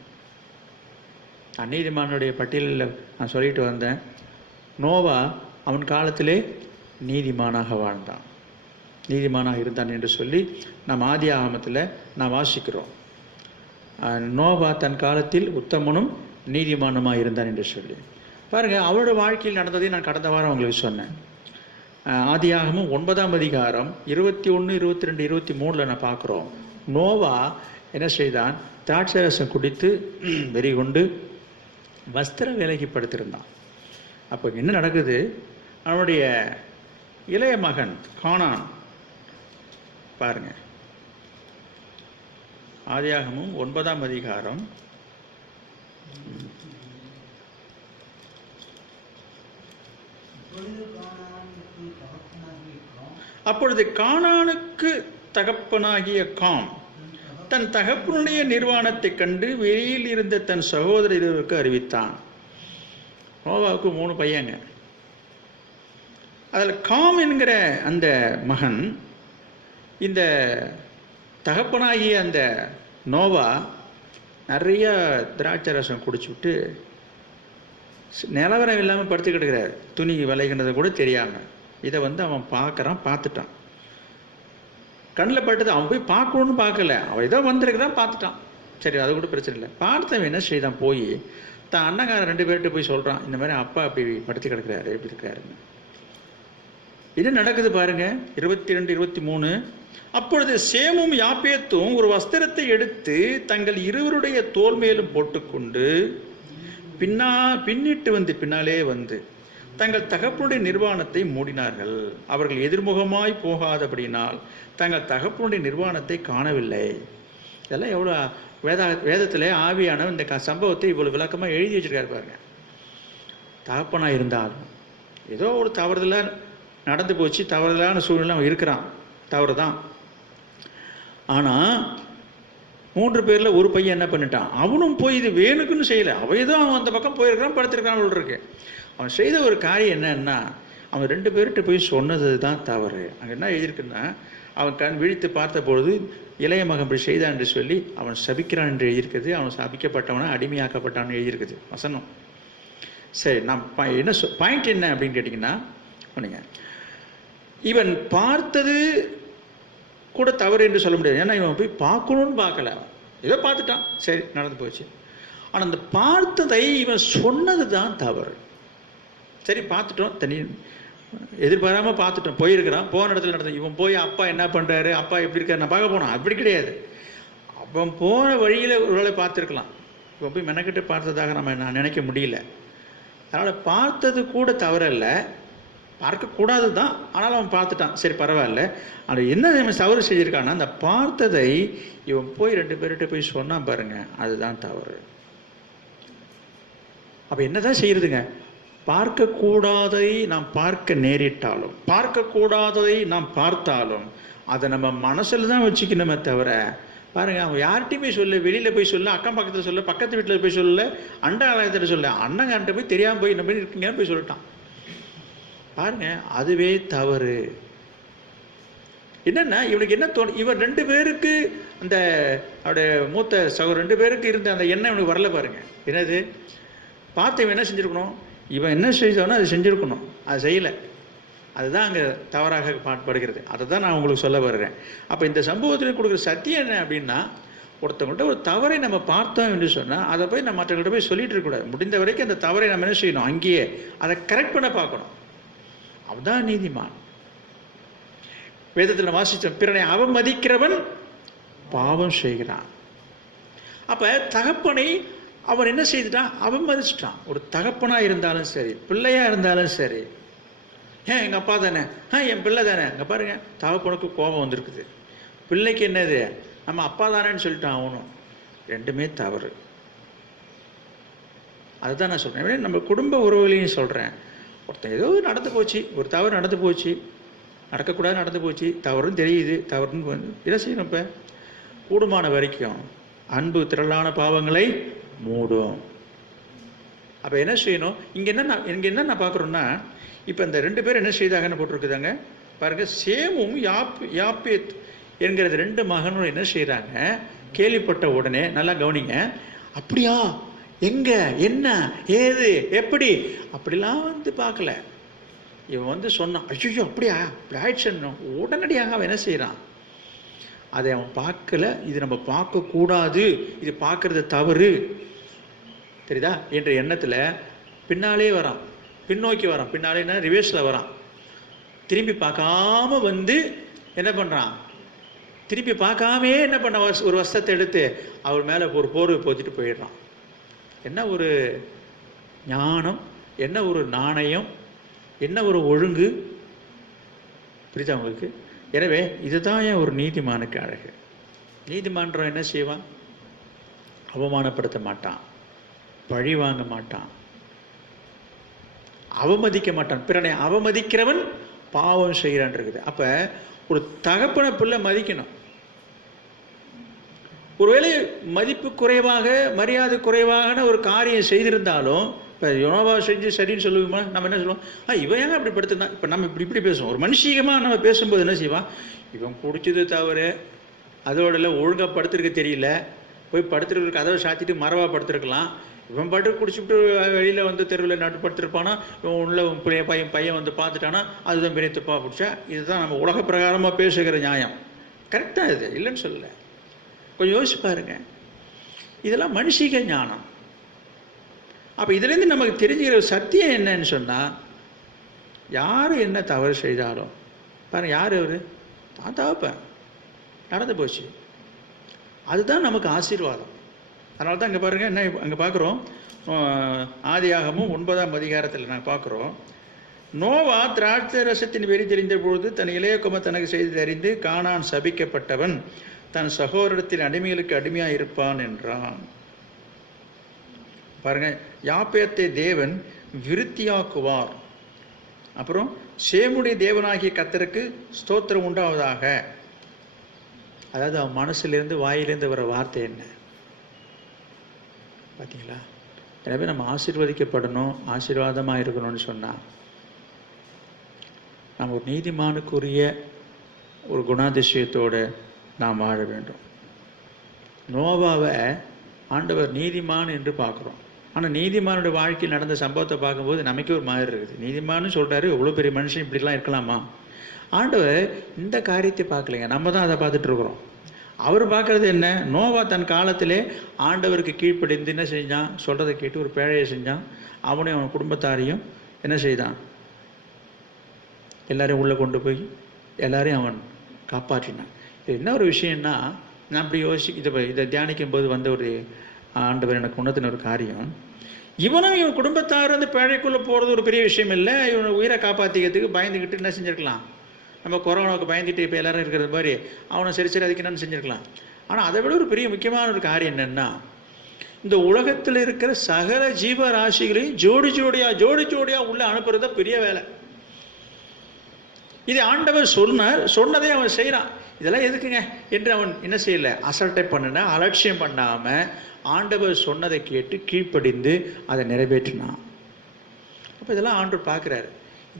அந்நீதிமானுடைய பட்டியலில் நான் சொல்லிட்டு வந்தேன். நோவா அவன் காலத்திலே நீதிமானாக வாழ்ந்தான், நீதிமானாக இருந்தான் என்று சொல்லி நாம் ஆதி ஆகமத்தில் நான் வாசிக்கிறோம். நோவா தன் காலத்தில் உத்தமனும் நீதிமானுமாக இருந்தான் என்று சொல்லி பாருங்கள். அவரோட வாழ்க்கையில் நடந்ததை நான் கடந்த வாரம் உங்களுக்கு சொன்னேன். ஆதியாகமும் 9ஆம் அதிகாரம் 21, 22, 23 நான் பார்க்குறோம். நோவா என்ன செய்தான்? திராட்சை ரசம் குடித்து வெறி கொண்டு வஸ்திர வேலைக்கு படுத்திருந்தான். அப்போ என்ன நடக்குது? அவனுடைய இளைய மகன் கானான் பாருங்க, ஆதியாகமும் 9ஆம் அதிகாரம் அப்பொழுது கானானுக்கு தகப்பனாகிய காம் தன் தகப்பனுடைய நிர்வாணத்தை கண்டு வெளியில் இருந்த தன் சகோதரருக்கு அறிவித்தான். நோவாவுக்கு 3 பையங்க. அதில் காம் என்கிற அந்த மகன் இந்த தகப்பனாகிய அந்த நோவா நிறைய திராட்சை ரசம் குடிச்சுட்டு நிலவரம் இல்லாமல் படுத்து கிடக்கிறார். துணி விளைகினது கூட தெரியாமல். இதை அவன் பார்த்துட்டான். கண்ணில் பட்டது. அவன் போய் பார்க்கணுன்னு பார்க்கல, அவன் ஏதோ வந்திருக்குதான் பார்த்துட்டான். சரி, அது கூட பிரச்சனை இல்லை. பார்த்தவன் என்ன செய்தான்? போய் தான் அண்ணங்காரன் 2 பேர்கிட்ட போய் சொல்கிறான், இந்த மாதிரி அப்பா அப்படி படுத்து கிடக்கிறாரு, எப்படி இருக்கிறாருன்னு. என்ன நடக்குது பாருங்க, 22, 23. அப்பொழுது சேமும் யாப்பேத்தும் ஒரு வஸ்திரத்தை எடுத்து தங்கள் இருவருடைய தோல் மேலும் போட்டுக்கொண்டு பின்னாலே வந்து தங்கள் தகப்பனுடைய நிர்வாணத்தை மூடினார்கள். அவர்கள் எதிர்முகமாய் போகாதபடினால் தங்கள் தகப்பனுடைய நிர்வாணத்தை காணவில்லை. இதெல்லாம் எவ்வளோ வேதத்தில் ஆவியான இந்த சம்பவத்தை இவ்வளோ விளக்கமாக எழுதி வச்சிருக்காரு பாருங்க. தகப்பனாக இருந்தாலும் ஏதோ ஒரு தவறுதலாக நடந்து போச்சு, தவறுதலான சூழ்நிலை அவன் இருக்கிறான், தவறு தான். ஆனால் 3 பேரில் ஒரு பையன் என்ன பண்ணிட்டான்? அவனும் போய் இது வேணுக்குன்னு செய்யலை. அவன் ஏதோ அவன் அந்த பக்கம் போயிருக்கிறான், படுத்திருக்கான் இருக்கு. அவன் செய்த ஒரு காரியம் என்னன்னா, அவன் 2 பேர்கிட்ட போய் சொன்னது தான் தவறு. அங்கே என்ன எழுதியிருக்குன்னா, அவன் கண் விழித்து பார்த்த பொழுது இளைய மகன் இப்படி செய்தான் என்று சொல்லி அவன் சபிக்கிறான் என்று எழுதியிருக்குது. அவன் சபிக்கப்பட்டவனா அடிமையாக்கப்பட்டான்னு எழுதியிருக்குது வசனம். சரி, நான் என்ன பாயிண்ட் என்ன அப்படின்னு கேட்டிங்கன்னா, பண்ணுங்க, இவன் பார்த்தது கூட தவறு என்று சொல்ல முடியாது. ஏன்னா இவன் போய் பார்க்கணும்னு பார்க்கல, ஏதோ பார்த்துட்டான், சரி நடந்து போச்சு. ஆனால் அந்த பார்த்ததை இவன் சொன்னது தான் தவறு. சரி, பார்த்துட்டோம், தனி எதிர்பாராமல் பார்த்துட்டோம், போயிருக்கிறான், போன இடத்துல நடந்தது. இவன் போய் அப்பா என்ன பண்ணுறாரு, அப்பா எப்படி இருக்காரு நான் பார்க்க போனான், அப்படி கிடையாது. அவன் போன வழியில் ஒரு வேளை பார்த்துருக்கலாம். இவன் போய் மெனக்கிட்டு பார்த்ததாக நான் நினைக்க முடியல. அதனால் பார்த்தது கூட தவறல்ல, பார்க்கக்கூடாது தான். ஆனாலும் அவன் பார்த்துட்டான், சரி பரவாயில்ல. ஆனால் என்ன இவன் தவறு செஞ்சுருக்கான்னா, அந்த பார்த்ததை இவன் போய் 2 பேர்கிட்ட போய் சொன்னான் பாருங்க, அதுதான் தவறு. அப்போ என்னதான் செய்யறதுங்க? பார்க்கக்கூடாதை நாம் பார்க்க நேரிட்டாலும், பார்க்கக்கூடாததை நாம் பார்த்தாலும் அதை நம்ம மனசில் தான் வச்சுக்கணுமே தவிர, பாருங்க, அவன் யார்கிட்டையும் போய் சொல்ல, வெளியில் போய் சொல்ல, அக்கம் பக்கத்தில் சொல்ல, பக்கத்து வீட்டில் போய் சொல்ல, அண்ட ஆலயத்தில் சொல்ல, அண்ணங்கான்ட்ட போய் தெரியாமல் போய் இந்த மாதிரி இருக்கீங்கன்னு போய் சொல்லிட்டான் பாருங்க. அதுவே தவறு. என்னன்னா இவனுக்கு என்ன தோணும், இவன் 2 பேருக்கு அந்த அவருடைய மூத்த சகோதரர் 2 பேருக்கு இருந்த அந்த எண்ணம் இவனுக்கு வரல பாருங்க. என்னது பார்த்து இவன் என்ன செஞ்சுருக்கணும்? இவன் என்ன செய்தானோ அதை செஞ்சுருக்கணும், அதை செய்யலை. அதுதான் அங்கே தவறாக பாடுபடுகிறது. அதை தான் நான் உங்களுக்கு சொல்ல வர்றேன். அப்போ இந்த சம்பவத்தில் கொடுக்குற சத்தியம் என்ன அப்படின்னா, ஒருத்தவங்கள்ட்ட ஒரு தவறை நம்ம பார்த்தோம் என்று சொன்னால் அதை போய் நம்ம மற்றவங்கள்ட்ட போய் சொல்லிட்டு இருக்கக்கூடாது. முடிந்த வரைக்கும் அந்த தவறை நம்ம என்ன செய்யணும், அங்கேயே அதை கரெக்ட் பண்ண பார்க்கணும். அவதான் நீதிமான். வேதத்தில் வாசித்தோம், பிறனை அவமதிக்கிறவன் பாவம் செய்கிறான். அப்போ தகப்பனை அவன் என்ன செய்துட்டான்? அவமதிச்சிட்டான். ஒரு தகப்பனாக இருந்தாலும் சரி, பிள்ளையாக இருந்தாலும் சரி, ஏன் எங்கள் அப்பா தானே, என் பிள்ளை தானே, அங்கே பாருங்க, தகப்பனுக்கு கோபம் வந்திருக்குது. பிள்ளைக்கு என்னது, நம்ம அப்பா தானேன்னு சொல்லிட்டான் அவனும். 2மே தவறு. அதுதான் நான் சொல்கிறேன். நம்ம குடும்ப உறவுகளையும் சொல்கிறேன். ஒருத்தன் ஏதோ நடந்து போச்சு, ஒரு தவறு நடந்து போச்சு, நடக்கக்கூடாது நடந்து போச்சு, தவறுன்னு தெரியுது, தவறுன்னு என்ன செய்யணும்? இப்போ கூடுமான வரைக்கும் அன்பு திரளான பாவங்களை மூடும். அப்போ என்ன செய்யணும்? இங்கே என்ன நான் பார்க்குறோன்னா, இப்போ இந்த 2 பேர் என்ன செய்தாங்கன்னு போட்டிருக்குதாங்க பாருங்க. சேமும் யாப்பேத் என்கிற 2 மகனும் என்ன செய்கிறாங்க? கேள்விப்பட்ட உடனே நல்லா கவனிங்க. அப்படியா, எங்க, என்ன, ஏது, எப்படி, அப்படிலாம் பார்க்கல. இவன் சொன்னான், ஐயோ அப்படியா, இப்படி ஆயிடுச்சு. உடனடியாக அவன் என்ன செய்கிறான்? அதை அவன் பார்க்கல. இது நம்ம பார்க்கக்கூடாது, இது பார்க்கறது தவறு, தெரியுதா என்ற எண்ணத்தில் பின்னாலே வரான், பின்னோக்கி வரான், பின்னாலே ரிவேர்ஸில் வரான். திரும்பி பார்க்காம வந்து என்ன பண்ணுறான், திருப்பி பார்க்காமே என்ன பண்ண, ஒரு வஸ்திரத்தை எடுத்து அவர் மேலே ஒரு போர்வை போத்திட்டு போயிடுறான். என்ன ஒரு ஞானம், என்ன ஒரு நாணயம், என்ன ஒரு ஒழுங்கு, புரியுதா உங்களுக்கு? எனவே இதுதான் ஏன் ஒரு நீதிமானுக்கு அழகு. நீதிமான்றவன் என்ன செய்வான்? அவமானப்படுத்த மாட்டான், பழி வாங்க மாட்டான், அவமதிக்க மாட்டான். பிறனை அவமதிக்கிறவன் பாவம் செய்கிறான் இருக்குது. அப்ப ஒரு தகப்பனை பிள்ளை மதிக்கணும். ஒருவேளை மதிப்பு குறைவாக, மரியாதை குறைவாக ஒரு காரியம் செய்திருந்தாலும், இப்போ யோனோவா செஞ்சு சரின்னு சொல்லுவோமா? நம்ம என்ன சொல்லுவோம்? இவன் ஏங்க அப்படி படுத்துனா? இப்போ நம்ம இப்படி பேசுவோம். ஒரு மனுஷிகமாக நம்ம பேசும்போது என்ன செய்வான்? இவன் குடிச்சது தவறு, அதோட ஒழுங்காக படுத்துருக்க தெரியல, போய் படுத்துருக்க கதவை சாத்திட்டு மரவா படுத்துருக்கலாம். இவன் பாட்டு குடிச்சுட்டு வெளியில் வந்து தெருவில் நட்டு படுத்துருப்பானா, இவன் உள்ள பையன் வந்து பார்த்துட்டானா, அதுதான் பெரிய தப்பா பிடிச்சா. இதுதான் நம்ம உலக பிரகாரமாக பேசுகிற நியாயம். கரெக்டாக இது இல்லைன்னு சொல்லலை. கொஞ்சம் யோசிச்சு பாருங்க. இதெல்லாம் மனுஷிக ஞானம். அப்போ இதுலேருந்து நமக்கு தெரிஞ்சுக்கிற சத்தியம் என்னன்னு சொன்னால், யார் என்ன தவறு செய்தாலும் பாருங்க, யார் அவர்? தான் தகப்பன், நடந்து போச்சு, அதுதான் நமக்கு ஆசீர்வாதம். அதனால தான் இங்கே பாருங்கள், என்ன அங்கே பார்க்குறோம், ஆதியாகமும் 9ஆம் அதிகாரத்தில் நாங்கள் பார்க்குறோம், நோவா திராட்சை ரசத்தின் வெறி தெரிந்த பொழுது தன் இளையகுமாரன் தனக்கு செய்து அறிந்து கானான் சபிக்கப்பட்டவன் தன் சகோதரத்தின் அடிமைகளுக்கு அடிமையாக இருப்பான் என்றான். பாருங்க, யாப்பேத்தை தேவன் விருத்தியாக்குவார். அப்புறம் சேமுடைய தேவனாகிய கர்த்தருக்கு ஸ்தோத்திரம் உண்டாவதாக. அதாவது அவன் மனசிலிருந்து வாயிலிருந்து வர வார்த்தை என்ன பார்த்தீங்களா? எனவே நம்ம ஆசீர்வதிக்கப்படணும், ஆசீர்வாதமாக இருக்கணும்னு சொன்னால் நம்ம ஒரு நீதிமானுக்குரிய ஒரு குணாதிசயத்தோடு நாம் வாழ வேண்டும். நோவாவை ஆண்டவர் நீதிமான் என்று பார்க்குறோம். ஆனால் நீதிமானுடைய வாழ்க்கையில் நடந்த சம்பவத்தை பார்க்கும்போது நமக்கே ஒரு மாதிரி இருக்குது. நீதிமான்னு சொல்கிறாரு, எவ்வளோ பெரிய மனுஷன் இப்படிலாம் இருக்கலாமா? ஆண்டவர் இந்த காரியத்தை பார்க்கலைங்க, நம்ம தான் அதை பார்த்துட்டு இருக்கிறோம். அவர் பார்க்கறது என்ன? நோவா தன் காலத்திலே ஆண்டவருக்கு கீழ்ப்படிந்து என்ன செஞ்சான்? சொல்கிறதை கேட்டு ஒரு பேழையை செஞ்சான். அவனையும் அவன் குடும்பத்தாரையும் என்ன செய்தான்? எல்லாரையும் உள்ளே கொண்டு போய் எல்லாரையும் அவன் காப்பாற்றினான். இது என்ன ஒரு விஷயம்னா, நான் அப்படி இதை தியானிக்கும் போது வந்த ஒரு ஆண்டவர் எனக்கு உணர்த்தின ஒரு காரியம், இவனும் இவன் குடும்பத்தார் வந்து பேழைக்குள்ளே போகிறது ஒரு பெரிய விஷயம் இல்லை. இவனை உயிரை காப்பாற்றிக்கிறதுக்கு பயந்துக்கிட்டு என்ன செஞ்சுருக்கலாம்? நம்ம கொரோனாவுக்கு பயந்துட்டு இப்போ எல்லாரும் இருக்கிறது மாதிரி அவனை சரி அதுக்குன்னு செஞ்சுருக்கலாம். ஆனால் அதை விட ஒரு பெரிய முக்கியமான ஒரு காரியம் என்னென்னா, இந்த உலகத்தில் இருக்கிற சகல ஜீவராசிகளையும் ஜோடி ஜோடியாக உள்ளே அனுப்புறது தான் பெரிய வேலை. இது ஆண்டவர் சொன்னதை அவன் செய்கிறான். இதெல்லாம் எதுக்குங்க என்று அவன் என்ன செய்யலை? அசட்டை பண்ணின, அலட்சியம் பண்ணாமல் ஆண்டவர் சொன்னதை கேட்டு கீழ்ப்படிந்து அதை நிறைவேற்றினான். அப்போ இதெல்லாம் ஆண்டவர் பார்க்குறாரு.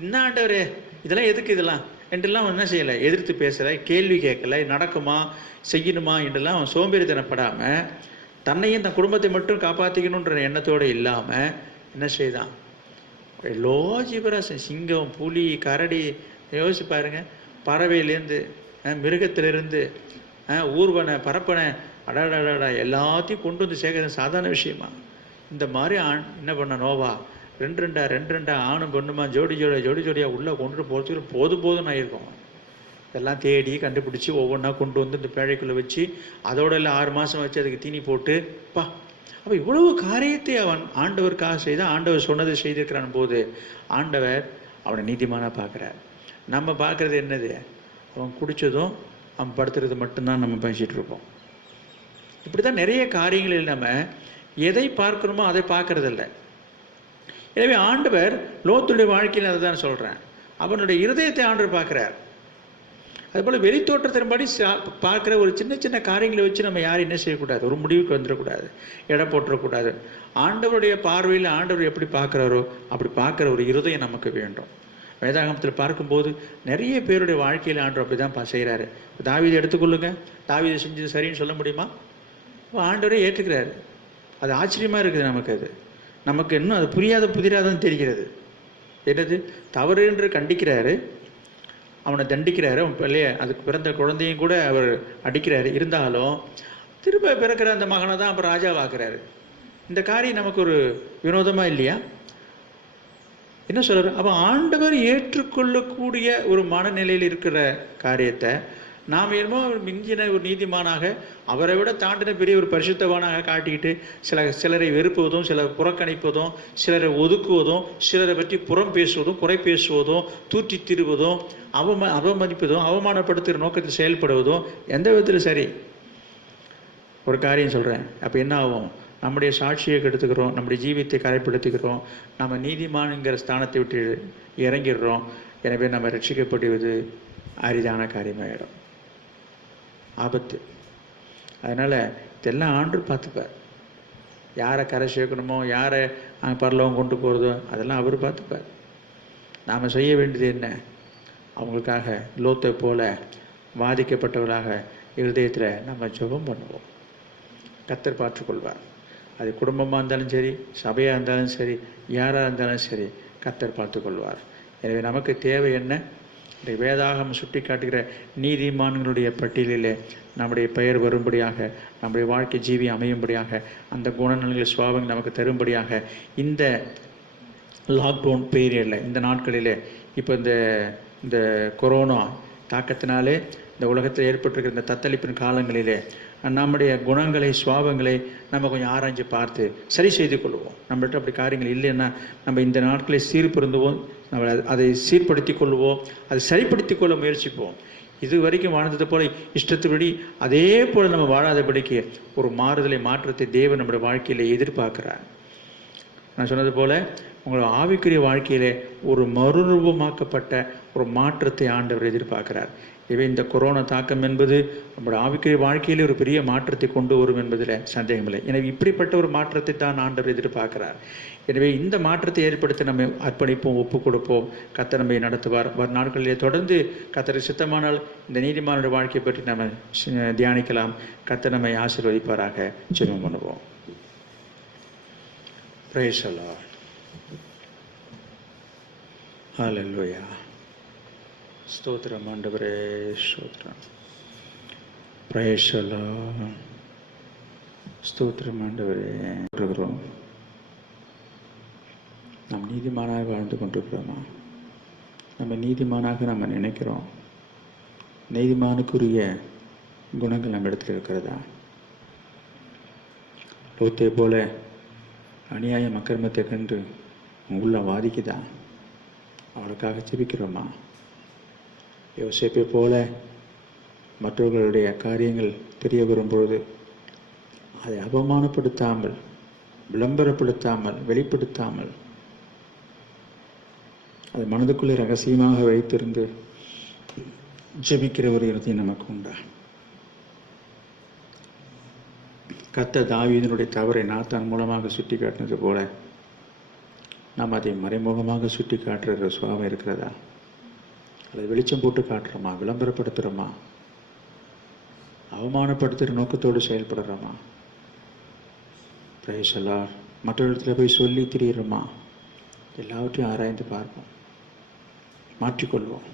என்ன ஆண்டவரே இதெல்லாம் எதுக்கு இதெல்லாம் என்றெல்லாம் அவன் என்ன செய்யலை? எதிர்த்து பேசலை, கேள்வி கேட்கலை, நடக்குமா செய்யணுமா என்றெல்லாம் அவன் சோம்பேறித்தனப்படாமல் தன்னையும் தன் குடும்பத்தை மட்டும் காப்பாற்றிக்கணுன்ற எண்ணத்தோடு இல்லாமல் என்ன செய்தான்? எல்லோ ஜீவராசி, சிங்கம், புலி, கரடி, யோசிச்சு பாருங்க, பறவையிலேருந்து மிருகத்திலிருந்து ஊர்வனை, பரப்பனை, அடாடாடா எல்லாத்தையும் கொண்டு வந்து சேர்க்கறது சாதாரண விஷயமா? இந்த மாதிரி என்ன பண்ண நோவா ரெண்டு ஆணும் பொண்ணுமா ஜோடியாக உள்ளே கொண்டு போகிறதுக்கு போதும் ஆகிருக்கும். இதெல்லாம் தேடி கண்டுபிடிச்சி ஒவ்வொன்றா கொண்டு வந்து இந்த பேழைக்குள்ளே வச்சு அதோட எல்லாம் 6 மாதம் வச்சு அதுக்கு தீனி போட்டு அப்போ இவ்வளவு காரியத்தை அவன் ஆண்டவருக்காக செய்தான். ஆண்டவர் சொன்னதை செய்திருக்கிறான் போது ஆண்டவர் அவனை நீதிமானாக பார்க்குறார். நம்ம பார்க்குறது என்னது? அவன் குடித்ததும் அவன் படுத்துறது மட்டும்தான் நம்ம பேசிகிட்டு இருப்போம். இப்படி தான் நிறைய காரியங்களில் நம்ம எதை பார்க்கணுமோ அதை பார்க்கறதில்ல. எனவே ஆண்டவர் லோத்துடைய வாழ்க்கையில் அதை தான் சொல்கிறேன், அவனுடைய இருதயத்தை ஆண்டவர் பார்க்குறார். அதுபோல் வெளித்தோற்றத்தின்படி பார்க்குற ஒரு சின்ன காரியங்களை வச்சு நம்ம யாரும் என்ன செய்யக்கூடாது? ஒரு முடிவுக்கு வந்துடக்கூடாது, எடை போட்டுறக்கூடாது. ஆண்டவருடைய பார்வையில் ஆண்டவர் எப்படி பார்க்குறாரோ அப்படி பார்க்குற ஒரு இருதயம் நமக்கு வேண்டும். வேதாகமத்தில் பார்க்கும்போது நிறைய பேருடைய வாழ்க்கையில் ஆண்டவர் அப்படி தான் செய்கிறாரு. தாவீதை எடுத்துக்கொள்ளுங்க, தாவீதை செஞ்சது சரின்னு சொல்ல முடியுமா? ஆண்டவரே ஏற்றுக்கிறாரு. அது ஆச்சரியமாக இருக்குது நமக்கு. நமக்கு இன்னும் அது புதிராதான் தெரிகிறது. என்னது தவறு என்று கண்டிக்கிறாரு, அவனை தண்டிக்கிறாரு. அவன் பிள்ளைய, அதுக்கு பிறந்த குழந்தையும் கூட அவர் அடிக்கிறாரு. இருந்தாலும் திரும்ப பிறக்கிற அந்த மகனை தான் அப்புறம் ராஜாவாக்குறாரு. இந்த காரியம் நமக்கு ஒரு வினோதமா இல்லையா? என்ன சொல்றாரு? அப்போ ஆண்டவர் ஏற்றுக்கொள்ளக்கூடிய ஒரு மனநிலையில் இருக்கிற காரியத்தை நாம் என்னமோ மிஞ்சின ஒரு நீதிமானாக, அவரை விட தாண்டின பெரிய ஒரு பரிசுத்தவானாக காட்டிக்கிட்டு சிலரை வெறுப்பதும், சிலர் புறக்கணிப்பதும், சிலரை ஒதுக்குவதும், சிலரை பற்றி புறம் பேசுவதும், குறை பேசுவதும், தூற்றி திருவதும், அவமதிப்பதும், அவமானப்படுத்துகிற நோக்கத்தில் செயல்படுவதும் எந்த விதத்தில் சரி? ஒரு காரியம் சொல்கிறேன். அப்போ என்ன ஆகும்? நம்முடைய சாட்சியை கெடுத்துக்கிறோம், நம்முடைய ஜீவியத்தை கரைப்படுத்திக்கிறோம், நம்ம நீதிமான்ங்கிற ஸ்தானத்தை விட்டு இறங்கிடுறோம். எனவே நம்ம ரட்சிக்கப்படுவது அரிதான காரியமாகிடும், ஆபத்து. அதனால் இதெல்லாம் ஆண்டு பார்த்துப்பார். யாரை கரை சேர்க்கணுமோ, யாரை பரலோகம் கொண்டு போகிறதோ அதெல்லாம் அவர் பார்த்துப்பார். நாம் செய்ய வேண்டியது என்ன? அவங்களுக்காக லோத்தை போல பாதிக்கப்பட்டவர்களாக இருதயத்தில் நம்ம ஜெபம் பண்ணுவோம். கர்த்தர் பார்த்துக்கொள்வார். அது குடும்பமாக இருந்தாலும் சரி, சபையாக இருந்தாலும் சரி, யாராக இருந்தாலும் சரி, கர்த்தர் பார்த்துக்கொள்வார். எனவே நமக்கு தேவை என்ன? இந்த வேதாகமம் சுட்டி காட்டுகிற நீதிமான்களுடைய பட்டியலிலே நம்முடைய பெயர் வரும்படியாக, நம்முடைய வாழ்க்கை ஜீவி அமையும்படியாக, அந்த குணநலன்கள் சுவாபங்கள் நமக்கு தரும்படியாக இந்த லாக்டவுன் பீரியடில், இந்த நாட்களில், இப்போ இந்த கொரோனா தாக்கத்தினாலே இந்த உலகத்தில் ஏற்பட்டிருக்கிற இந்த தத்தளிப்பின் காலங்களிலே நம்முடைய குணங்களை சுவாபங்களை நம்ம கொஞ்சம் ஆராய்ச்சி பார்த்து சரி செய்து கொள்வோம். நம்மள்கிட்ட அப்படி காரியங்கள் இல்லைன்னா நம்ம இந்த நாட்களை சீர்பொருந்துவோம், நம்ம அதை சீர்படுத்தி கொள்வோம், அதை சரிப்படுத்தி கொள்ள முயற்சிப்போம். இது வரைக்கும் வாழ்ந்தது போல இஷ்டத்துபடி அதே போல் நம்ம வாழாதபடிக்கு ஒரு மாற்றத்தை தேவன் நம்முடைய வாழ்க்கையில் எதிர்பார்க்கிறார். நான் சொன்னது போல் உங்களோட ஆவிக்குரிய வாழ்க்கையிலே ஒரு மறுரூபமாக்கப்பட்ட ஒரு மாற்றத்தை ஆண்டவர் எதிர்பார்க்கிறார். எனவே இந்த கொரோனா தாக்கம் என்பது நம்முடைய ஆவிக்குரிய வாழ்க்கையிலே ஒரு பெரிய மாற்றத்தை கொண்டு வரும் என்பதில் சந்தேகமில்லை. எனவே இப்படிப்பட்ட ஒரு மாற்றத்தை தான் ஆண்டவர் எதிர்பார்க்கிறார். எனவே இந்த மாற்றத்தை ஏற்படுத்தி நம்ம அர்ப்பணிப்போம், ஒப்பு கொடுப்போம். கர்த்தர் நம்மை நடத்துவார். வரும் நாட்களிலே தொடர்ந்து கர்த்தர் சித்தமானால் இந்த நீதிமானுடைய வாழ்க்கையை பற்றி நம்ம தியானிக்கலாம். கர்த்தர் நம்மை ஆசீர்வதிப்பாராக. ஜெபம் பண்ணுவோம். Praise the Lord. Hallelujah. ஸ்தோத்திரம் ஆண்டவரே, ஸ்தோத்திரம். Praise the Lord. ஸ்தோத்திரம் ஆண்டவரே. நாம் நீதிமானாக வாழ்ந்து கொண்டிருக்கிறோமா? நம்ம நீதிமானாக நம்ம நினைக்கிறோம். நீதிமானுக்குரிய குணங்கள் நம்ம இடத்துல இருக்கிறதா? லோத்தை போல அநியாயம் அக்கிரமத்தை கண்டு உள்ள வாதிக்குதா? அவளுக்காக ஜெபிக்கிறோமா? யோசேப்பை போல மற்றவர்களுடைய காரியங்கள் தெரிய வரும்பொழுது அதை அவமானப்படுத்தாமல், விளம்பரப்படுத்தாமல், வெளிப்படுத்தாமல் அது மனதுக்குள்ளே ரகசியமாக வைத்திருந்து ஜெபிக்கிற ஒரு இருதயம் நமக்கு உண்டா? கர்த்தர் தாவீதினுடைய தவறை நாத்தான் மூலமாக சுட்டி காட்டினது போல நாம் அதை மறைமுகமாக சுட்டி காட்டுற சுவாபம் இருக்கிறதா? அதை வெளிச்சம் போட்டு காட்டுறோமா? விளம்பரப்படுத்துகிறோமா? அவமானப்படுத்துகிற நோக்கத்தோடு செயல்படுறோமா? Price the Lord. மற்ற இடத்துல போய் சொல்லி திரியிறோமா? எல்லாவற்றையும் ஆராய்ந்து பார்ப்போம், மாற்றிக்கொள்வோம்.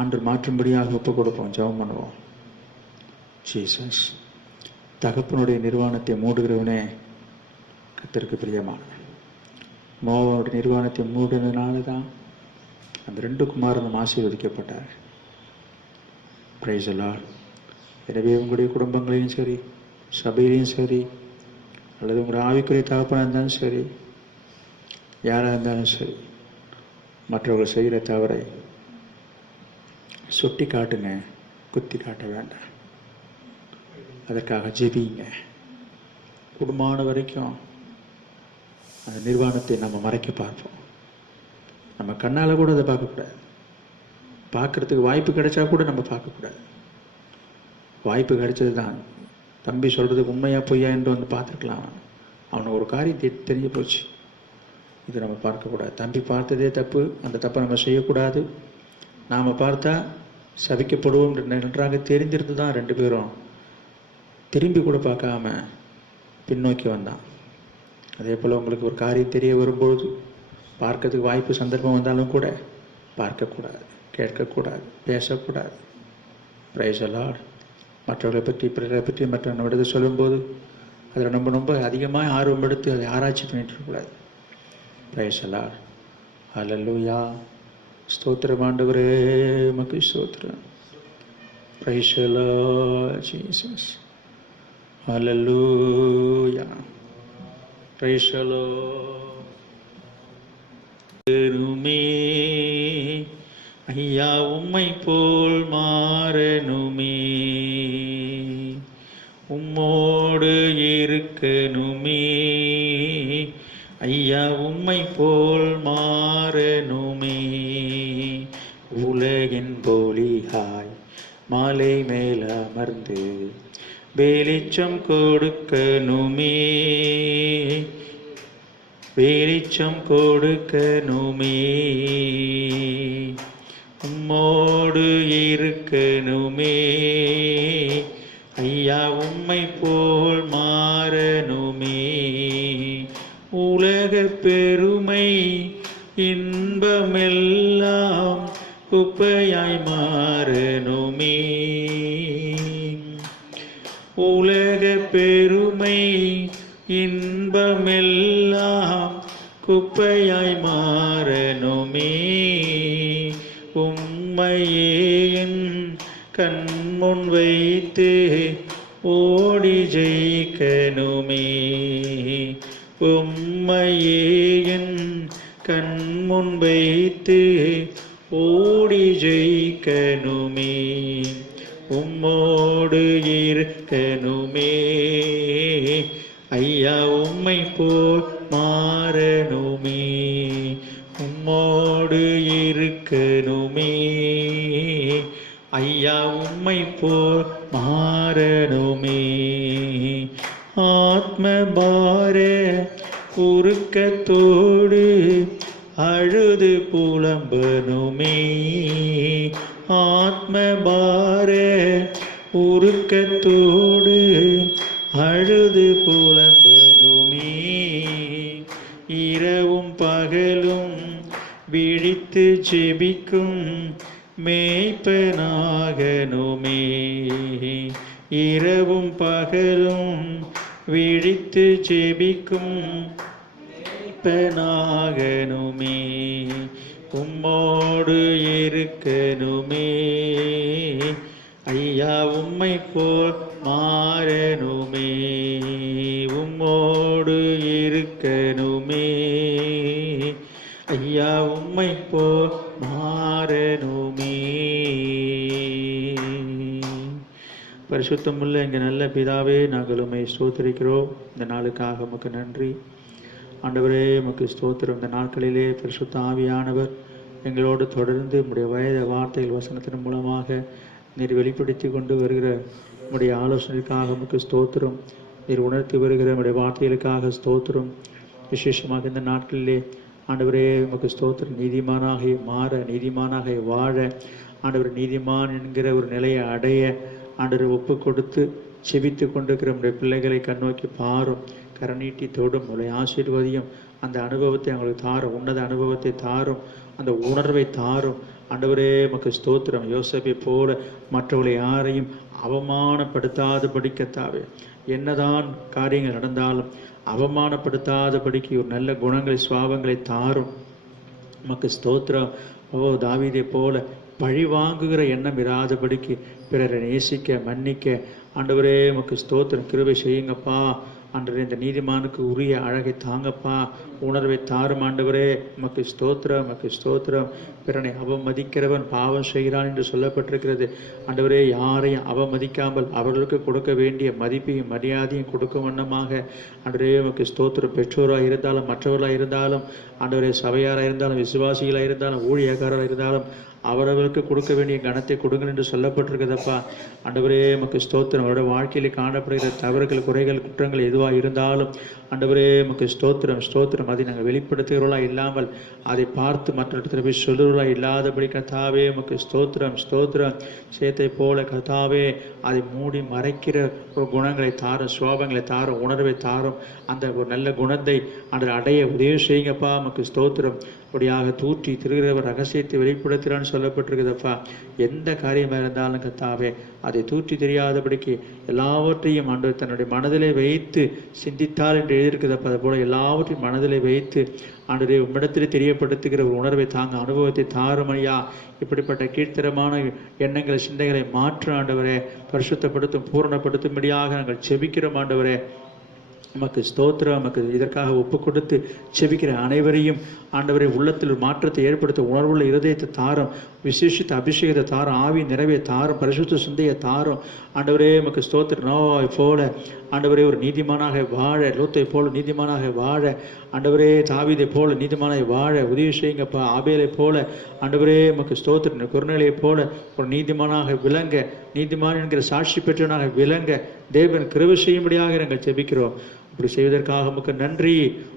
ஆண்டு மாற்றும்படியாக ஒப்பு கொடுப்போம், ஜெபம் பண்ணுவோம். ஜீசஸ். தகப்பனுடைய நிர்வாணத்தை மூடுகிறவனே கர்த்தருக்கு பிரியமானவன். மோவாவுடைய நிர்வாணத்தை மூடுனதுனால தான் அந்த 2 குமாரனும் ஆசீர்வதிக்கப்பட்டார். Price the Lord. எனவே உங்களுடைய குடும்பங்களையும் சரி, சபையிலையும் சரி, அல்லது உங்களுடைய ஆவிக்குரிய தகப்பனாக இருந்தாலும் சரி, யாராக இருந்தாலும் சரி, மற்றவர்கள் செய்கிற தவறை சுட்டி காட்டுங்க, குத்தி காட்ட வேண்டாம். அதற்காக ஜெபிங்க. குடும்பமான வரைக்கும் அந்த நிர்வாணத்தை நம்ம மறைக்க பார்ப்போம். நம்ம கண்ணால் கூட அதை பார்க்கக்கூடாது. பார்க்குறதுக்கு வாய்ப்பு கிடைச்சா கூட நம்ம பார்க்கக்கூடாது. வாய்ப்பு கிடைச்சது தான். தம்பி சொல்கிறதுக்கு உண்மையா பொய்யா என்று வந்து பார்த்துருக்கலாம். அவனுக்கு ஒரு காரியம் தெரிஞ்சு போச்சு, இது நம்ம பார்க்கக்கூடாது. தம்பி பார்த்ததே தப்பு, அந்த தப்பை நம்ம செய்யக்கூடாது. நாம் பார்த்தா சபிக்கப்படுவோம் நன்றாக தெரிஞ்சிருந்து தான் 2 பேரும் திரும்பி கூட பார்க்காம பின்னோக்கி வந்தான். அதே போல் உங்களுக்கு ஒரு காரியம் தெரிய வரும்பொழுது பார்க்கறதுக்கு வாய்ப்பு சந்தர்ப்பம் வந்தாலும் கூட பார்க்கக்கூடாது, கேட்கக்கூடாது, பேசக்கூடாது. Price the Lord. மற்றவர்களை பற்றி, பிறரை பற்றி மற்ற நம்மிடத்தை சொல்லும்போது அதில் நம்ம ரொம்ப அதிகமாக ஆர்வம் எடுத்து அதை ஆராய்ச்சி பண்ணிட்டு இருக்கக்கூடாது. Praise the Lord. ஹல்லேலூயா. ஸ்தோத்திரம் ஆண்டவரே, உமக்கு ஸ்தோத்திரம். Praise the Lord Jesus. Hallelujah. Praise the Lord. ஐயா உம்மை போல் மாறனுமே, உம்மோடு இருக்கணுமே. ஐயா உம்மை போல் மாறனுமே. உலகின் போலியாய் மாலை மேல் அமர்ந்து வெளிச்சம் கொடுக்கணுமே, வெளிச்சம் கொடுக்கணுமே. உம்மோடு இருக்கணுமே. ஐயா உம்மை போல் மாறணுமே. உலக பெருமை இன்பமெல்லாம் குப்பையாய் மாறணுமே. உலக பெருமை இன்பமெல்லாம் குப்பையாய் மாறணுமே. உம்மையே என் கண்முன் வைத்து ஓடி ஜெயிக்கணுமே. உம்மையே என் கண்முன் வைத்து ஓடி ஜெயிக்கணுமே. உம்மோடு இருக்கணுமே. ஐயா உம்மை போல் மாறணுமே. உம்மோடு இருக்கணுமே. ஐயா உம்மை போல் மாறணுமே. ஆத்ம பார உருக்கத்தோடு அழுது புலம்பனுமே. ஆத்ம பார உருக்கத்தோடு அழுது புலம்பனுமே. இரவும் பகலும் விழித்து ஜெபிக்கும் மேய்ப்பனாகணுமே. இரவும் பகலும் விழித்து ஜெபிக்கும் மேய்ப்பனாகணுமே. உம்மோடு இருக்கணுமே. ஐயா உம்மை போல் மாறணுமே. உம்மோடு இருக்கணுமே. ஐயா உம்மை போல் மாறணுமே. பரிசுத்தமுள்ள எங்கள் நல்ல பிதாவே, நாங்கள் உம்மை ஸ்தோத்திரிக்கிறோம். இந்த நாளுக்காக உமக்கு நன்றி ஆண்டவரே. உமக்கு ஸ்தோத்திரம். இந்த நாட்களிலே பரிசுத்த ஆவியானவர் எங்களோடு தொடர்ந்து உம்முடைய வயத வார்த்தைகள் வசனத்தின் மூலமாக நீர் வெளிப்படுத்தி கொண்டு வருகிற உம்முடைய ஆலோசனைக்காக உமக்கு ஸ்தோத்திரம். நீர் உணர்த்தி வருகிற உம்முடைய வார்த்தைகளுக்காக ஸ்தோத்திரம். விசேஷமாக இந்த நாட்களிலே ஆண்டவரே உமக்கு ஸ்தோத்திரம். நீதிமானாக மாற, நீதிமானாக வாழ, ஆண்டவர் நீதிமான் என்கிற ஒரு நிலையை அடைய ஆண்டவர் ஒப்பு கொடுத்து செபித்து கொண்டிருக்கிற நம்முடைய பிள்ளைகளை கண்ணோக்கி பாரும். கரநீட்டி தொடும். உங்களை ஆசீர்வதியும். அந்த அனுபவத்தை அவங்களுக்கு தாரும். உன்னத அனுபவத்தை தாரும். அந்த உணர்வை தாரும். ஆண்டவரே உமக்கு ஸ்தோத்திரம். யோசேப்பை போல மற்றவர்களை யாரையும் அவமானப்படுத்தாத படிக்கத்தாவே, என்னதான் காரியங்கள் நடந்தாலும் அவமானப்படுத்தாத படிக்க ஒரு நல்ல குணங்களை சுவாபங்களை தாரும். உமக்கு ஸ்தோத்திரம். ஓ தாவீதை போல பழி வாங்குகிற எண்ணம் இராதபடிக்கு பிறரை நேசிக்க மன்னிக்க ஆண்டவரே உமக்கு ஸ்தோத்திரம். கிருபை செய்யுங்கப்பா. ஆண்டவரே இந்த நீதிமானுக்கு உரிய அழகை தாங்கப்பா. உணர்வை தாரும் ஆண்டவரே. உமக்கு ஸ்தோத்திரம், உமக்கு ஸ்தோத்திரம். பிறனை அவமதிக்கிறவன் பாவம் செய்கிறான் என்று சொல்லப்பட்டிருக்கிறது. ஆண்டவரே யாரையும் அவமதிக்காமல் அவர்களுக்கு கொடுக்க வேண்டிய மதிப்பையும் மரியாதையும் கொடுக்கும் வண்ணமாக ஆண்டவரே உமக்கு ஸ்தோத்திரம். பெற்றோராக இருந்தாலும் மற்றவர்களாக இருந்தாலும் ஆண்டவரே சபையாராக இருந்தாலும் விசுவாசிகளாக இருந்தாலும் ஊழியக்காரராக இருந்தாலும் அவரவர்களுக்கு கொடுக்க வேண்டிய கனத்தை கொடுங்கள் என்று சொல்லப்பட்டிருக்கிறதப்பா. ஆண்டவரே உமக்கு ஸ்தோத்திரம். அவருடைய வாழ்க்கையில் காணப்படுகிற தவறுகள், குறைகள், குற்றங்கள் எதுவாக இருந்தாலும் ஆண்டவரே உமக்கு ஸ்தோத்திரம், ஸ்தோத்திரம். அதை நாங்கள் வெளிப்படுத்துகிறவர்களா இல்லாமல் அதை பார்த்து மற்ற போய் சொல்லுவர்களா இல்லாதபடி கர்த்தாவே உமக்கு ஸ்தோத்திரம், ஸ்தோத்திரம். சேத்தை போல கர்த்தாவே அதை மூடி மறைக்கிற ஒரு குணங்களை தாரும், சுவாபங்களை தாரும், உணர்வை தாரும். அந்த ஒரு நல்ல குணத்தை அடைய உதவி செய்யுங்கப்பா. உமக்கு ஸ்தோத்திரம். அப்படியாக தூற்றி திருகிறவர் ரகசியத்தை வெளிப்படுத்துகிறான்னு சொல்லப்பட்டிருக்குதப்பா. எந்த காரியமாக இருந்தாலும் கத்தாவே அதை தூற்றி தெரியாதபடிக்கு எல்லாவற்றையும் ஆண்டவர் தன்னுடைய மனதிலே வைத்து சிந்தித்தால் என்று எழுதியிருக்குதப்பா. அது போல எல்லாவற்றையும் மனதிலே வைத்து ஆண்டவரே உம்மிடத்திலே தெரியப்படுத்துகிற ஒரு உணர்வை தாங்க, அனுபவத்தை தாருமையா. இப்படிப்பட்ட கீழ்த்தரமான எண்ணங்களை சிந்தைகளை மாற்று ஆண்டவரே, பரிசுத்தப்படுத்தும் பூரணப்படுத்தும்படியாக நாங்கள் செபிக்கிறோம் ஆண்டவரே. நமக்கு ஸ்தோத்திரம். நமக்கு இதற்காக ஒப்பு கொடுத்து செபிக்கிற அனைவரையும் ஆண்டவரை உள்ளத்தில் மாற்றத்தை ஏற்படுத்த உணர்வுள்ள இருதயத்தை தாரும், விசேஷித்த அபிஷேகத்தை தாரும், ஆவி நிறைவே தாரும், பரிசுத்த சிந்தையை தாரும் ஆண்டவரே. நமக்கு ஸ்தோத்திரம். நோவாவை போல ஆண்டவரே ஒரு நீதிமானாக வாழ, லோத்தை போல நீதிமானாக வாழ ஆண்டவரே, தாவீதை போல நீதிமானாக வாழ உதவி செய்யுங்கப்பா. ஆபேலை போல ஆண்டவரே நமக்கு ஸ்தோத்திரம், குர்நேலியை போல ஒரு நீதிமானாக விளங்க, நீதிமான் என்கிற சாட்சி பெற்றவனாக விளங்க தேவன் கிருபை செய்யும்படியாக நாங்கள் ஜெபிக்கிறோம். இப்படி செய்வதற்காக உமக்கு நன்றி,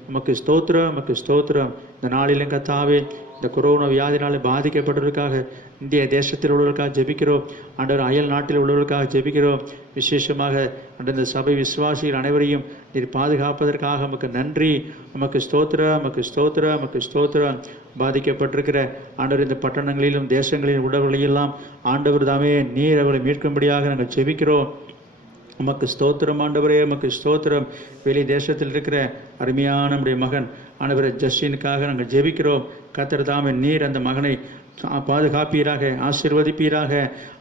உமக்கு ஸ்தோத்திரம், உமக்கு ஸ்தோத்திரம். இந்த நாளிலும் கத்தாவே இந்த கொரோனா வியாதினாலே பாதிக்கப்பட்டவர்களுக்காக இந்திய தேசத்தில் உள்ளவர்களுக்காக ஜெபிக்கிறோம் ஆண்டவர். அயல் நாட்டில் உள்ளவர்களுக்காக ஜெபிக்கிறோம். விசேஷமாக அந்த சபை விசுவாசிகள் அனைவரையும் நீர் பாதுகாப்பதற்காக உமக்கு நன்றி, உமக்கு ஸ்தோத்திரம், உமக்கு ஸ்தோத்திரம், உமக்கு ஸ்தோத்திரம். பாதிக்கப்பட்டிருக்கிற ஆண்டவர் இந்த பட்டணங்களிலும் தேசங்களிலும் உள்ளவர்களையெல்லாம் ஆண்டவர் தாமே நீர் அவர்களை மீட்கும்படியாக நாங்கள் ஜெபிக்கிறோம். உமக்கு ஸ்தோத்திரம் ஆண்டவரே, உமக்கு ஸ்தோத்திரம். வெளி தேசத்தில் இருக்கிற அருமையான நம்முடைய மகன் ஆண்டவரே ஜஸ்டினுக்காக நாங்கள் ஜெபிக்கிறோம். கர்த்தர் தாமே நீர் அந்த மகனை பாதுகாப்பீராக, ஆசீர்வதிப்பீராக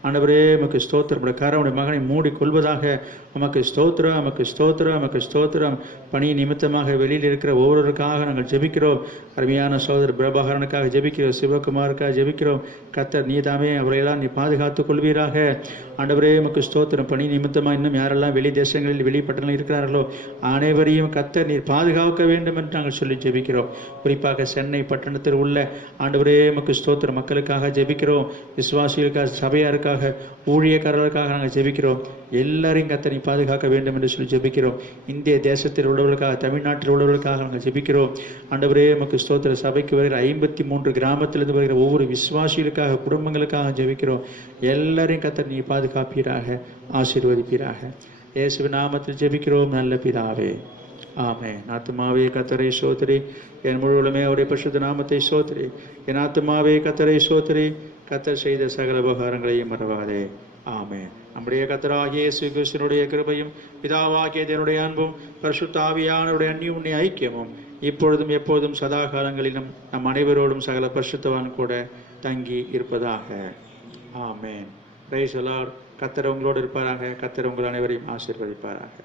ஆண்டவரே. உமக்கு ஸ்தோத்திரம். உடைய மகனை மூடி கொள்வதாக. உமக்கு ஸ்தோத்திரம், உமக்கு ஸ்தோத்திரம், உமக்கு ஸ்தோத்திரம். பணி நிமித்தமாக வெளியில் இருக்கிற ஒவ்வொருவருக்காக நாங்கள் ஜெபிக்கிறோம். அருமையான சகோதரர் பிரபாகரனுக்காக ஜெபிக்கிறோம், சிவகுமாருக்காக ஜெபிக்கிறோம். கர்த்தர் நீதாமே அவரையெல்லாம் நீ பாதுகாத்துக் கொள்வீராக ஆண்டவரே. உமக்கு ஸ்தோத்திரம். பணி நிமித்தமாக இன்னும் யாரெல்லாம் வெளி தேசங்களில் வெளி பட்டணங்களில் இருக்கிறார்களோ அனைவரையும் கர்த்தர் நீர் பாதுகாக்க வேண்டும் என்று நாங்கள் சொல்லி ஜெபிக்கிறோம். குறிப்பாக சென்னை பட்டணத்தில் உள்ள ஆண்டவரே உமக்கு ஸ்தோத்திரம் மக்களுக்காக ஜெபிக்கிறோம். விசுவாசிகளுக்காக, சபையாருக்காக, ஊழியக்காரர்களுக்காக நாங்கள் ஜெபிக்கிறோம். எல்லாரையும் கர்த்தர் நீ பாதுகாக்க வேண்டும் என்று சொல்லி ஜெபிக்கிறோம். இந்திய தேசத்தில் உள்ளவர்களுக்காக, தமிழ்நாட்டில் உள்ளவர்களுக்காக நாங்கள் ஜெபிக்கிறோம். ஆண்டவரே உமக்கு ஸ்தோத்திர. சபைக்கு வருகிற 53 கிராமத்திலிருந்து வருகிற ஒவ்வொரு விசுவாசிகளுக்காக, குடும்பங்களுக்காக ஜெபிக்கிறோம். எல்லாரையும் கர்த்தர் நீ பாதுகாப்பீராக, ஆசீர்வதிப்பீராக. இயேசுவின் நாமத்தில் ஜெபிக்கிறோம் நல்ல பிதாவே, ஆமென். ஆத்துமாவே கர்த்தரை சோதரி, என் முழுவதுமே அவருடைய பரிசுத்த நாமத்தை சோதரி. என் ஆத்துமாவே கர்த்தரை சோதரி, கர்த்தர் செய்த சகல உபகாரங்களையும் மறவாதே, ஆமென். நம்முடைய கர்த்தராகிய இயேசு கிறிஸ்துவினுடைய கிருபையும் பிதாவாகிய தேவனுடைய அன்பும் பரிசுத்த ஆவியானவருடைய அந்நியுடைய ஐக்கியமும் இப்பொழுதும் எப்போதும் சதா காலங்களிலும் நம் அனைவரோடும் சகல பரிசுத்தவான் கூட தங்கி இருப்பதாக, ஆமென். Price the Lord. கர்த்தர் உங்களோடு இருப்பாராக. கர்த்தர் உங்கள் அனைவரையும் ஆசீர்வதிப்பாராக.